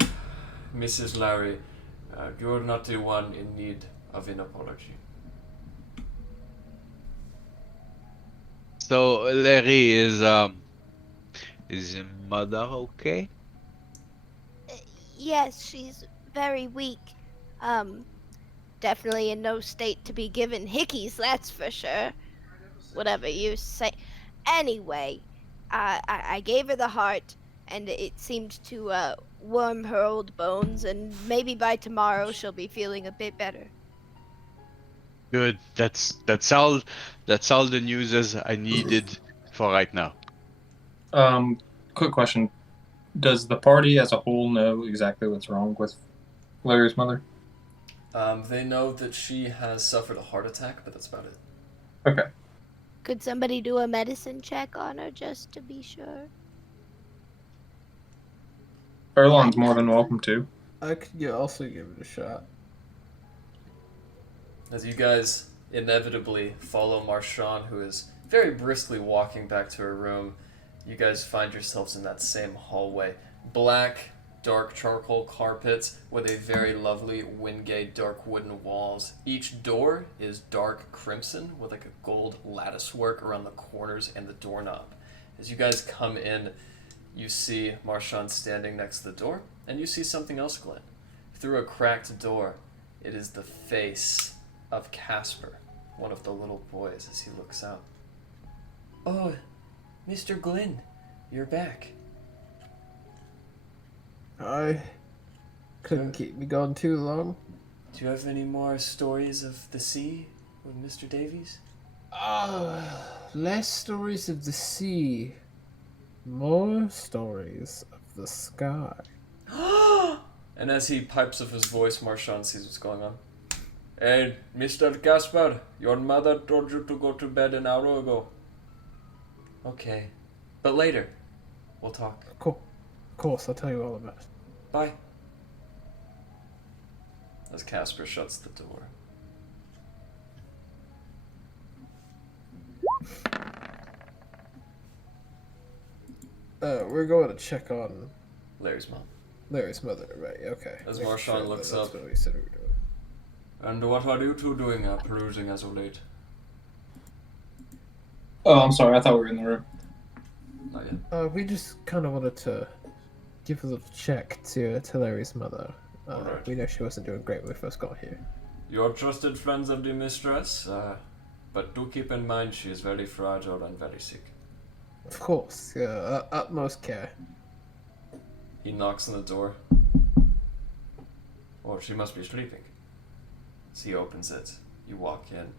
Mrs. Layree. You're not the one in need of an apology. So Layree is Is your mother okay? Yes, she's very weak. Definitely in no state to be given hickeys, that's for sure. Whatever you say. Anyway, I gave her the heart, and it seemed to warm her old bones, and maybe by tomorrow she'll be feeling a bit better. Good. That's all. That's all the news as I needed for right now. Quick question: does the party as a whole know exactly what's wrong with Larry's mother? They know that she has suffered a heart attack, but that's about it. Okay. Could somebody do a medicine check on her just to be sure? Erlon's more than welcome to. I could also give it a shot. As you guys inevitably follow Marchand, who is very briskly walking back to her room, you guys find yourselves in that same hallway. Black, dark charcoal carpets with a very lovely Wingate dark wooden walls. Each door is dark crimson with like a gold lattice work around the corners and the doorknob. As you guys come in, you see Marchand standing next to the door, and you see something else, Glen. Through a cracked door, it is the face of Casper, one of the little boys, as he looks out. Oh, Mr. Glen, you're back. I couldn't keep me gone too long. Do you have any more stories of the sea with Mr. Davies? Less stories of the sea, more stories of the sky. And as he pipes up his voice, Marchand sees what's going on. Hey, Mr. Gaspar, your mother told you to go to bed an hour ago. Okay, but later, we'll talk. Cool. Of course, I'll tell you all about it. Bye. As Casper shuts the door. We're going to check on Larry's mom. Larry's mother, right? Okay. As Make Marchand sure looks that's up. what we said we were doing. And what are you two doing perusing as of late? Oh, I'm sorry. I thought we were in the room. Not yet. We just kind of wanted to give a little check to Larry's mother. Alright. We know she wasn't doing great when we first got here. Your trusted friends of the mistress, but do keep in mind she is very fragile and very sick. Of course, utmost care. He knocks on the door. Or she must be sleeping. As he opens it, you walk in,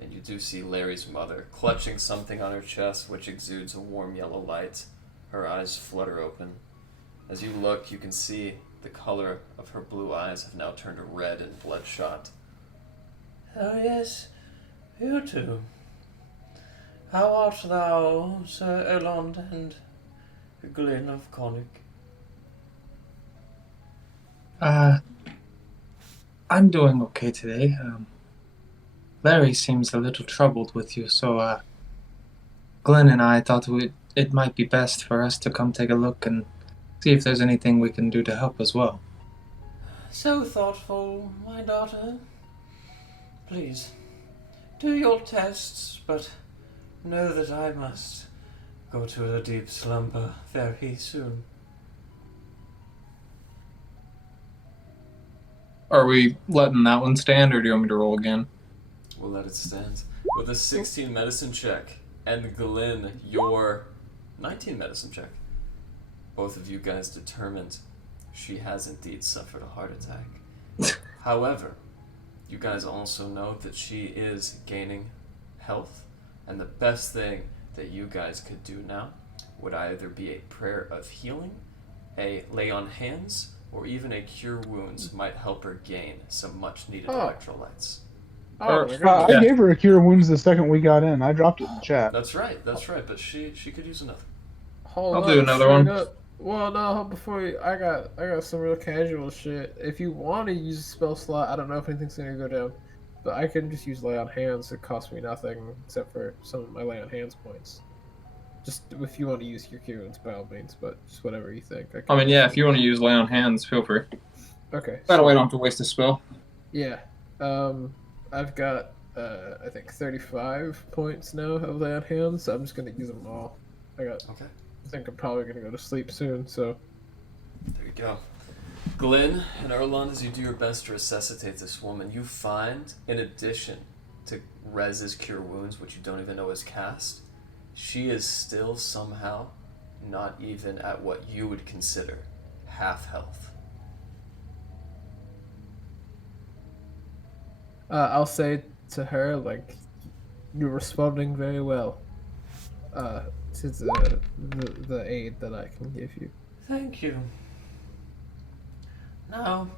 and you do see Larry's mother clutching something on her chest which exudes a warm yellow light. Her eyes flutter open. As you look, you can see the color of her blue eyes have now turned red and bloodshot. Oh yes, you too. How art thou, Sir Erland and Glen of Connacht? I'm doing okay today. Larry seems a little troubled with you, so Glen and I thought it might be best for us to come take a look and see if there's anything we can do to help as well. So thoughtful, my daughter. Please, do your tests, but know that I must go to a deep slumber very soon. Are we letting that one stand, or do you want me to roll again? We'll let it stand. With a 16 medicine check, and Glen, your 19 medicine check, both of you guys determined she has indeed suffered a heart attack. However, you guys also know that she is gaining health, and the best thing that you guys could do now would either be a prayer of healing, a lay on hands, or even a cure wounds might help her gain some much needed electrolytes. I gave her a cure wounds the second we got in. I dropped it in the chat. That's right, but she could use another. I'll do another one. Well, no, before you, I got some real casual shit. If you want to use a spell slot, I don't know if anything's gonna go down, but I can just use lay on hands. It costs me nothing except for some of my lay on hands points. Just if you want to use your cure wounds, by all means, but just whatever you think. I mean, yeah, if you want to use lay on hands, feel free. Okay. That way I don't have to waste a spell. Yeah. I've got I think 35 points now of lay on hands, so I'm just gonna use them all. I got Okay. think I'm probably gonna go to sleep soon. So There you go. Glen and Erlon, as you do your best to resuscitate this woman, you find, in addition to Rez's Cure Wounds, which you don't even know is cast, she is still somehow not even at what you would consider half health. I'll say to her, like, you're responding very well to the aid that I can give you. Thank you. Now,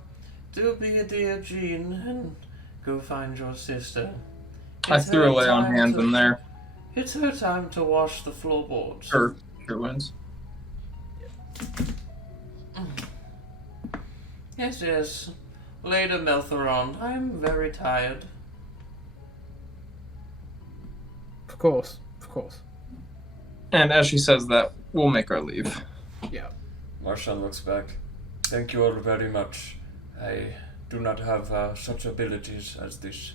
do be a dear Jean and go find your sister. I It's threw her a lay on time hands to- in there. It's her time to wash the floorboards. Sure wins. Yes. Later, Meltheron. I'm very tired. Of course. And as she says that, we'll make our leave. Yeah. Marshawn looks back. Thank you all very much. I do not have such abilities as this.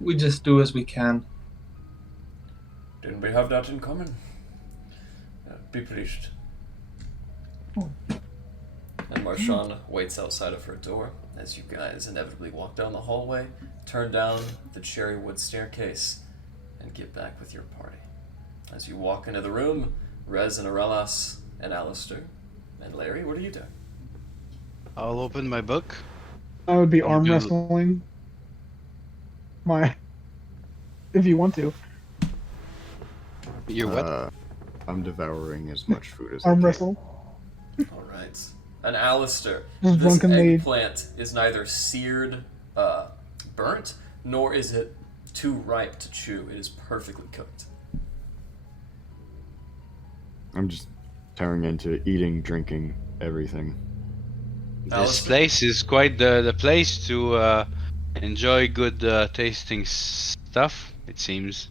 We just do as we can. Then we have that in common. Be pleased. And Marshawn waits outside of her door as you guys inevitably walk down the hallway, turn down the cherry wood staircase, and get back with your party. As you walk into the room, Rez and Arelas and Alistair and Layree, what are you doing? I'll open my book. I would be arm do- wrestling. If you want to. You're what? I'm devouring as much food as Arm I can. wrestle. Alright. And Alistair, Just this drunkenly- eggplant is neither seared, burnt, nor is it too ripe to chew. It is perfectly cooked. I'm just tearing into eating, drinking, everything. This Alistair? place is quite the place to enjoy good tasting stuff, it seems.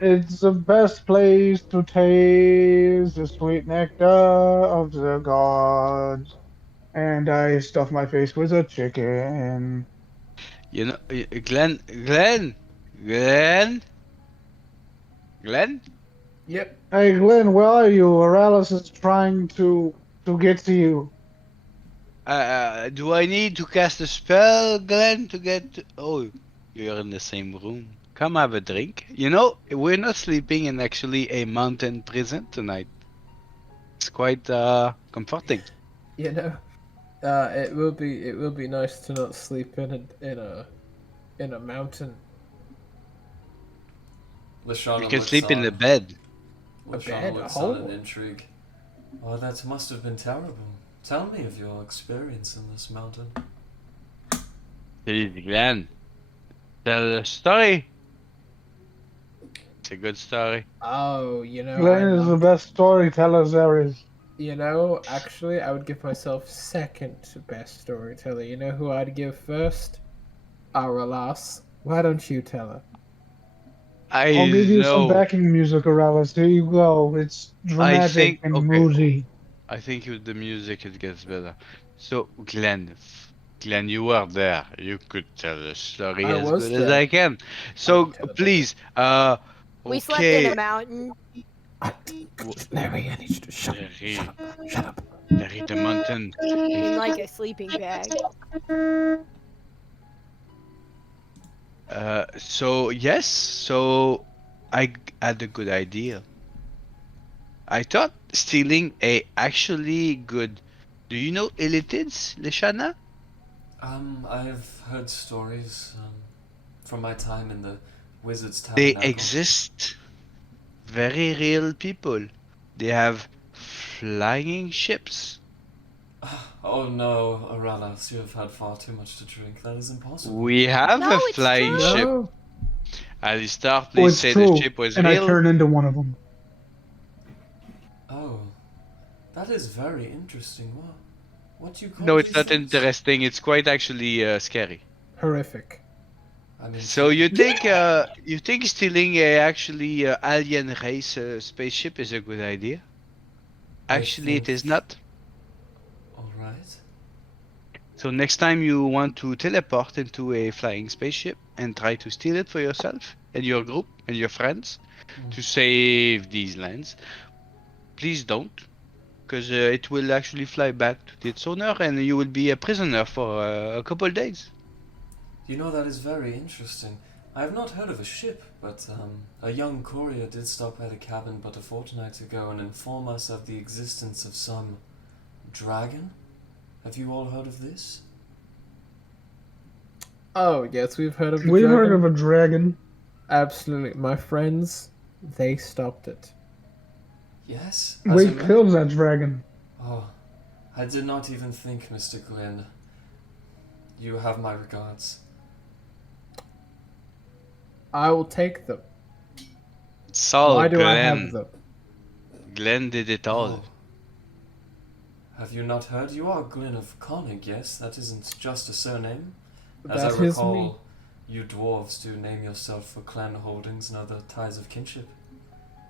It's the best place to taste the sweet nectar of the gods. And I stuff my face with a chicken. You know, Glen? Yep. Hey Glen, where are you? Arelas is trying to get to you. Do I need to cast a spell, Glen, to get... Oh, you're in the same room. Come have a drink. You know, we're not sleeping in actually a mountain prison tonight. It's quite comforting. You know, it will be nice to not sleep in a mountain. Lashana You can looks sleep in on. the bed. A Lashana bed? looks A on hole? in intrigue. Oh, that must have been terrible. Tell me of your experience in this mountain. Please, Glen. Tell a story. It's a good story. Oh, you know, Glen is the best storyteller there is. you know, actually, I would give myself second to best storyteller. You know who I'd give first? Arelas. Why don't you tell her? I'll give you some know. backing music, Arelas. Here you go. It's dramatic think- and okay. moody. I think with the music it gets better. So, Glen, you were there. You could tell the story I as was good as there. I can. So, could tell it please, We slept in okay. a mountain. Larry, I need you to shut up. Layree, Shut up. Layree, the mountain. In like a sleeping bag. So I had a good idea. I thought stealing a actually good. Do you know Elitids, Leshana? I've heard stories from my time in the Wizard's They Tabernacle. exist. Very real people. They have flying ships. Oh no, Arelas, you have had far too much to drink. That is impossible. We have No, a it's flying true. ship. No. Alistair, Oh, please it's say true. the ship was And I real. turn into one of them. Oh, that is very interesting. What do you call No, it's these not things? interesting. It's quite actually scary. Horrific. I mean, So you think stealing a actually alien race spaceship is a good idea? I Actually, it think- is not. all right. So next time you want to teleport into a flying spaceship and try to steal it for yourself and your group and your friends to save these lands, please don't, because it will actually fly back to its owner and you will be a prisoner for a couple days. You know, that is very interesting. I have not heard of a ship, but a young courier did stop at a cabin but a fortnight ago and inform us of the existence of some dragon. Have you all heard of this? Oh yes, we've heard of the We've dragon. heard of a dragon. Absolutely, my friends, they stopped it. Yes? We in killed that dragon. Oh, I did not even think, Mr. Glen. You have my regards. I will take them. It's all Why do Glen. I have them? Glen did it all. Oh. Have you not heard? You are Glen of Konig, yes? That isn't just a surname. As That I is recall, me. you dwarves do name yourself for clan holdings and other ties of kinship.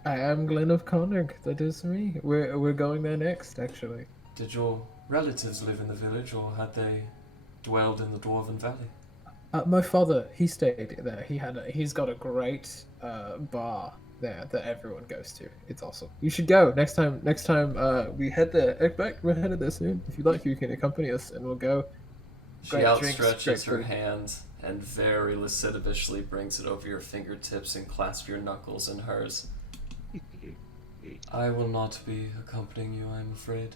I am Glen of Konig. That is me. We're going there next, actually. Did your relatives live in the village, or had they dwelled in the Dwarven Valley? My father, he stayed there. He's got a great bar there that everyone goes to. It's awesome. You should go next time. We head there. In fact, we're headed there soon. If you'd like, you can accompany us, and we'll go. She Great drinks, outstretches great her food. hand and very lasciviously brings it over your fingertips and clasps your knuckles in hers. I will not be accompanying you, I'm afraid.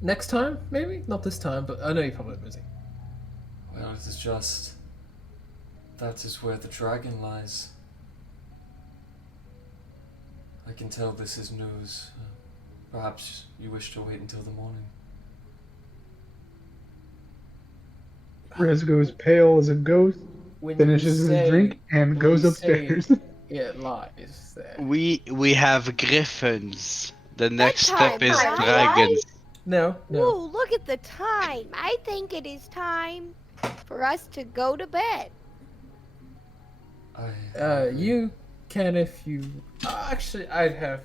Next time, maybe not this time, but I know you're probably busy. Well, it is just... that is where the dragon lies. I can tell this is news. Perhaps you wish to wait until the morning. Rez goes pale as a ghost, When finishes you his say- drink, and when goes you say upstairs. It lies there. We have griffins. The next Bedtime, step is right? dragons. No. Ooh, look at the time. I think it is time for us to go to bed. You can if you. Actually, I'd have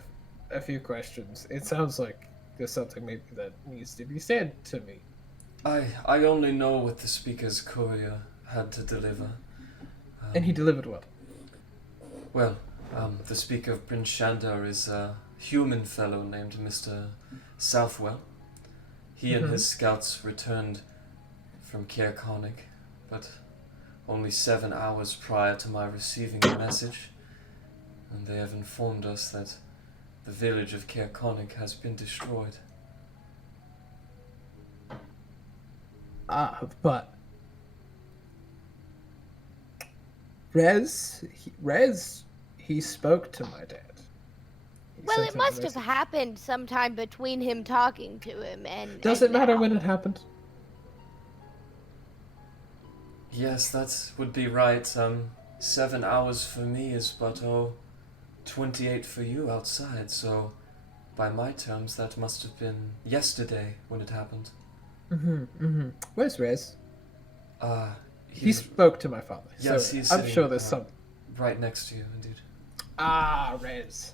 a few questions. It sounds like there's something maybe that needs to be said to me. I only know what the speaker's courier had to deliver. And he delivered what? Well, the speaker of Prince Shandar is a human fellow named Mr. Southwell. He and his scouts returned from Caer Konig, but only 7 hours prior to my receiving the message, and they have informed us that the village of Caer Konig has been destroyed. But Rez, he spoke to my dad. He Well, sent it him a must have message. happened sometime between him talking to him and. Does and it matter now. when it happened? Yes, that would be right. 7 hours for me is but, 28 for you outside, so by my terms that must have been yesterday when it happened. Where's Rez? He He's spoke to my father. Yes, so he's I'm sitting, sure there's something. right next to you, indeed. Ah, Rez.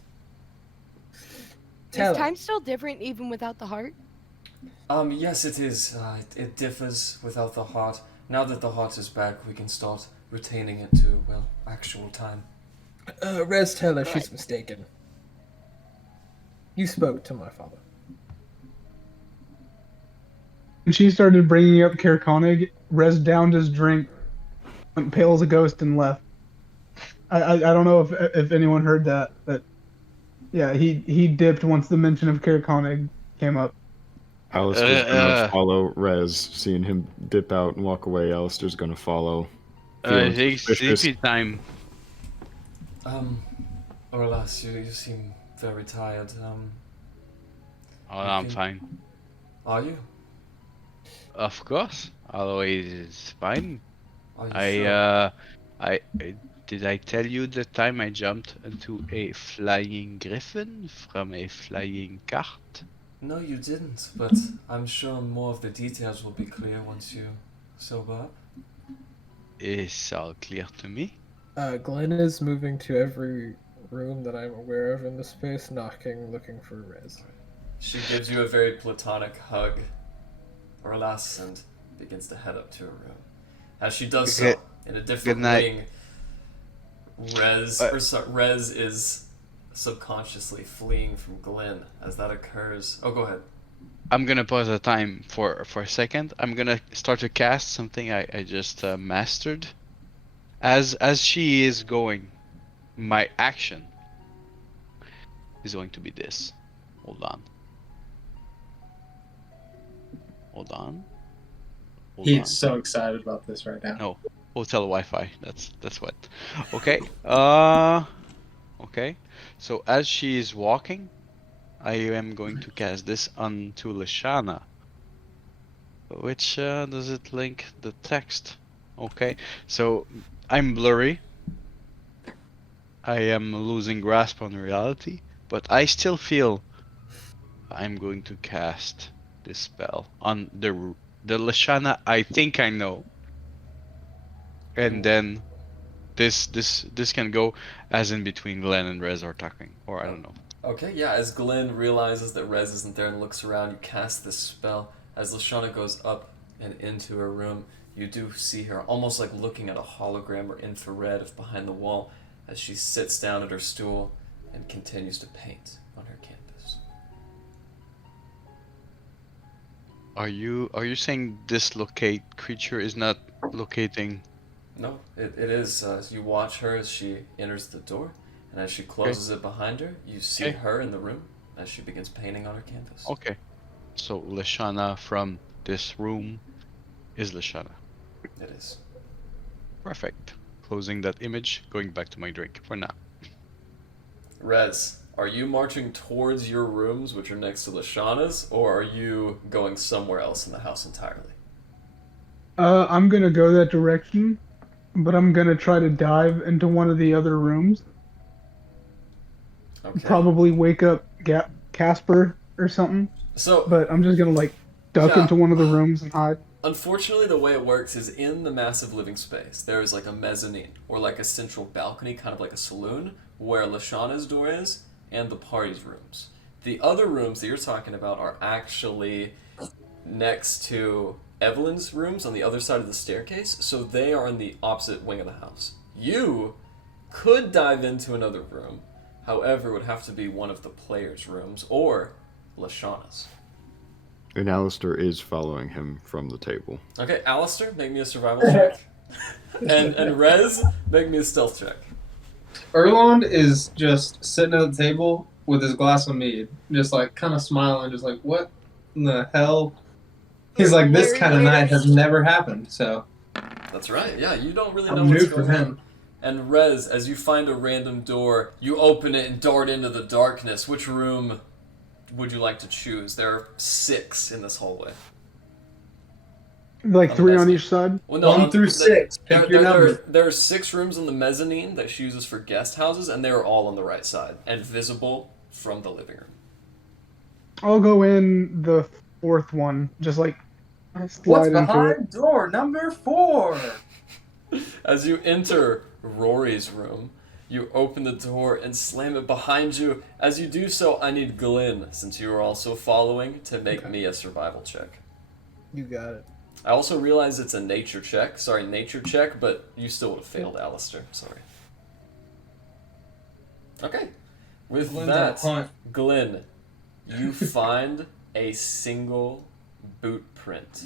Tell Is him. time still different even without the heart? Yes, it is. It differs without the heart. Now that the heart is back, we can start retaining it to, well, actual time. Rez, tell her she's mistaken. You spoke to my father. When she started bringing up Caer Konig, Rez downed his drink, went pale as a ghost, and left. I don't know if anyone heard that, but yeah, he dipped once the mention of Caer Konig came up. Alistair's gonna follow Rez, seeing him dip out and walk away. Alistair's gonna follow. feeling It's suspicious. sleepy time. Orlas, you seem very tired. Oh, I'm Okay. fine. Are you? Of course, always fine. Are you I sure? did I tell you the time I jumped into a flying griffin from a flying cart? No, you didn't, but I'm sure more of the details will be clear once you sober up. It's all clear to me. Glen is moving to every room that I'm aware of in the space, knocking, looking for Rez. She gives you a very platonic hug, Orlas, and begins to head up to her room. As she does so, Okay. in a different Good night. wing, Rez is subconsciously fleeing from Glen. As that occurs, oh, go ahead. I'm gonna pause the time for a second. I'm gonna start to cast something I just mastered. As she is going, my action is going to be this. Hold on. Hold on. Hold He on. is so excited about this right now. No, hotel Wi-Fi. That's what. Okay. Okay. So as she is walking, I am going to cast this onto Lashana. Which does it link the text? Okay. So I'm blurry. I am losing grasp on reality, but I still feel I'm going to cast this spell on the Lashana I think I know. And then this can go as in between Glen and Rez are talking, or I don't know. Okay, yeah, as Glen realizes that Rez isn't there and looks around, you cast this spell. As Lashana goes up and into her room, you do see her almost like looking at a hologram or infrared of behind the wall as she sits down at her stool and continues to paint on her canvas. Are you saying this locate creature is not locating? No, it is. As you watch her as she enters the door, and as she closes it behind her, you see Okay. her in the room as she begins painting on her canvas. Okay. So Lashana from this room is Lashana. It is. Perfect. Closing that image, going back to my drink for now. Rez, are you marching towards your rooms, which are next to Lashana's, or are you going somewhere else in the house entirely? I'm gonna go that direction, but I'm gonna try to dive into one of the other rooms. Okay. Probably wake up Casper or something. So, But I'm just gonna like duck Yeah. into one of the rooms and hide. unfortunately, the way it works is in the massive living space, there is like a mezzanine, or like a central balcony, kind of like a saloon, where Lashana's door is, and the party's rooms. The other rooms that you're talking about are actually next to Evelyn's rooms on the other side of the staircase, so they are in the opposite wing of the house. You could dive into another room, however, it would have to be one of the players' rooms, or Lashana's. And Alistair is following him from the table. Okay, Alistair, make me a survival check. and Rez, make me a stealth check. Erlond is just sitting at the table with his glass of mead, just like kind of smiling, just like, what in the hell? He's like, this kind of night has never happened, so That's right, yeah, you don't really know I'm what's new for going on. him. And Rez, as you find a random door, you open it and dart into the darkness. Which room would you like to choose? There are 6 in this hallway. Like On 3 on mezzanine. each side. Well, no, 1 through 6. Pick your number. there are 6 rooms on the mezzanine that she uses for guest houses, and they are all on the right side and visible from the living room. I'll go in the 4th one, just like What's slide into it. behind door number 4? As you enter Rory's room, you open the door and slam it behind you. As you do so, I need Glen, since you are also following, to make me a survival check. You got it. I also realize it's a nature check. Sorry, nature check, but you still would have failed, Alistair. Sorry. Okay. With Glen's that, on a hunt. Glen, you find a single boot print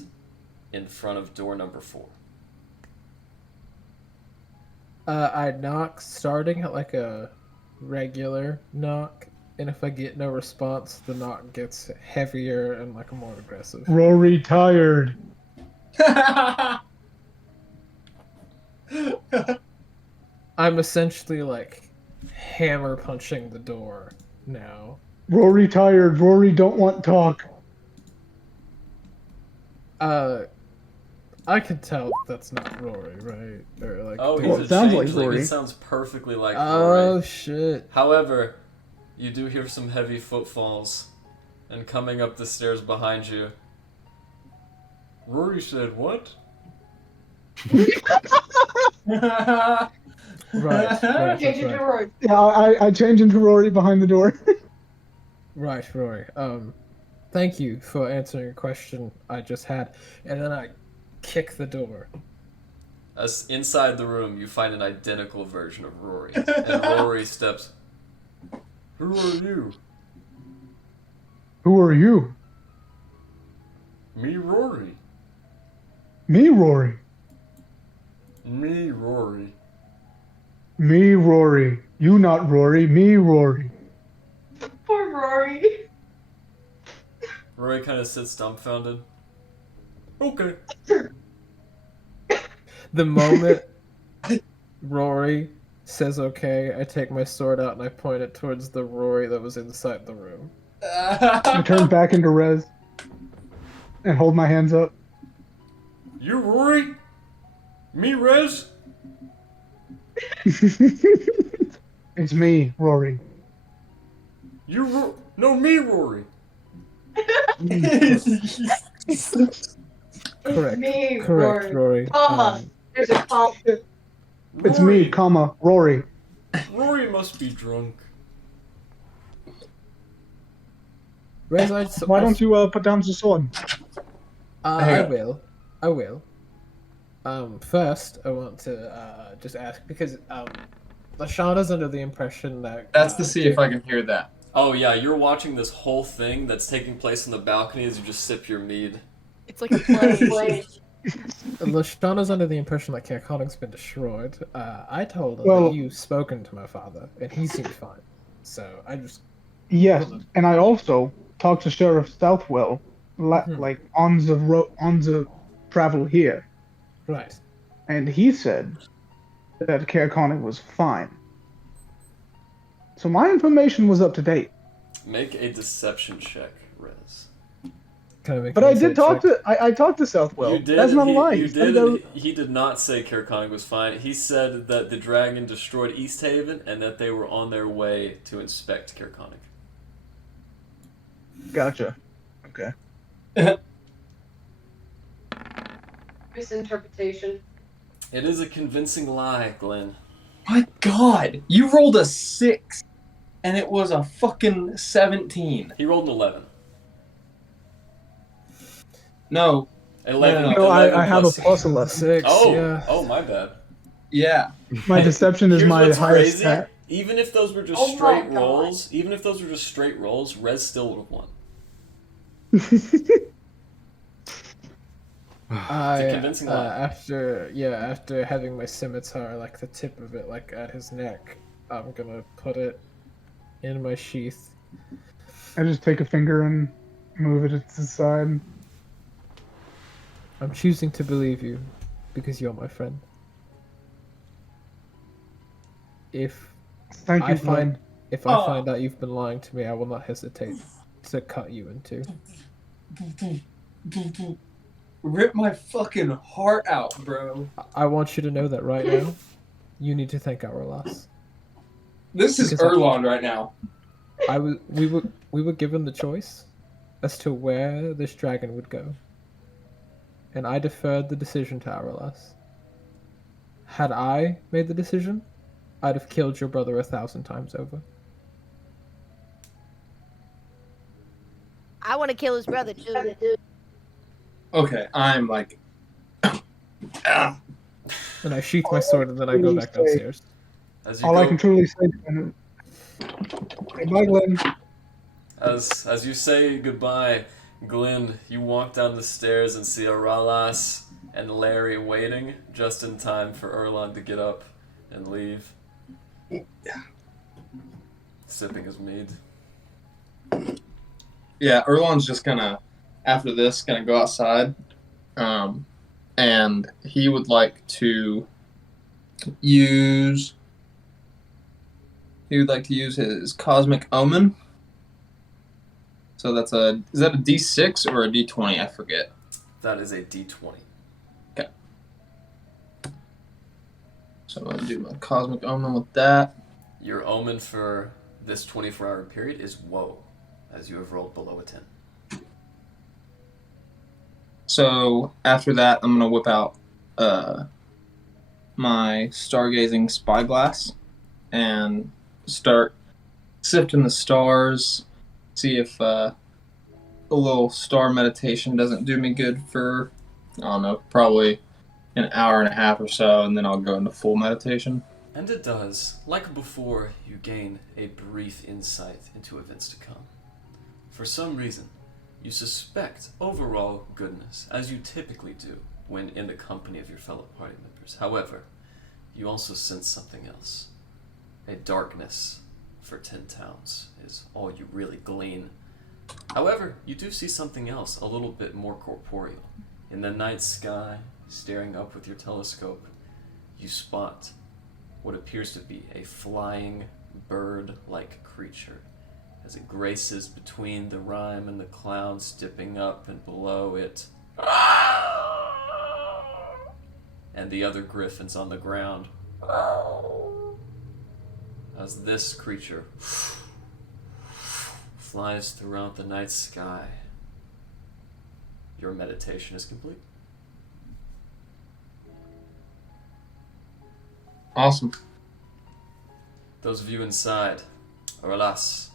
in front of door number 4. I knock starting at like a regular knock, and if I get no response, the knock gets heavier and like more aggressive. Rory tired. I'm essentially like hammer punching the door now. Rory tired. Rory don't want talk. I can tell that's not Rory, right? Or like, Oh, dude. he's Well, a it sounds like changeling. Rory. It sounds perfectly like Oh Rory. shit! However, you do hear some heavy footfalls, and coming up the stairs behind you, Rory said, "What?" Right, Change into right, Rory. Yeah, I change into Rory behind the door. right, Rory. Thank you for answering a question I just had. And then I kick the door. As inside the room, you find an identical version of Rory. And Rory steps. Who are you? Who are you? Me, Rory. Me, Rory. Me, Rory. Me, Rory. You not Rory. Me, Rory. Poor Rory. Rory kind of sits dumbfounded. Okay. The moment Rory says okay, I take my sword out and I point it towards the Rory that was inside the room. I turn back into Rez and hold my hands up. You, Rory? Me, Rez? It's me, Rory. You, no, me, Rory. Correct. Me, Correct, Rory. Comma. There's a comma. It's me, comma, Rory. Rory must be drunk. Rez, Why don't you put down the sword? I will. I will. First, I want to just ask because Lashana's under the impression that That's to see if I can hear that. Oh yeah, you're watching this whole thing that's taking place on the balcony as you just sip your mead. It's like a play. Lashana's under the impression that Kairkonic's been destroyed. I told her Well- that you've spoken to my father, and he seemed fine. So I just Yes, and I also talked to Sheriff Southwell, Mhm. like on the travel here, right. and he said that Kairkonic was fine. So my information was up to date. Make a deception check, Rez. Can I make But an I did insight talk check? to I talked to Southwell. You did. That's not a he, lie. You He said did. He did not say Kairkonic was fine. He said that the dragon destroyed East Haven and that they were on their way to inspect Kairkonic. Gotcha. Okay. Misinterpretation. It is a convincing lie, Glen. My God, you rolled a 6, and it was a fucking 17. He rolled an 11. No, 11. No, No, 11 I have a plus- plus 11. 6. Oh, Yeah. oh, my bad. yeah. My deception is Here's my what's highest crazy. stat. Even if those were just Oh my straight God. rolls, Rez still would have won. I convincing lie. after having my scimitar, like the tip of it, like at his neck, I'm gonna put it in my sheath. I just take a finger and move it to the side. I'm choosing to believe you because you're my friend. If Thank you, I find Glenn. if I find out you've been lying to me, I will not hesitate to cut you in two. Rip my fucking heart out, bro. I want you to know that right now, you need to thank our loss. This is Because I- Erlon right now. We were given the choice as to where this dragon would go, and I deferred the decision to Aralas. Had I made the decision, I'd have killed your brother 1,000 times over. I want to kill his brother too. Okay, I'm like, ah. And I sheath my sword and then I go back downstairs. As you All go, I can truly say is, goodbye, Glenn. as you say goodbye, Glen, you walk down the stairs and see Aralas and Layree waiting just in time for Erlon to get up and leave. Sipping his mead. Yeah, Erlon's just gonna, after this, gonna go outside, and he would like to use. He would like to use his cosmic omen. So that's is that a D6 or a D20? I forget. That is a D20. So I'm gonna do my cosmic omen with that. Your omen for this 24-hour period is woe, as you have rolled below a 10. So after that, I'm gonna whip out my stargazing spyglass and start sifting the stars, see if a little star meditation doesn't do me good for, I don't know, probably an hour and a half or so, and then I'll go into full meditation. And it does. Like before, you gain a brief insight into events to come. For some reason, you suspect overall goodness, as you typically do when in the company of your fellow party members. However, you also sense something else. A darkness for 10 towns is all you really glean. However, you do see something else, a little bit more corporeal. In the night sky, staring up with your telescope, you spot what appears to be a flying bird-like creature as it graces between the rime and the clouds, dipping up and below it. And the other griffins on the ground. As this creature flies throughout the night sky, your meditation is complete. Awesome. Those of you inside, or alas,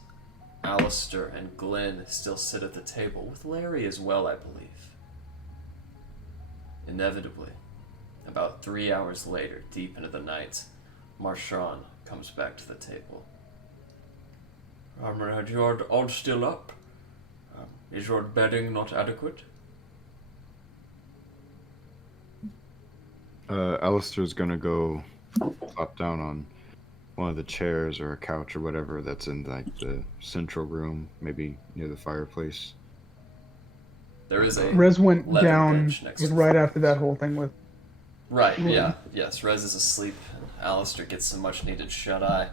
Alistair and Glen still sit at the table, with Layree as well, I believe. Inevitably, about 3 hours later, deep into the night, Marchand comes back to the table. Comrade, you're all still up? Is your bedding not adequate? Alistair's gonna go flop down on one of the chairs or a couch or whatever that's in like the central room, maybe near the fireplace. There is a Rez went leather down bench next to the right after that whole thing with. Right, yeah, yes. Rez is asleep, and Alistair gets some much-needed shut-eye.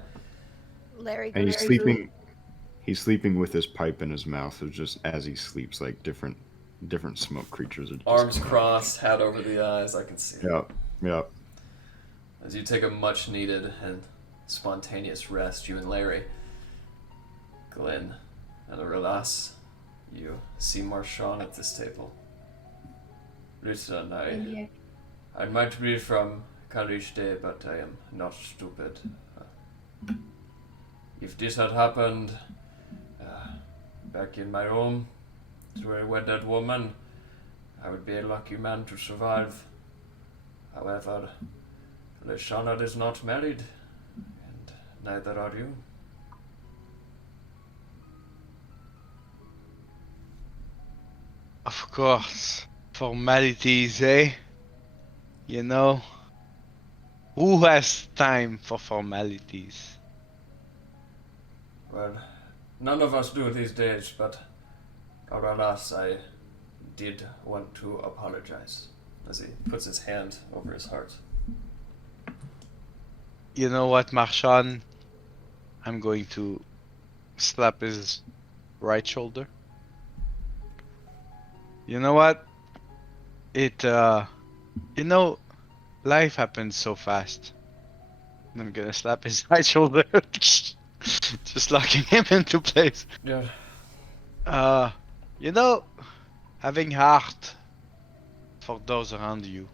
Larry And he's goes, sleeping. He's sleeping with his pipe in his mouth. So just as he sleeps, like different smoke creatures are just Arms crossed, hat over the eyes, I can see it. Yep. Yep. As you take a much-needed and spontaneous rest, you and Layree, Glen, and Aurelas, you see Marchand at this table. Listen, I might be from Kalishte, but I am not stupid. If this had happened back in my home to a wedded woman, I would be a lucky man to survive. However, Leshana is not married, and neither are you. Of course. Formalities, eh? You know? Who has time for formalities? Well, none of us do these days, but alas, I did want to apologize. As he puts his hand over his heart. You know what, Marchand? I'm going to slap his right shoulder. You know what? You know, life happens so fast. I'm gonna slap his right shoulder. Just locking him into place. Yeah. You know, having heart for those around you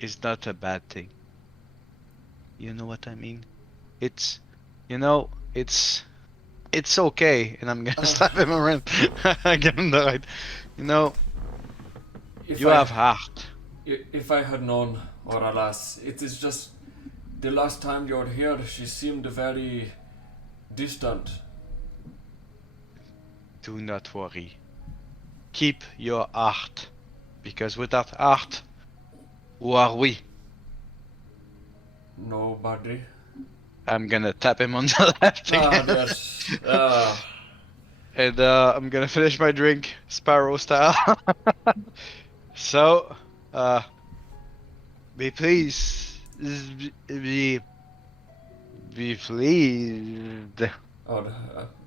is not a bad thing. You know what I mean? It's, you know, it's okay, and I'm gonna slap him around. Give him the right. You know, you have heart. If I had known, or alas, it is just the last time you were here, she seemed very distant. Do not worry. Keep your heart, because without heart, who are we? Nobody. I'm gonna tap him on the left again. Yes. And I'm gonna finish my drink, Sparrow style. So, be pleased. Be pleased. Oh,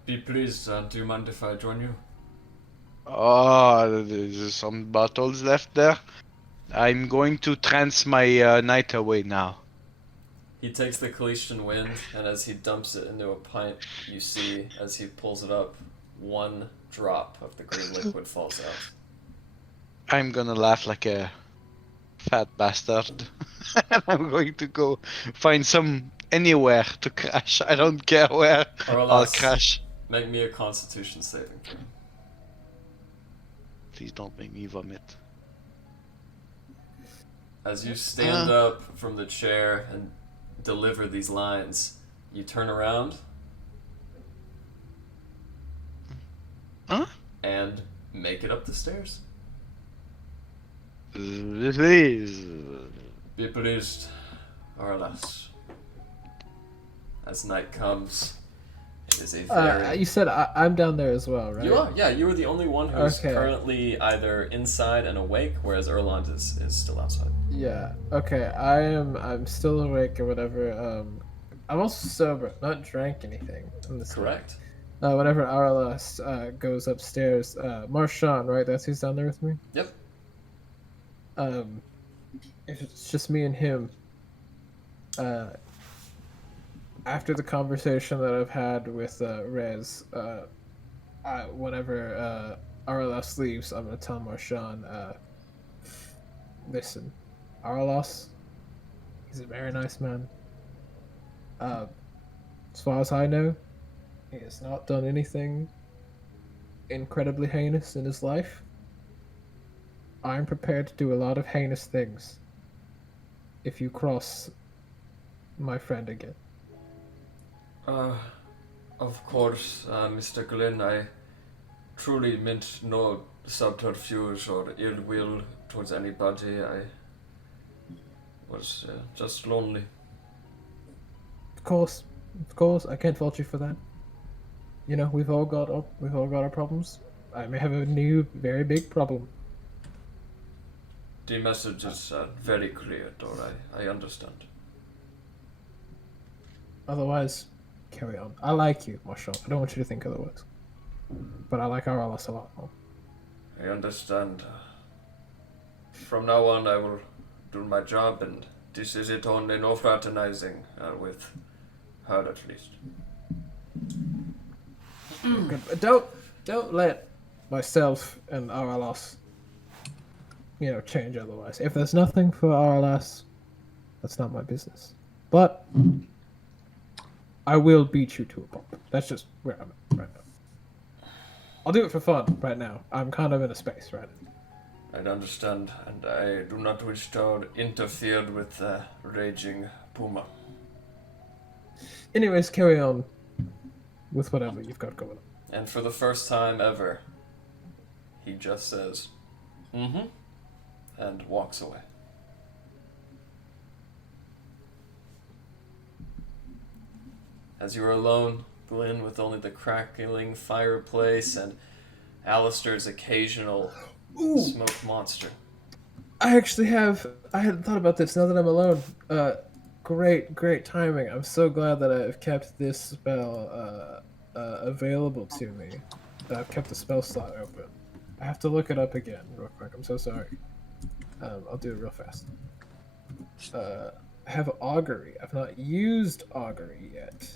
be pleased. Do you mind if I join you? Oh, there's some bottles left there. I'm going to trance my night away now. He takes the Kalishtian wind, and as he dumps it into a pint, you see, as he pulls it up, one drop of the green liquid falls out. I'm gonna laugh like a fat bastard. And I'm going to go find anywhere to crash. I don't care where. I'll Aurelas, crash. make me a Constitution saving throw. Please don't make me vomit. As you stand up from the chair and deliver these lines, you turn around and make it up the stairs. Please. Be pleased, Arlas. As night comes, it is a very... You said I'm down there as well, right? You are, yeah. You are the only one who's Okay. currently either inside and awake, whereas Erland is still outside. Yeah. Okay. I'm still awake or whatever. I'm also sober, not drank anything. In this Correct. Whenever Aralas goes upstairs, Marshawn, right? That's who's down there with me. Yep. If it's just me and him, after the conversation that I've had with Rez, whenever Aralas leaves, I'm gonna tell Marshawn, listen, Aralas, he's a very nice man. As far as I know, he has not done anything incredibly heinous in his life. I'm prepared to do a lot of heinous things if you cross my friend again. Of course, Mr. Glen, I truly meant no subterfuge or ill will towards anybody. I was just lonely. Of course, I can't fault you for that. You know, we've all got our problems. I may have a new, very big problem. The message is very clear, though. I understand. Otherwise, carry on. I like you, Marshall. I don't want you to think otherwise. But I like Aralas a lot more. I understand. From now on, I will do my job, and this is it only. No fraternizing with her, at least. Good. But don't let myself and Aralas, change otherwise. If there's nothing for Aralas, that's not my business. But I will beat you to a pulp. That's just where I'm at right now. I'll do it for fun right now. I'm kind of in a space right now. I understand, and I do not wish to interfere with the raging puma. Anyways, carry on with whatever you've got going on. And for the first time ever, he just says, "Mm-hmm," and walks away. As you are alone, Glen, with only the crackling fireplace and Alistair's occasional smoke monster. I hadn't thought about this now that I'm alone. Great timing. I'm so glad that I've kept this spell available to me. That I've kept the spell slot open. I have to look it up again real quick. I'm so sorry. I'll do it real fast. I have augury. I've not used augury yet.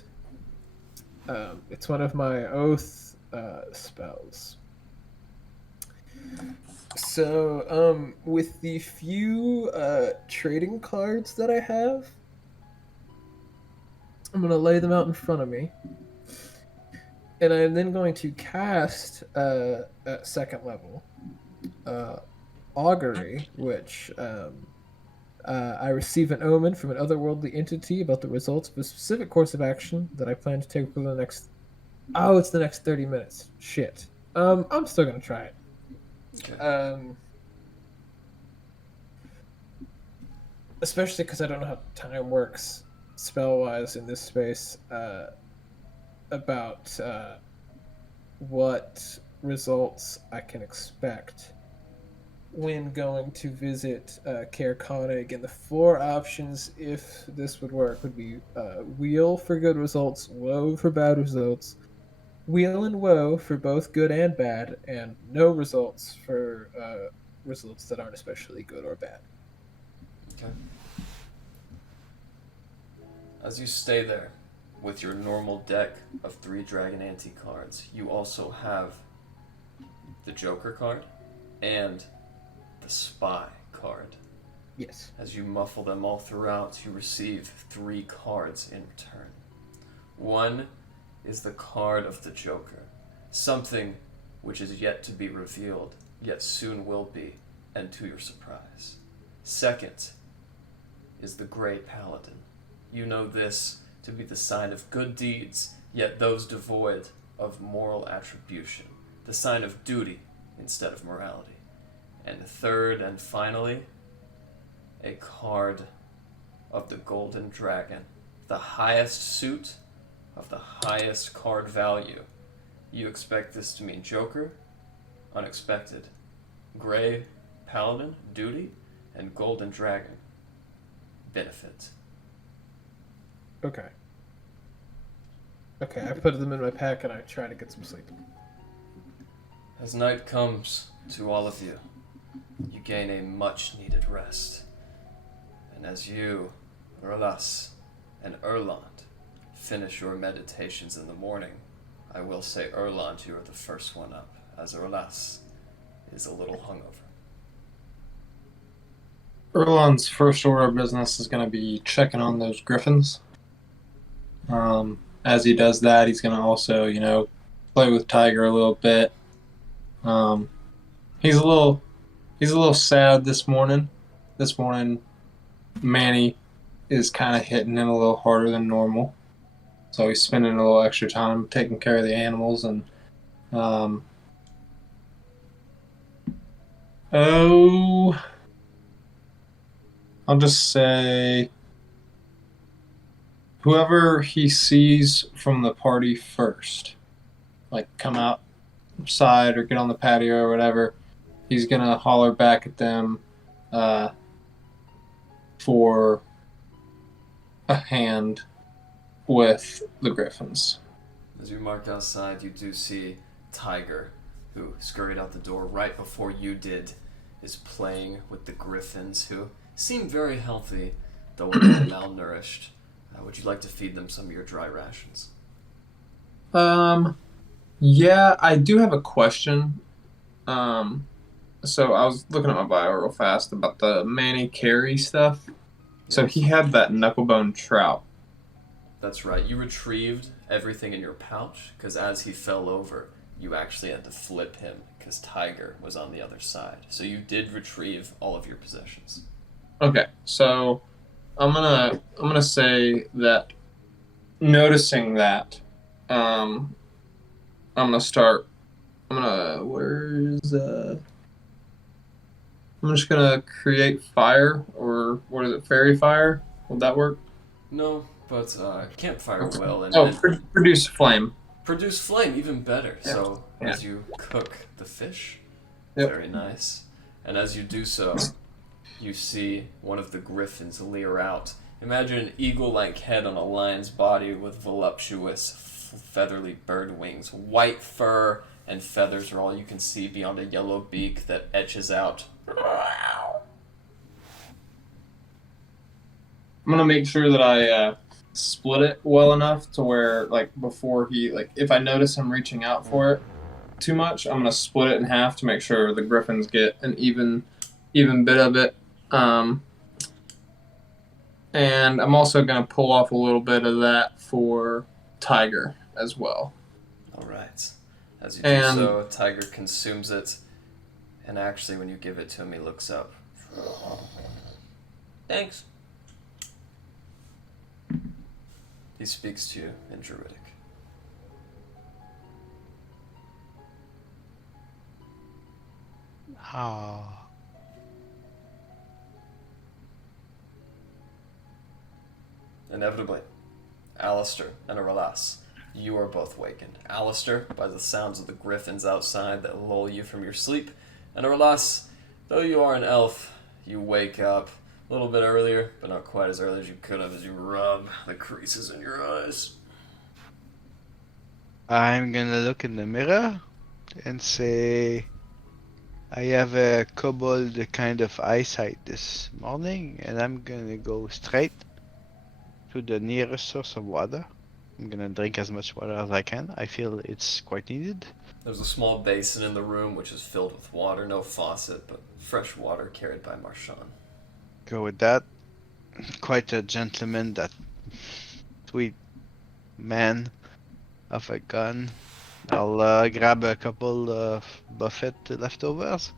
It's one of my oath spells. So, with the few trading cards that I have, I'm going to lay them out in front of me. And I'm then going to cast at second level augury, which I receive an omen from an otherworldly entity about the results of a specific course of action that I plan to take for the next... Oh, it's the next 30 minutes. Shit. I'm still going to try it. Okay. Especially because I don't know how time works spell-wise in this space, about what results I can expect when going to visit Caer Konig. And the 4 options, if this would work, would be wheel for good results, woe for bad results, wheel and woe for both good and bad, and no results for results that aren't especially good or bad. Okay. As you stay there with your normal deck of 3 Dragon Ante cards, you also have the Joker card and the Spy card. Yes. As you muffle them all throughout, you receive 3 cards in return. One is the card of the Joker, something which is yet to be revealed yet soon will be, and to your surprise. Second is the Grey Paladin. You know this to be the sign of good deeds, yet those devoid of moral attribution, the sign of duty instead of morality. And third and finally, a card of the Golden Dragon, the highest suit of the highest card value. You expect this to mean Joker, unexpected, Grey Paladin, duty, and Golden Dragon, benefit. Okay. Okay, I put them in my pack and I try to get some sleep. As night comes to all of you, you gain a much-needed rest. And as you, Erlas, and Erland finish your meditations in the morning, I will say, Erland, you are the first one up, as Erlas is a little hungover. Erlon's first order of business is going to be checking on those griffins. As he does that, he's going to also, play with Tiger a little bit. He's a little sad this morning. This morning, Manny is kind of hitting him a little harder than normal. So he's spending a little extra time taking care of the animals and I'll just say whoever he sees from the party first, like come outside or get on the patio or whatever, he's gonna holler back at them for a hand with the griffins. As you mark outside, you do see Tiger, who scurried out the door right before you did, is playing with the griffins, who seem very healthy, though a little malnourished. Would you like to feed them some of your dry rations? Yeah, I do have a question. So I was looking at my bio real fast about the Manny Carey stuff. So he had that knucklebone trout. That's right. You retrieved everything in your pouch, because as he fell over, you actually had to flip him, because Tiger was on the other side. So you did retrieve all of your possessions. Okay, so I'm gonna say that noticing that, I'm just gonna create fire, or what is it, fairy fire? Would that work? No, but campfire will, and produce flame. Produce flame, even better. Yeah. So Yeah. as you cook the fish, Yep. very nice. And as you do so, you see one of the griffins leer out. Imagine an eagle-like head on a lion's body with voluptuous, feathery bird wings. White fur and feathers are all you can see beyond a yellow beak that etches out. I'm gonna make sure that I split it well enough to where, like, before if I notice him reaching out for it too much, I'm gonna split it in half to make sure the griffins get an even bit of it. And I'm also gonna pull off a little bit of that for Tiger as well. All right. As you do so, Tiger consumes it, and actually, when you give it to him, he looks up. Thanks. He speaks to you in Druidic. Ah. Inevitably, Alistair and Aralas, you are both wakened. Alistair, by the sounds of the griffins outside that lull you from your sleep, and Aralas, though you are an elf, you wake up a little bit earlier, but not quite as early as you could have as you rub the creases in your eyes. I'm gonna look in the mirror and say, I have a kobold kind of eyesight this morning, and I'm gonna go straight to the nearest source of water. I'm gonna drink as much water as I can. I feel it's quite needed. There's a small basin in the room which is filled with water, no faucet, but fresh water carried by Marchand. Go with that. Quite a gentleman, that sweet man of a gun. I'll grab a couple of buffet leftovers,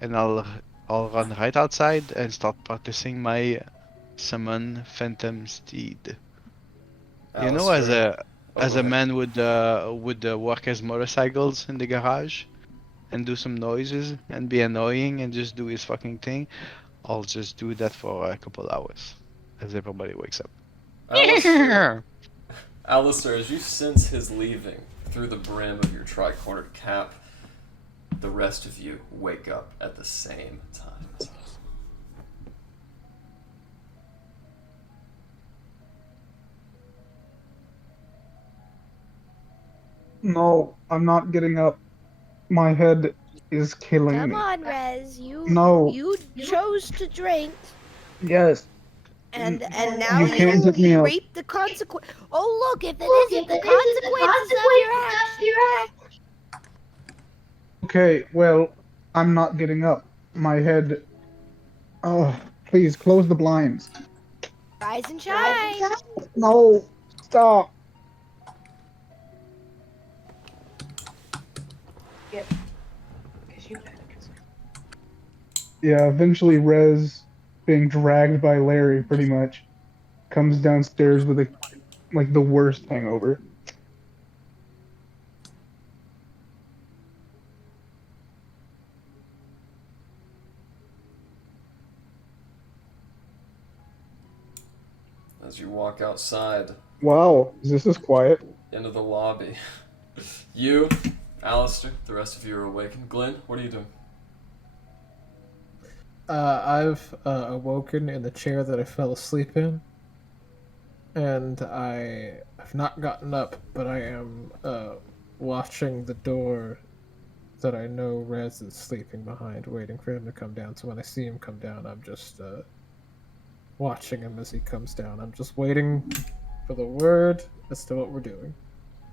and I'll run right outside and start practicing my summon phantom steed. You know, Alistair. Oh, as go a ahead. man would work his motorcycles in the garage and do some noises and be annoying and just do his fucking thing. I'll just do that for a couple hours as everybody wakes up. Alistair, Alistair, as you sense his leaving through the brim of your tricornered cap, the rest of you wake up at the same time. No, I'm not getting up. My head is killing Come me. on, Rez. No. You chose to drink, Yes. and now You can't get me up. reap the consequence. Oh, look! If it isn't the consequences of your actions. Okay, well, I'm not getting up. My head. Oh, please close the blinds. Rise and shine. No, stop. Yeah, eventually Rez, being dragged by Larry pretty much, comes downstairs with the worst hangover. As you walk outside Wow, this is quiet. into the lobby, you, Alistair, the rest of you are awakened. Glen, what are you doing? I've awoken in the chair that I fell asleep in, and I have not gotten up, but I am watching the door that I know Rez is sleeping behind, waiting for him to come down. So when I see him come down, I'm just watching him as he comes down. I'm just waiting for the word as to what we're doing.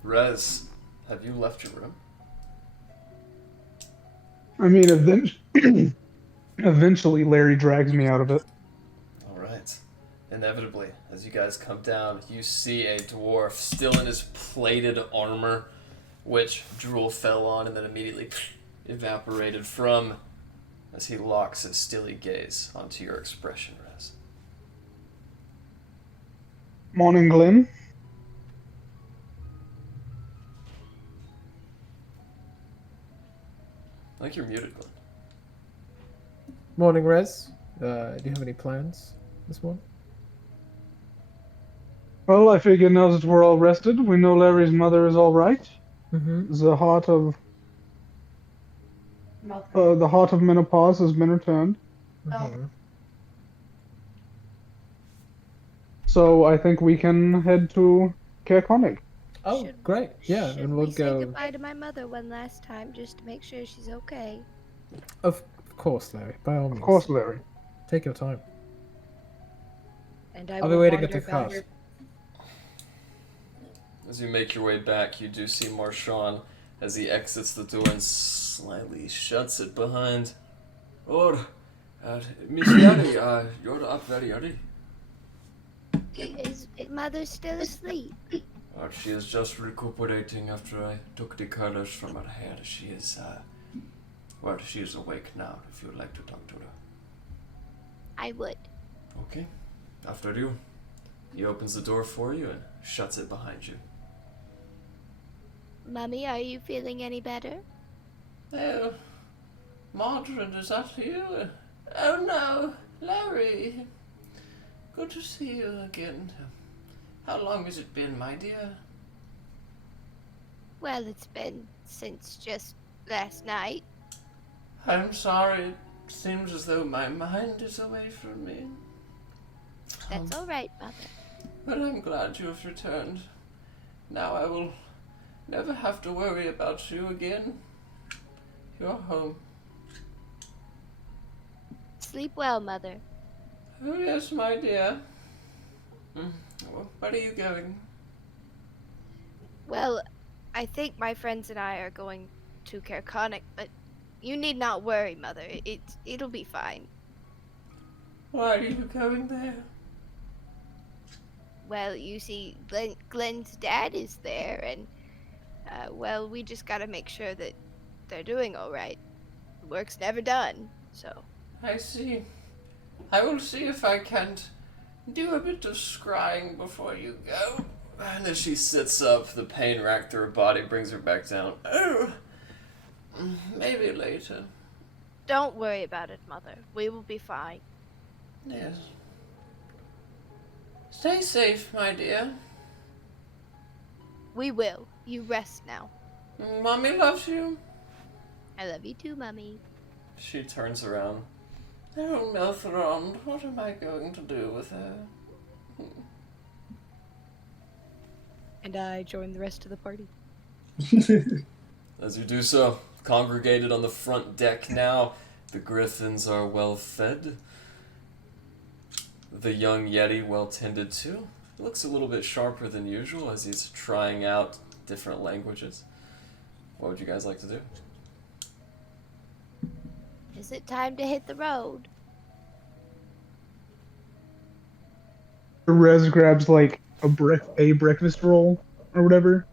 Rez, have you left your room? I mean, eventually Larry drags me out of it. Alright. Inevitably, as you guys come down, you see a dwarf still in his plated armor, which drool fell on and then immediately evaporated from as he locks his stilly gaze onto your expression, Rez. Morning, Glen. I think you're muted, Glen. Morning, Rez. Do you have any plans this morning? Well, I figure now that we're all rested, we know Larry's mother is all right. Mm-hmm. The heart of menopause has been returned. Mm-hmm. So I think we can head to Kerkonig. Oh, great. Yeah, Should and we we'll say go. goodbye to my mother one last time just to make sure she's okay? Of course, Larry. By all means. Of course, Larry. Take your time. And I I'll be will waiting at wander the house. back. As you make your way back, you do see Marchand as he exits the door and slightly shuts it behind. Oh, Miss Yari, you're up very early. Is mother still asleep? She is just recuperating after I took the colors from her hair. She is, she is awake now, if you would like to talk to her. I would. Okay, after you. He opens the door for you and shuts it behind you. Mummy, are you feeling any better? Oh, Mordred, is that you? Oh no, Larry. Good to see you again. How long has it been, my dear? Well, it's been since just last night. I'm sorry. It seems as though my mind is away from me. That's all right, Mother. But I'm glad you have returned. Now I will never have to worry about you again. You're home. Sleep well, Mother. Oh yes, my dear. Well, where are you going? Well, I think my friends and I are going to Kerkonic, but you need not worry, Mother. It'll be fine. Why are you going there? Well, you see, Glen's dad is there, and Well, we just gotta make sure that they're doing all right. The work's never done, so. I see. I will see if I can't do a bit of scrying before you go. And as she sits up, the pain racked through her body brings her back down. Oh, maybe later. Don't worry about it, Mother. We will be fine. Yes. Stay safe, my dear. We will. You rest now. Mommy loves you. I love you too, Mummy. She turns around. Oh, Meltheron, what am I going to do with her? And I join the rest of the party. As you do so, congregated on the front deck now, the griffins are well fed. The young Yeti well tended to. Looks a little bit sharper than usual as he's trying out different languages. What would you guys like to do? Is it time to hit the road? Rez grabs like a breakfast roll or whatever.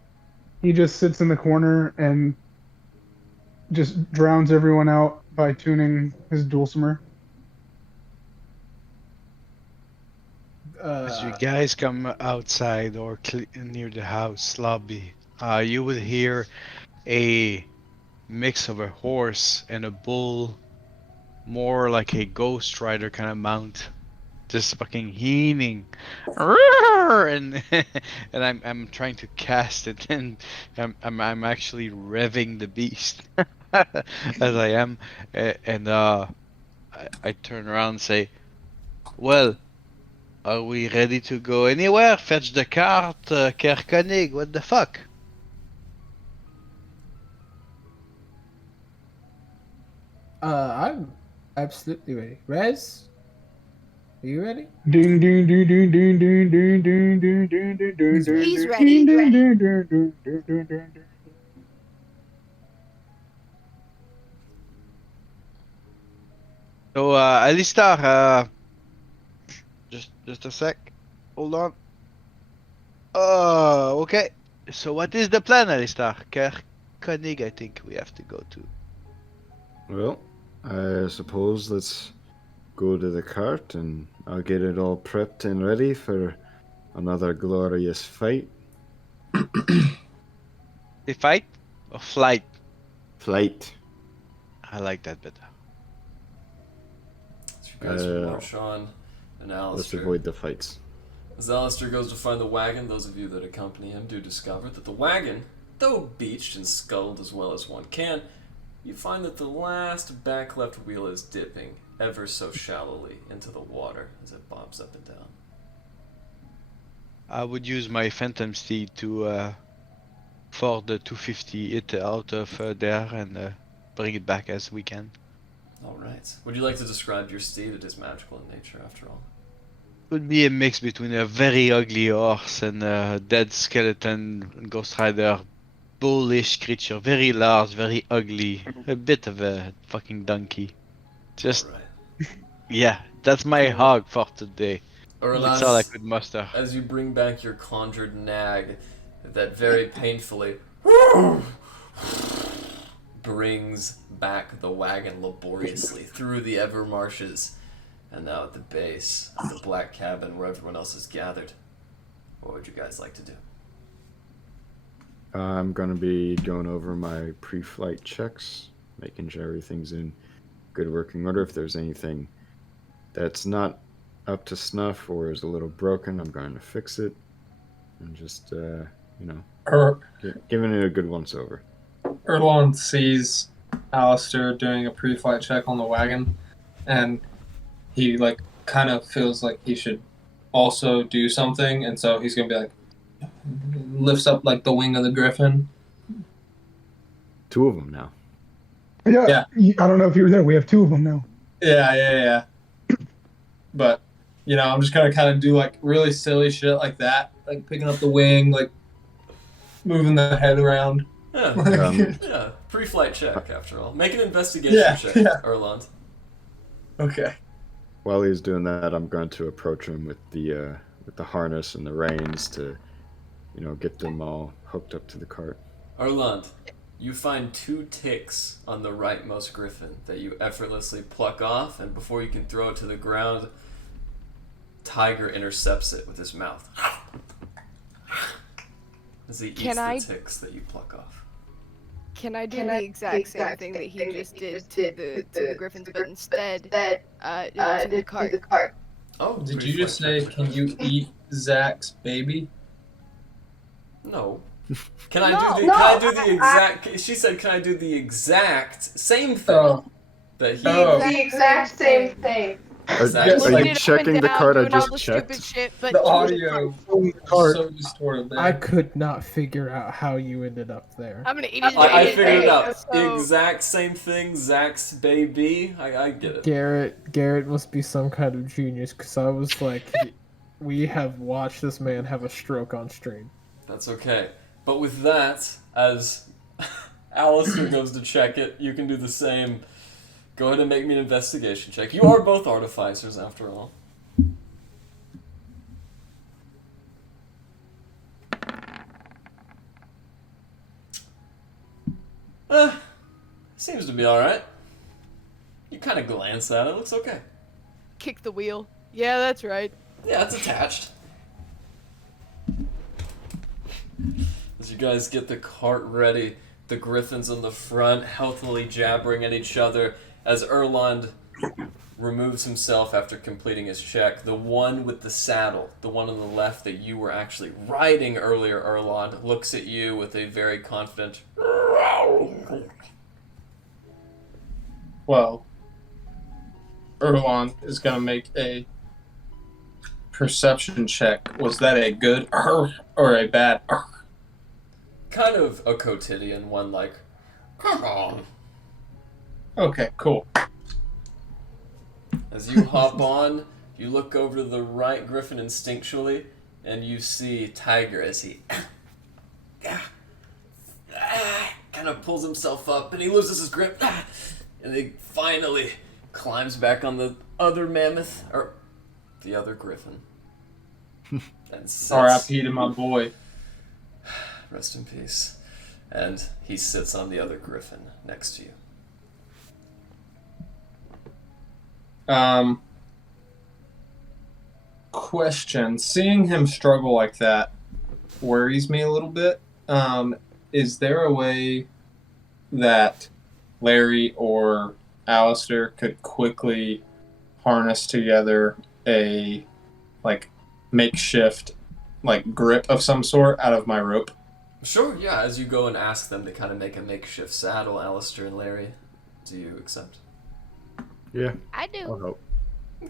He just sits in the corner and just drowns everyone out by tuning his dulcimer. As you guys come outside or near the house lobby, you will hear a mix of a horse and a bull, more like a ghost rider kind of mount, just fucking heening, and and I'm trying to cast it, and I'm actually revving the beast as I am, and I turn around and say, well. Are we ready to go anywhere? Fetch the cart, Kerkonig, what the fuck? I'm absolutely ready. Rez, are you ready? Ding ding ding ding ding ding ding ding ding ding ding ding. He's ready. So, Alistar, just a sec. Hold on. Okay. So what is the plan, Alistar? Kerkonig, I think we have to go to. Well, I suppose let's go to the cart and I'll get it all prepped and ready for another glorious fight. The fight or flight? Flight. I like that better. So you guys march on, and Let's Alistair. avoid the fights. As Alistair goes to find the wagon, those of you that accompany him do discover that the wagon, though beached and sculled as well as one can, you find that the last back left wheel is dipping ever so shallowly into the water as it bobs up and down. I would use my Phantom Steed to for the 250 it out of there and bring it back as we can. Alright. Would you like to describe your steed? It is magical in nature, after all. Would be a mix between a very ugly horse and a dead skeleton ghost rider, bullish creature, very large, very ugly, a bit of a fucking donkey. Just Alright. yeah, that's my hog for today. Orlas, That's all I could muster. as you bring back your conjured nag, that very painfully brings back the wagon laboriously through the ever marshes and now at the base of the black cabin where everyone else is gathered. What would you guys like to do? I'm going to be going over my pre-flight checks, making sure everything's in good working order. If there's anything that's not up to snuff or is a little broken, I'm going to fix it. And just, giving it a good once-over. Erlon sees Alistair doing a pre-flight check on the wagon, and he kind of feels like he should also do something, and so he's gonna be lifts up the wing of the griffin. 2 of them now. Yeah. I don't know if you were there. We have 2 of them now. Yeah. But I'm just gonna kind of do really silly shit like that, picking up the wing, moving the head around. Yeah, yeah. Pre-flight check, after all. Make an investigation check, Erland. Okay. While he's doing that, I'm going to approach him with the harness and the reins to, get them all hooked up to the cart. Erland, you find 2 ticks on the rightmost griffin that you effortlessly pluck off, and before you can throw it to the ground, Tiger intercepts it with his mouth. As he eats the ticks that you pluck off. Can I do the exact same thing that he just did to the griffins, but instead to the cart? Oh, Did pretty you just flat. say, can you eat Zach's baby? No. Can I do the exact? She said, "Can I do the exact same thing Oh. that he?" The exact same thing. Are Exactly. you checking the card I just checked? The audio The is cart. so distorted there. I could not figure out how you ended up there. I'm gonna eat it. I figured it out. So- Exact same thing. Zach's baby. I get it. Garrett must be some kind of genius, because I was like, we have watched this man have a stroke on stream. That's okay. But with that, as Alistair goes to check it, you can do the same. Go ahead and make me an investigation check. You are both artificers, after all. Seems to be alright. You kind of glance at it. Looks okay. Kick the wheel. Yeah, that's right. Yeah, it's attached. As you guys get the cart ready, the griffins in the front healthily jabbering at each other as Erland removes himself after completing his check. The one with the saddle, the one on the left that you were actually riding earlier, Erland, looks at you with a very confident... Well, Erlon is going to make a perception check. Was that a good or a bad? Kind of a quotidian one, like, come on. Okay, cool. As you hop on, you look over to the right griffin instinctually, and you see Tiger as he kind of pulls himself up, and he loses his grip, and he finally climbs back on the other mammoth, or the other griffin. And sits. R.I.P. to my boy. Rest in peace. And he sits on the other griffin next to you. Question. Seeing him struggle like that worries me a little bit. Is there a way that Layree or Alistair could quickly harness together a makeshift grip of some sort out of my rope? Sure, yeah, as you go and ask them to kind of make a makeshift saddle, Alistair and Layree, do you accept? Yeah. I do. I'll help.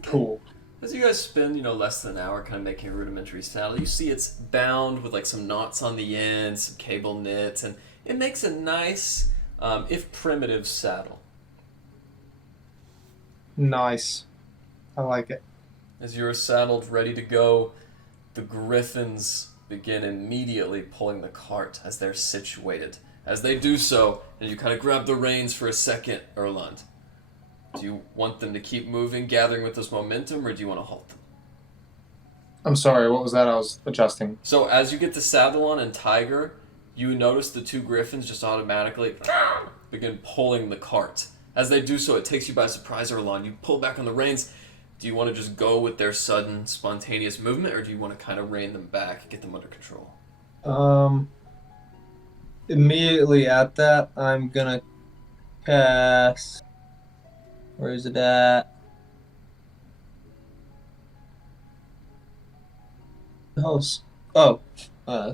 Cool. As you guys spend, less than an hour kind of making a rudimentary saddle, you see it's bound with some knots on the end, some cable knits, and it makes a nice, if primitive, saddle. Nice. I like it. As you're saddled, ready to go, the griffins begin immediately pulling the cart as they're situated. As they do so, and you kind of grab the reins for a second, Erland. Do you want them to keep moving, gathering with this momentum, or do you want to halt them? I'm sorry, what was that? I was adjusting. So as you get the saddle on and Tiger, you notice the 2 griffins just automatically begin pulling the cart. As they do so, it takes you by surprise, Erland. You pull back on the reins. Do you want to just go with their sudden, spontaneous movement, or do you want to kind of rein them back, get them under control? Immediately at that, I'm gonna cast... Where is it at?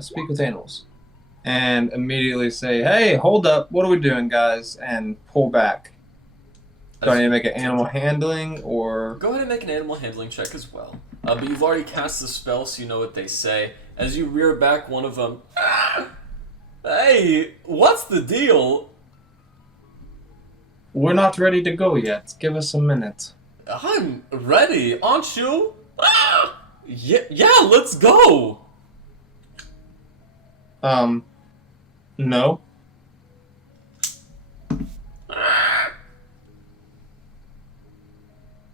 Speak with animals. And immediately say, hey, hold up, what are we doing, guys? And pull back. Do I need to make an animal handling, or... Go ahead and make an animal handling check as well. But you've already cast the spell, so you know what they say. As you rear back one of them, hey, what's the deal? We're not ready to go yet. Give us a minute. I'm ready, aren't you? Yeah, let's go. No.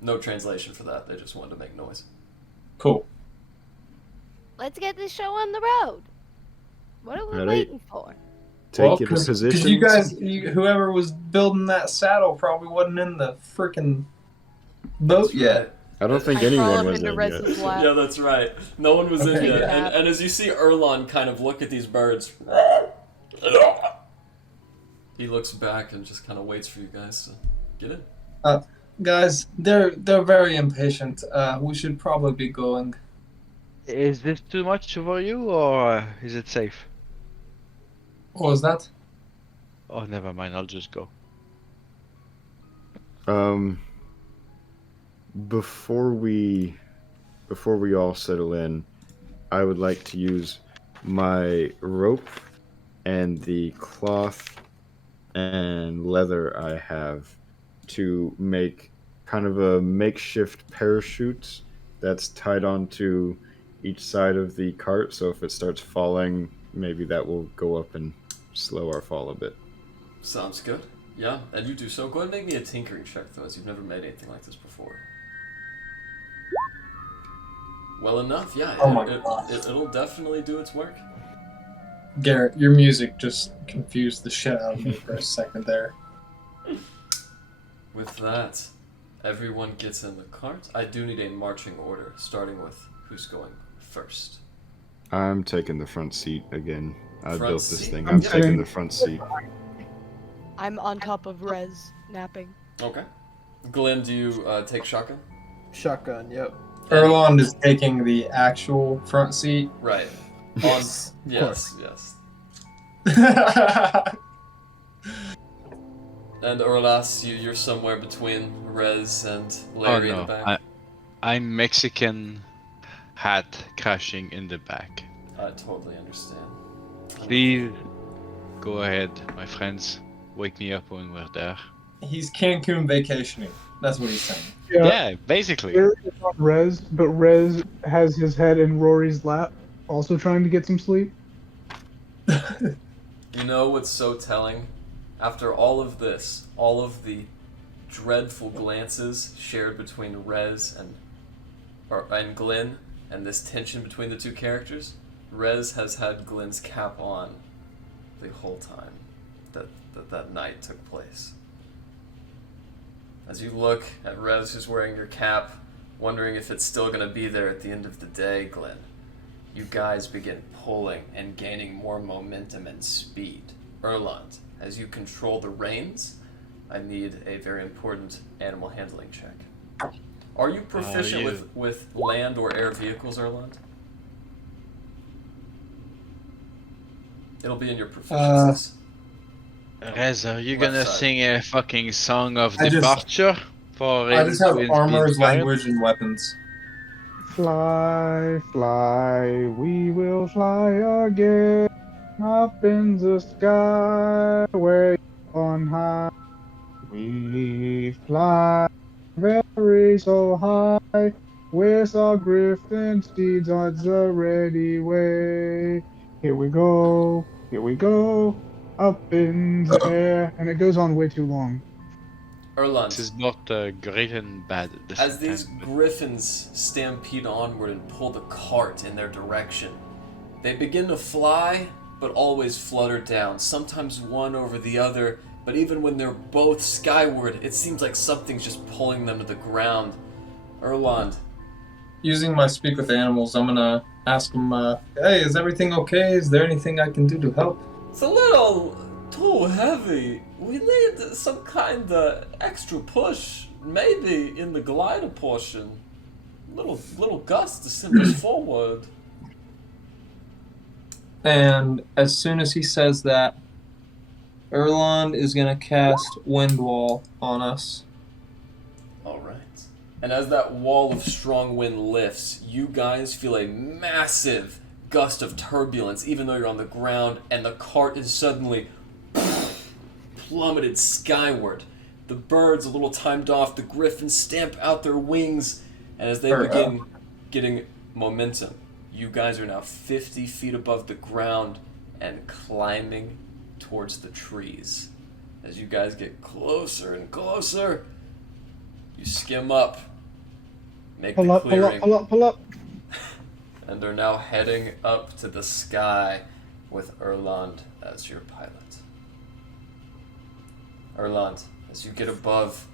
No translation for that. They just wanted to make noise. Cool. Let's get this show on the road. What are we Alright. waiting for? take it a position. Because you guys, whoever was building that saddle probably wasn't in the freaking boat yet. I don't think I anyone crawl up was into in Rez's yet. lap. Yeah, that's right. No one was in Okay. yet. Yeah. And as you see Erlon kind of look at these birds, he looks back and just kind of waits for you guys to get in. Guys, they're very impatient. We should probably be going. Is this too much for you, or is it safe? What was that? Oh, never mind. I'll just go. Before we all settle in, I would like to use my rope and the cloth and leather I have to make kind of a makeshift parachute that's tied onto each side of the cart, so if it starts falling, maybe that will go up and slow our fall a bit. Sounds good. Yeah, and you do so. Go ahead and make me a tinkering check, though, as you've never made anything like this before. Well enough, yeah. Oh my gosh. It'll definitely do its work. Garrett, your music just confused the shit out of me for a second there. With that, everyone gets in the cart. I do need a marching order, starting with who's going first. I'm taking the front seat again. I Front built this seat? thing. I'm I'm taking sitting. the front seat. I'm on top of Rez, napping. Okay. Glen, do you take shotgun? Shotgun, yep. Erlond is taking the actual front seat. Right. Yes, of Yes, yes. And Orlas, you're somewhere between Rez and Layree in the back. I'm Mexican hat crashing in the back. I totally understand. Please go ahead, my friends. Wake me up when we're there. He's Cancun vacationing. That's what he's saying. Yeah, basically. There is not Rez, but Rez has his head in Rory's lap, also trying to get some sleep. You know what's so telling? After all of this, all of the dreadful glances shared between Rez and Glen, and this tension between the two characters, Rez has had Glen's cap on the whole time that night took place. As you look at Rez who's wearing your cap, wondering if it's still going to be there at the end of the day, Glen, you guys begin pulling and gaining more momentum and speed. Erland, as you control the reins, I need a very important animal handling check. Are you proficient with land or air vehicles, Erland? It'll be in your proficiencies. Rez, are you Left gonna side. sing a fucking song of I just- departure for I just have to be armors, inspired? language, and weapons. Fly, fly, we will fly again up in the sky, way on high. We fly very so high, with our griffin steeds on the ready way. Here we go, up in the air, and it goes on way too long. Erland, This is not great and bad at the as same these time. griffins stampede onward and pull the cart in their direction, they begin to fly, but always flutter down, sometimes one over the other, but even when they're both skyward, it seems like something's just pulling them to the ground. Erland, Using my speak with animals, I'm gonna ask him, hey, is everything okay? Is there anything I can do to help? it's a little too heavy. We need some kind of extra push, maybe in the glider portion. Little gust to send us forward. And as soon as he says that, Erlond is gonna cast Wind Wall on us. Alright. And as that wall of strong wind lifts, you guys feel a massive gust of turbulence, even though you're on the ground, and the cart is suddenly plummeted skyward. The birds, a little timed off, the griffins stamp out their wings, and as they begin getting momentum, you guys are now 50 feet above the ground and climbing towards the trees. As you guys get closer and closer, you skim up, make Pull the up, pull clearing, up, pull up, pull up. and are now heading up to the sky with Erland as your pilot. Erland, as you get above,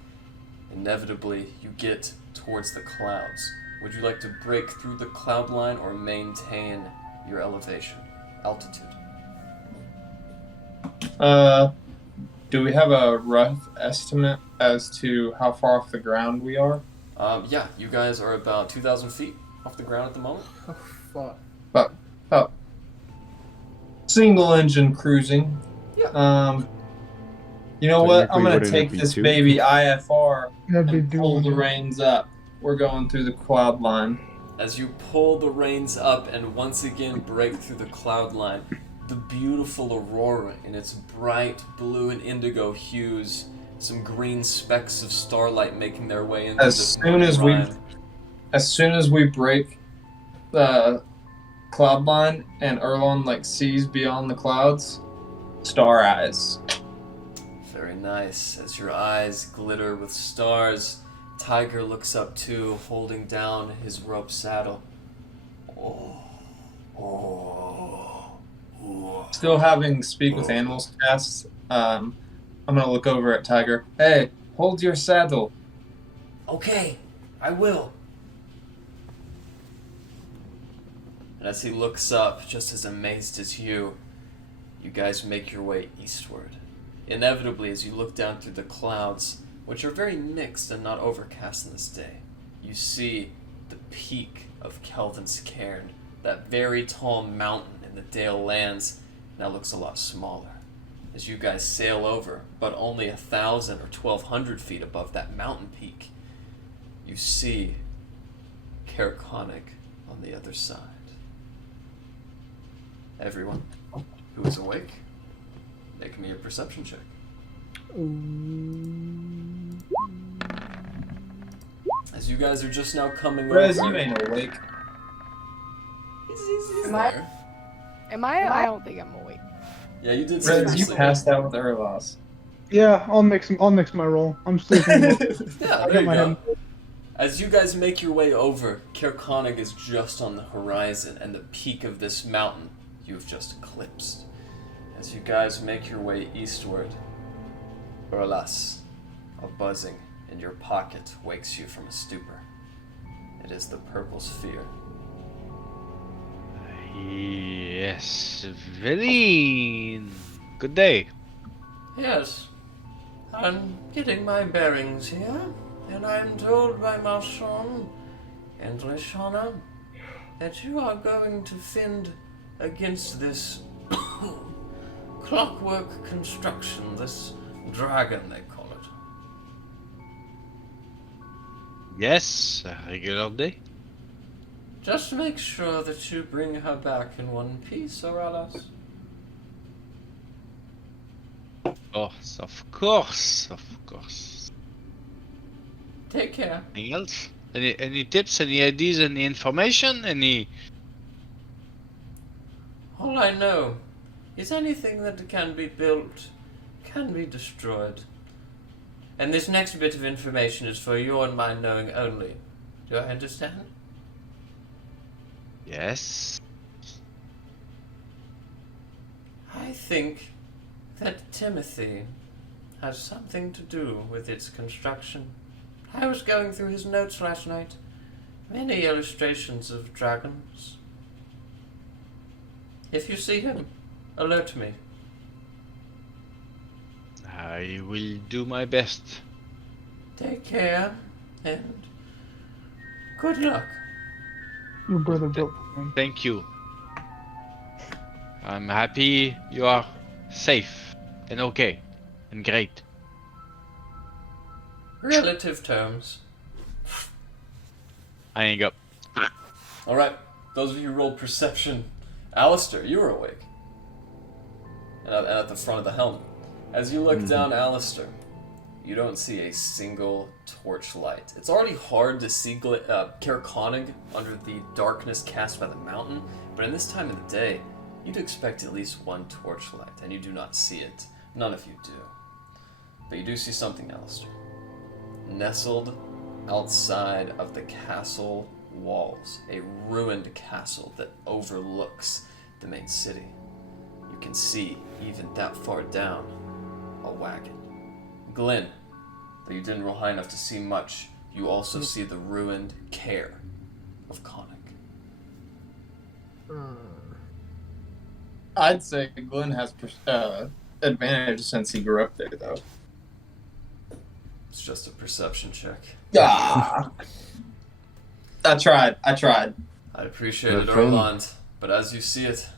inevitably you get towards the clouds. Would you like to break through the cloud line or maintain your altitude? Do we have a rough estimate as to how far off the ground we are? Yeah, you guys are about 2,000 feet off the ground at the moment. Oh, fuck. About single engine cruising. Yeah. You know what? Technically, I'm gonna wouldn't it take be this two? baby IFR That'd be and pull the doable. reins up. We're going through the cloud line. As you pull the reins up and once again break through the cloud line, the beautiful aurora in its bright blue and indigo hues, some green specks of starlight making their way into As this soon as we, rhyme. as soon as we break the cloud line and Erlon sees beyond the clouds, star eyes. Very nice. As your eyes glitter with stars, Tiger looks up too, holding down his rope saddle. Still having speak with animals cast. I'm gonna look over at Tiger. Hey, hold your saddle. Okay, I will. And as he looks up, just as amazed as you guys make your way eastward. Inevitably, as you look down through the clouds, which are very mixed and not overcast in this day, you see the peak of Kelvin's Cairn, that very tall mountain in the Dale lands, now looks a lot smaller. As you guys sail over, but only 1,000 or 1,200 feet above that mountain peak, you see Carconic on the other side. Everyone who is awake, make me a perception check. As you guys are just now coming Rez, over. you ain't awake. He's Am I? there. Am I? I don't think I'm awake. Yeah, you did Rez, you sleep. passed out with Erlos. Yeah, I'll mix my roll. I'm sleeping. Yeah, I there got you my go. head. As you guys make your way over, Carconic is just on the horizon, and the peak of this mountain you've just eclipsed. As you guys make your way eastward, Orlas, a buzzing in your pocket wakes you from a stupor. It is the purple sphere. Yes, very good day. Yes, I'm getting my bearings here, and I'm told by Marchand and Leshana that you are going to fend against this clockwork construction, this dragon they call it. Yes, a regular day. Just make sure that you bring her back in one piece, or else. Of course. Take care. Anything else? Any tips, any ideas, any information, any... All I know is anything that can be built can be destroyed. And this next bit of information is for your and my knowing only. Do I understand? Yes. I think that Timothy has something to do with its construction. I was going through his notes last night. Many illustrations of dragons. If you see him, alert me. I will do my best. Take care, and good luck. Your brother built me. Thank you. I'm happy you are safe and okay and great. Relative terms. I hang up. Alright, those of you who rolled perception, Alistair, you were awake. And at the front of the helmet. As you look down, Alistair, you don't see a single torchlight. It's already hard to see Carconic under the darkness cast by the mountain, but in this time of the day, you'd expect at least one torchlight, and you do not see it. None of you do. But you do see something, Alistair. Nestled outside of the castle walls, a ruined castle that overlooks the main city. You you can see, even that far down, a wagon. Glen, though you didn't roll high enough to see much, you also see the ruined care of Conic. I'd say Glenn has advantage since he grew up there, though. It's just a perception check. Ah! I tried. I appreciate it, friend. Orland, but as you see it,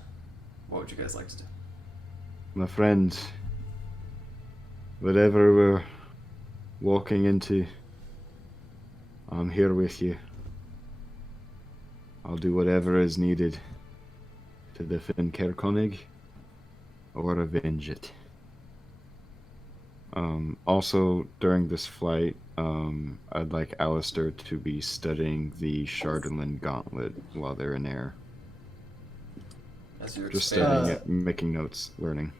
what would you guys like to do? My friends, whatever we're walking into, I'm here with you. I'll do whatever is needed to defend Kerkonig or avenge it. Also, during this flight, I'd like Alistair to be studying the Charderland Gauntlet while they're in air. As you're Just expanding. studying it, making notes, learning.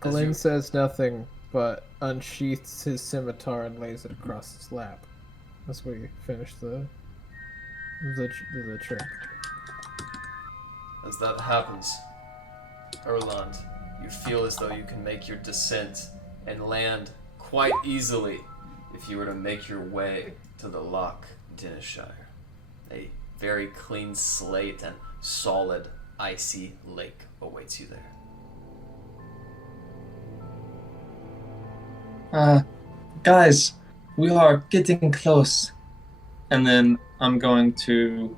Glen says nothing, but unsheaths his scimitar and lays it across his lap as we finish the trip. As that happens, Erland, you feel as though you can make your descent and land quite easily if you were to make your way to the Loch Dinishire. A very clean slate and solid, icy lake awaits you there. Guys, we are getting close. And then I'm going to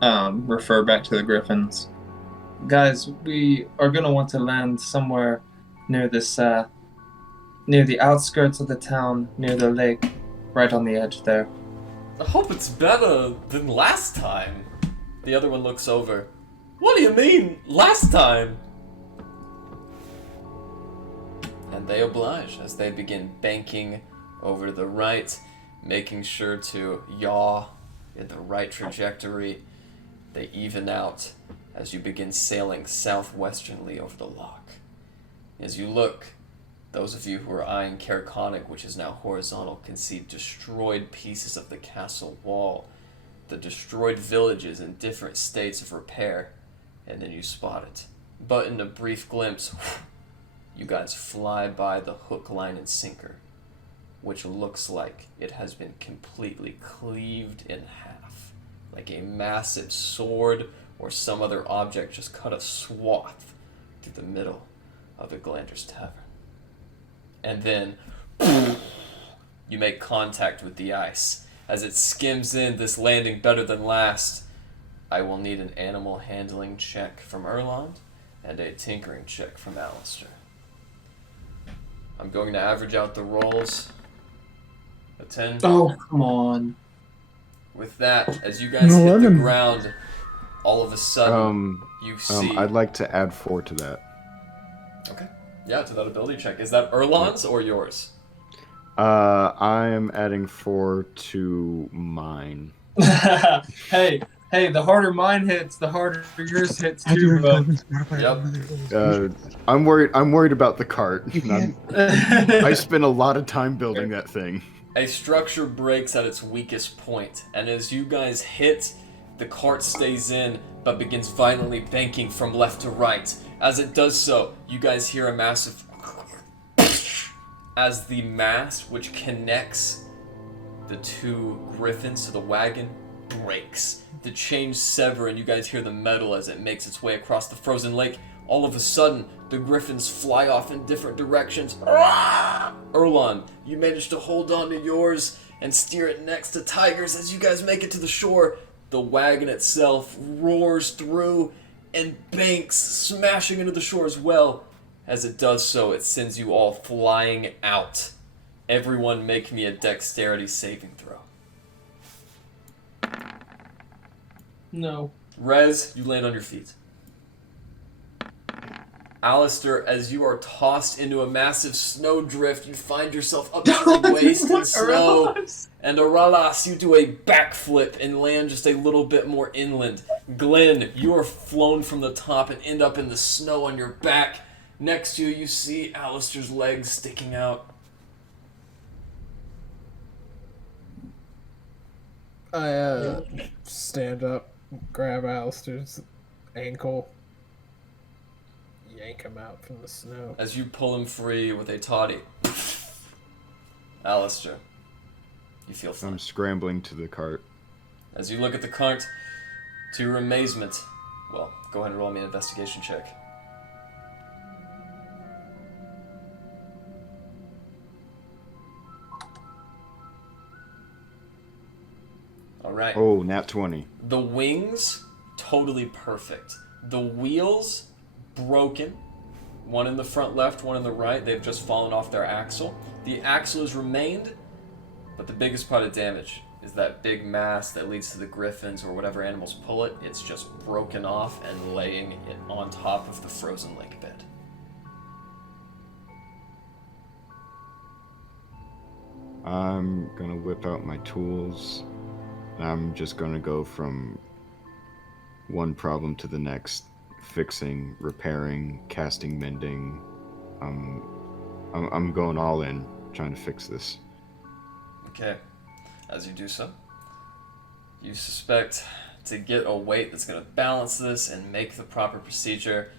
refer back to the Griffins. Guys, we are going to want to land somewhere near this, near the outskirts of the town, near the lake, right on the edge there. I hope it's better than last time. The other one looks over. What do you mean, last time? And they oblige as they begin banking over to the right, making sure to yaw in the right trajectory. They even out as you begin sailing southwesternly over the loch. As you look, those of you who are eyeing Kerkonig, which is now horizontal, can see destroyed pieces of the castle wall, the destroyed villages in different states of repair, and then you spot it. But in a brief glimpse, you guys fly by the hook, line, and sinker, which looks like it has been completely cleaved in half, like a massive sword or some other object just cut a swath through the middle of a Glander's tavern. And then you make contact with the ice. As it skims in, this landing better than last, I will need an animal handling check from Erland and a tinkering check from Alistair. I'm going to average out the rolls. A 10. Oh, come on. With that, as you guys hit the ground, all of a sudden, you see... I'd like to add 4 to that. Okay. Yeah, to that ability check. Is that Erland's or yours? I am adding 4 to mine. Hey, the harder mine hits, the harder yours hits too, bro. Yep. I'm worried about the cart. I spent a lot of time building that thing. A structure breaks at its weakest point, and as you guys hit, the cart stays in, but begins violently banking from left to right. As it does so, you guys hear a massive as the mast which connects the 2 griffins to the wagon breaks. The chains sever, and you guys hear the metal as it makes its way across the frozen lake. All of a sudden, the griffins fly off in different directions. Erland, you manage to hold on to yours and steer it next to Tiger's. As you guys make it to the shore, the wagon itself roars through and banks, smashing into the shore as well. As it does so, it sends you all flying out. Everyone make me a dexterity saving throw. No. Rez, you land on your feet. Alistair, as you are tossed into a massive snowdrift, you find yourself up to your waist in snow. And Aralas, you do a backflip and land just a little bit more inland. Glen, you are flown from the top and end up in the snow on your back. Next to you, you see Alistair's legs sticking out. I stand up, grab Alistair's ankle. yank him out from the snow. As you pull him free with a toddy, Alistair, you feel fine. I'm scrambling to the cart. As you look at the cart, to your amazement, well, go ahead and roll me an investigation check. Alright. Oh, nat 20. The wings, totally perfect. The wheels, broken. One in the front left, one in the right. They've just fallen off their axle. The axle has remained, but the biggest part of damage is that big mass that leads to the griffins or whatever animals pull it. It's just broken off and laying it on top of the frozen lake bed. I'm gonna whip out my tools. I'm just gonna go from one problem to the next, fixing, repairing, casting, mending. I'm going all in, trying to fix this. Okay. As you do so, you suspect to get a weight that's going to balance this and make the proper procedure,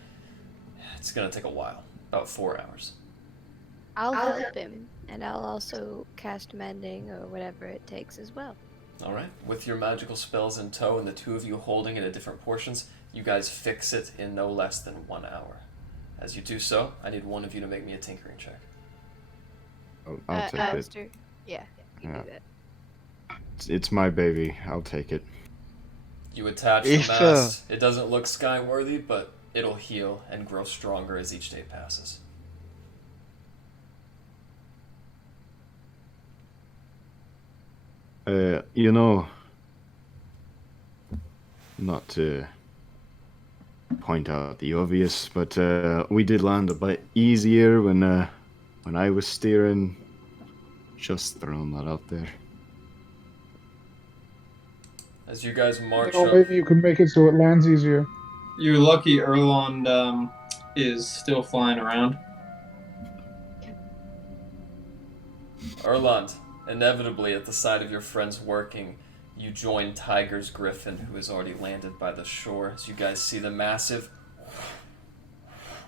it's going to take a while, about 4 hours. I'll help him, and I'll also cast mending or whatever it takes as well. All right. With your magical spells in tow and the two of you holding it at different portions, you guys fix it in no less than 1 hour. As you do so, I need one of you to make me a tinkering check. I'll take it. Alistair? Yeah, you Yeah. do that. It's my baby. I'll take it. You attach the mast. It doesn't look skyworthy, but it'll heal and grow stronger as each day passes. You know, not to point out the obvious, but we did land a bit easier when I was steering. Just throwing that out there. As you guys march Oh, up, maybe you can make it so it lands easier. You're lucky Erland is still flying around. Erland, inevitably at the side of your friends working, you join Tiger's griffin, who has already landed by the shore. As you guys see the massive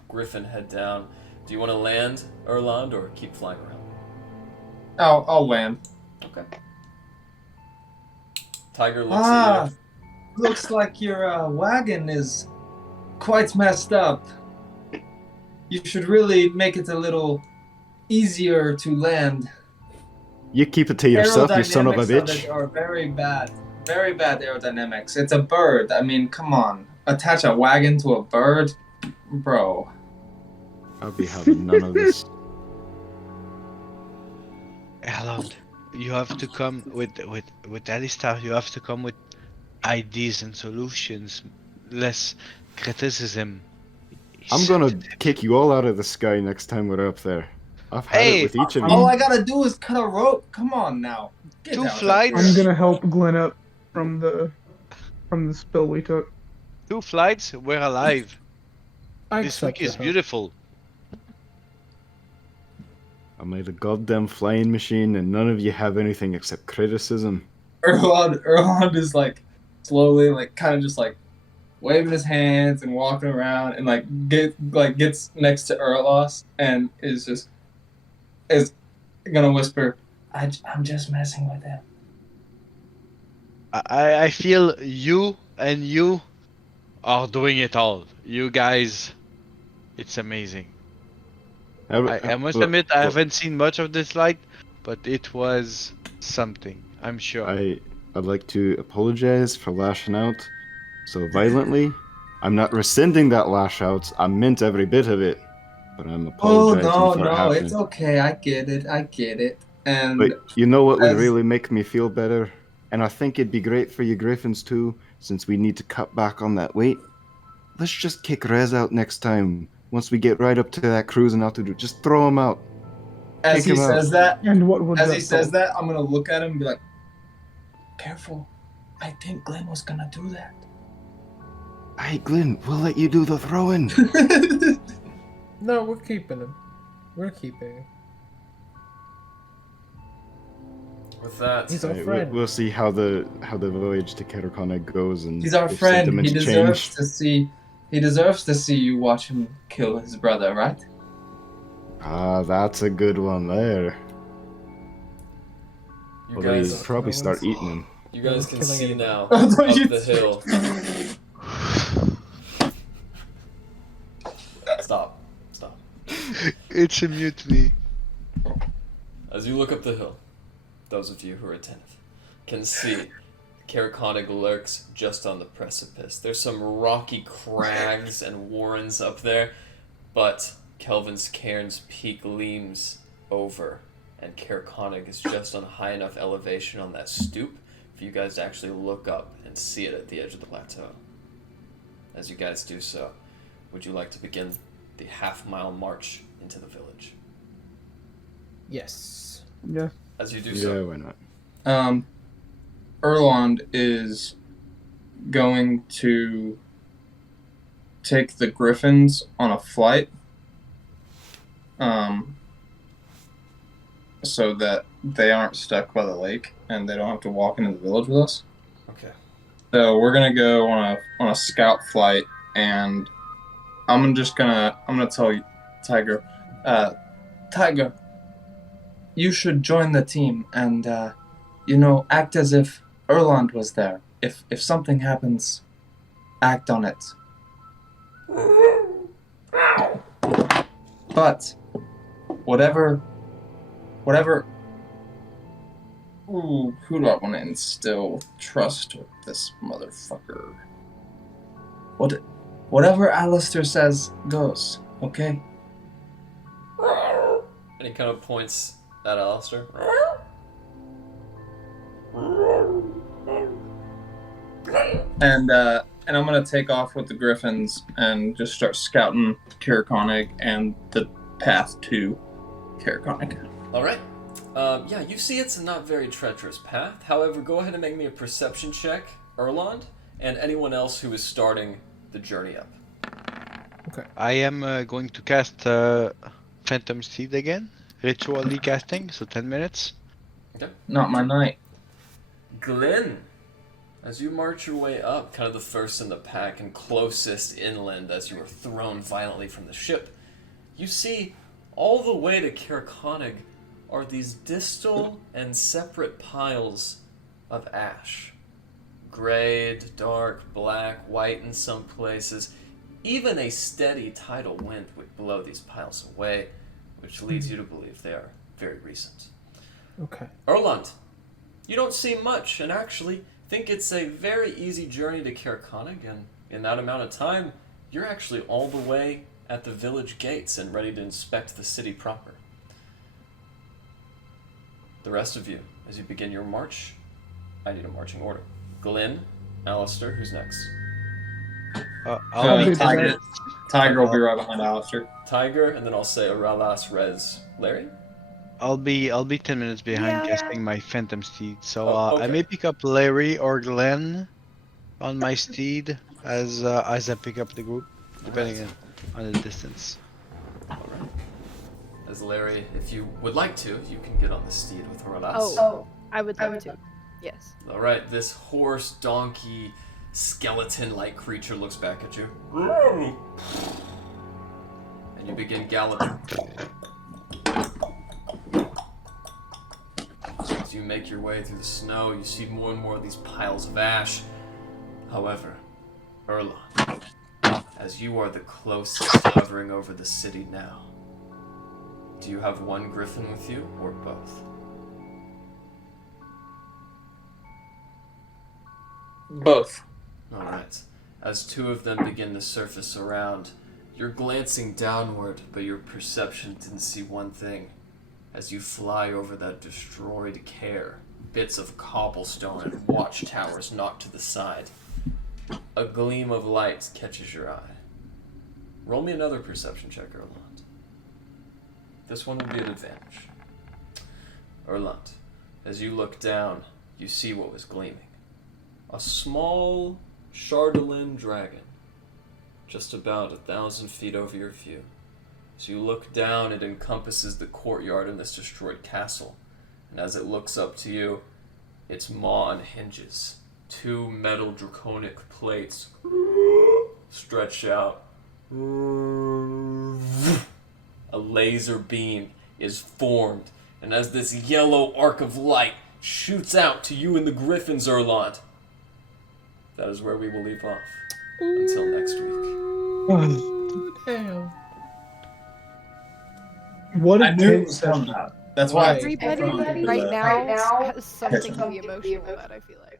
griffin head down. Do you want to land, Erland, or keep flying around? I'll land. Okay. Tiger looks at you. Looks like your wagon is quite messed up. You should really make it a little easier to land. You keep it to yourself, you son of a Aerodynamics bitch. of it are very bad aerodynamics. It's a bird. I mean, come on. Attach a wagon to a bird? Bro. I'll be having none of this. Erland, you have to come with Alistair. You have to come with ideas and solutions, less criticism. I'm gonna kick you all out of the sky next time we're up there. I've had it with each of you. All I gotta do is cut a rope. Come on now. Get Two down. flights. I'm gonna help Glen up from the spill we took. 2 flights. We're alive. I This accept week is it, huh? beautiful. I made a goddamn flying machine, and none of you have anything except criticism. Erland is like slowly, like kind of just like waving his hands and walking around, and gets next to Erlos and is gonna whisper, "I'm just messing with him." I feel you and you are doing it all. You guys, it's amazing. I must admit I haven't seen much of this light, but it was something, I'm sure. I'd like to apologize for lashing out so violently. I'm not rescinding that lash out. I meant every bit of it, but I'm apologizing for it No, happening. it's okay. I get it. And But you know what would as- really make me feel better? And I think it'd be great for you Griffins too, since we need to cut back on that weight. Let's just kick Rez out next time. Once we get right up to that cruising altitude, just throw him out. as Kick he him out. says that, And what would as that he says solve? that, I'm gonna look at him and be like, "Careful! I think Glen was gonna do that." Hey Glenn, we'll let you do the throwing. No, we're keeping him. We're keeping him. With that, He's our Right, friend. we'll see how the voyage to Karakana goes, and He's our if friend. sentiments He deserves change. to see. He deserves to see you watch him kill his brother, right? Ah, that's a good one there. You Although guys, you'd probably start eating him. you guys can see anybody. now I up thought you- the hill. Stop. It's a mutiny. As you look up the hill, those of you who are attentive can see Caraconic lurks just on the precipice. There's some rocky crags and warrens up there, but Kelvin's Cairn's peak leans over, and Caraconic is just on a high enough elevation on that stoop for you guys to actually look up and see it at the edge of the plateau. As you guys do so, would you like to begin the half-mile march into the village? Yes. Yeah. As you do Yeah, so, why not? Erland is going to take the griffins on a flight, so that they aren't stuck by the lake and they don't have to walk into the village with us. okay. So we're gonna go on a scout flight, and I'm gonna tell you, Tiger, Tiger, you should join the team and act as if Erland was there. If something happens, act on it. But whatever. Ooh, who do I want to instill trust with this motherfucker? Whatever Alistair says goes, okay? And he kind of points at Alistair. And I'm gonna take off with the griffins and just start scouting Caraconic and the path to Caraconic. Alright. Yeah, you see it's a not very treacherous path. However, go ahead and make me a perception check, Erland, and anyone else who is starting the journey up. I am going to cast Phantom Seed again. Ritually casting, so 10 minutes. Okay. Not my night. Glen, as you march your way up, kind of the first in the pack and closest inland as you are thrown violently from the ship, you see all the way to Caraconic are these distal and separate piles of ash. Grayed, dark, black, white in some places. Even a steady tidal wind would blow these piles away, which leads you to believe they are very recent. Okay. Erland, you don't see much, and actually think it's a very easy journey to Caraconic, and in that amount of time, you're actually all the way at the village gates and ready to inspect the city proper. The rest of you, as you begin your march, I need a marching order. Glen, Alistair, who's next? I'll be Tiger. Tiger will be right behind Alistair. Tiger, and then I'll say Aralas, Rez, Layree? I'll be 10 minutes behind Yeah. casting my Phantom Steed, so Okay. I may pick up Layree or Glen on my steed as I pick up the group, depending on the distance. Alright. As Layree, if you would like to, you can get on the steed with Aralas. Oh, I would love to. Yes. Alright, this horse, donkey, skeleton-like creature looks back at you. And you begin galloping. As you make your way through the snow, you see more and more of these piles of ash. However, Erland, as you are the closest hovering over the city now, do you have one griffin with you, or both? Both. Alright. As two of them begin to surface around, you're glancing downward, but your perception didn't see one thing. As you fly over that destroyed care, bits of cobblestone and watchtowers knocked to the side, a gleam of light catches your eye. Roll me another perception check, Erland. This one will be an advantage. Erland, as you look down, you see what was gleaming. A small Chardolin dragon, just about 1,000 feet over your view. As you look down, it encompasses the courtyard in this destroyed castle, and as it looks up to you, its maw unhinges. Two metal draconic plates stretch out. A laser beam is formed, and as this yellow arc of light shoots out to you and the Griffins, Erlond, that is where we will leave off. Until next week. Damn. What a I knew it tense was session. coming out. That's why I Everybody took right the- now has something to be emotional about, I feel like.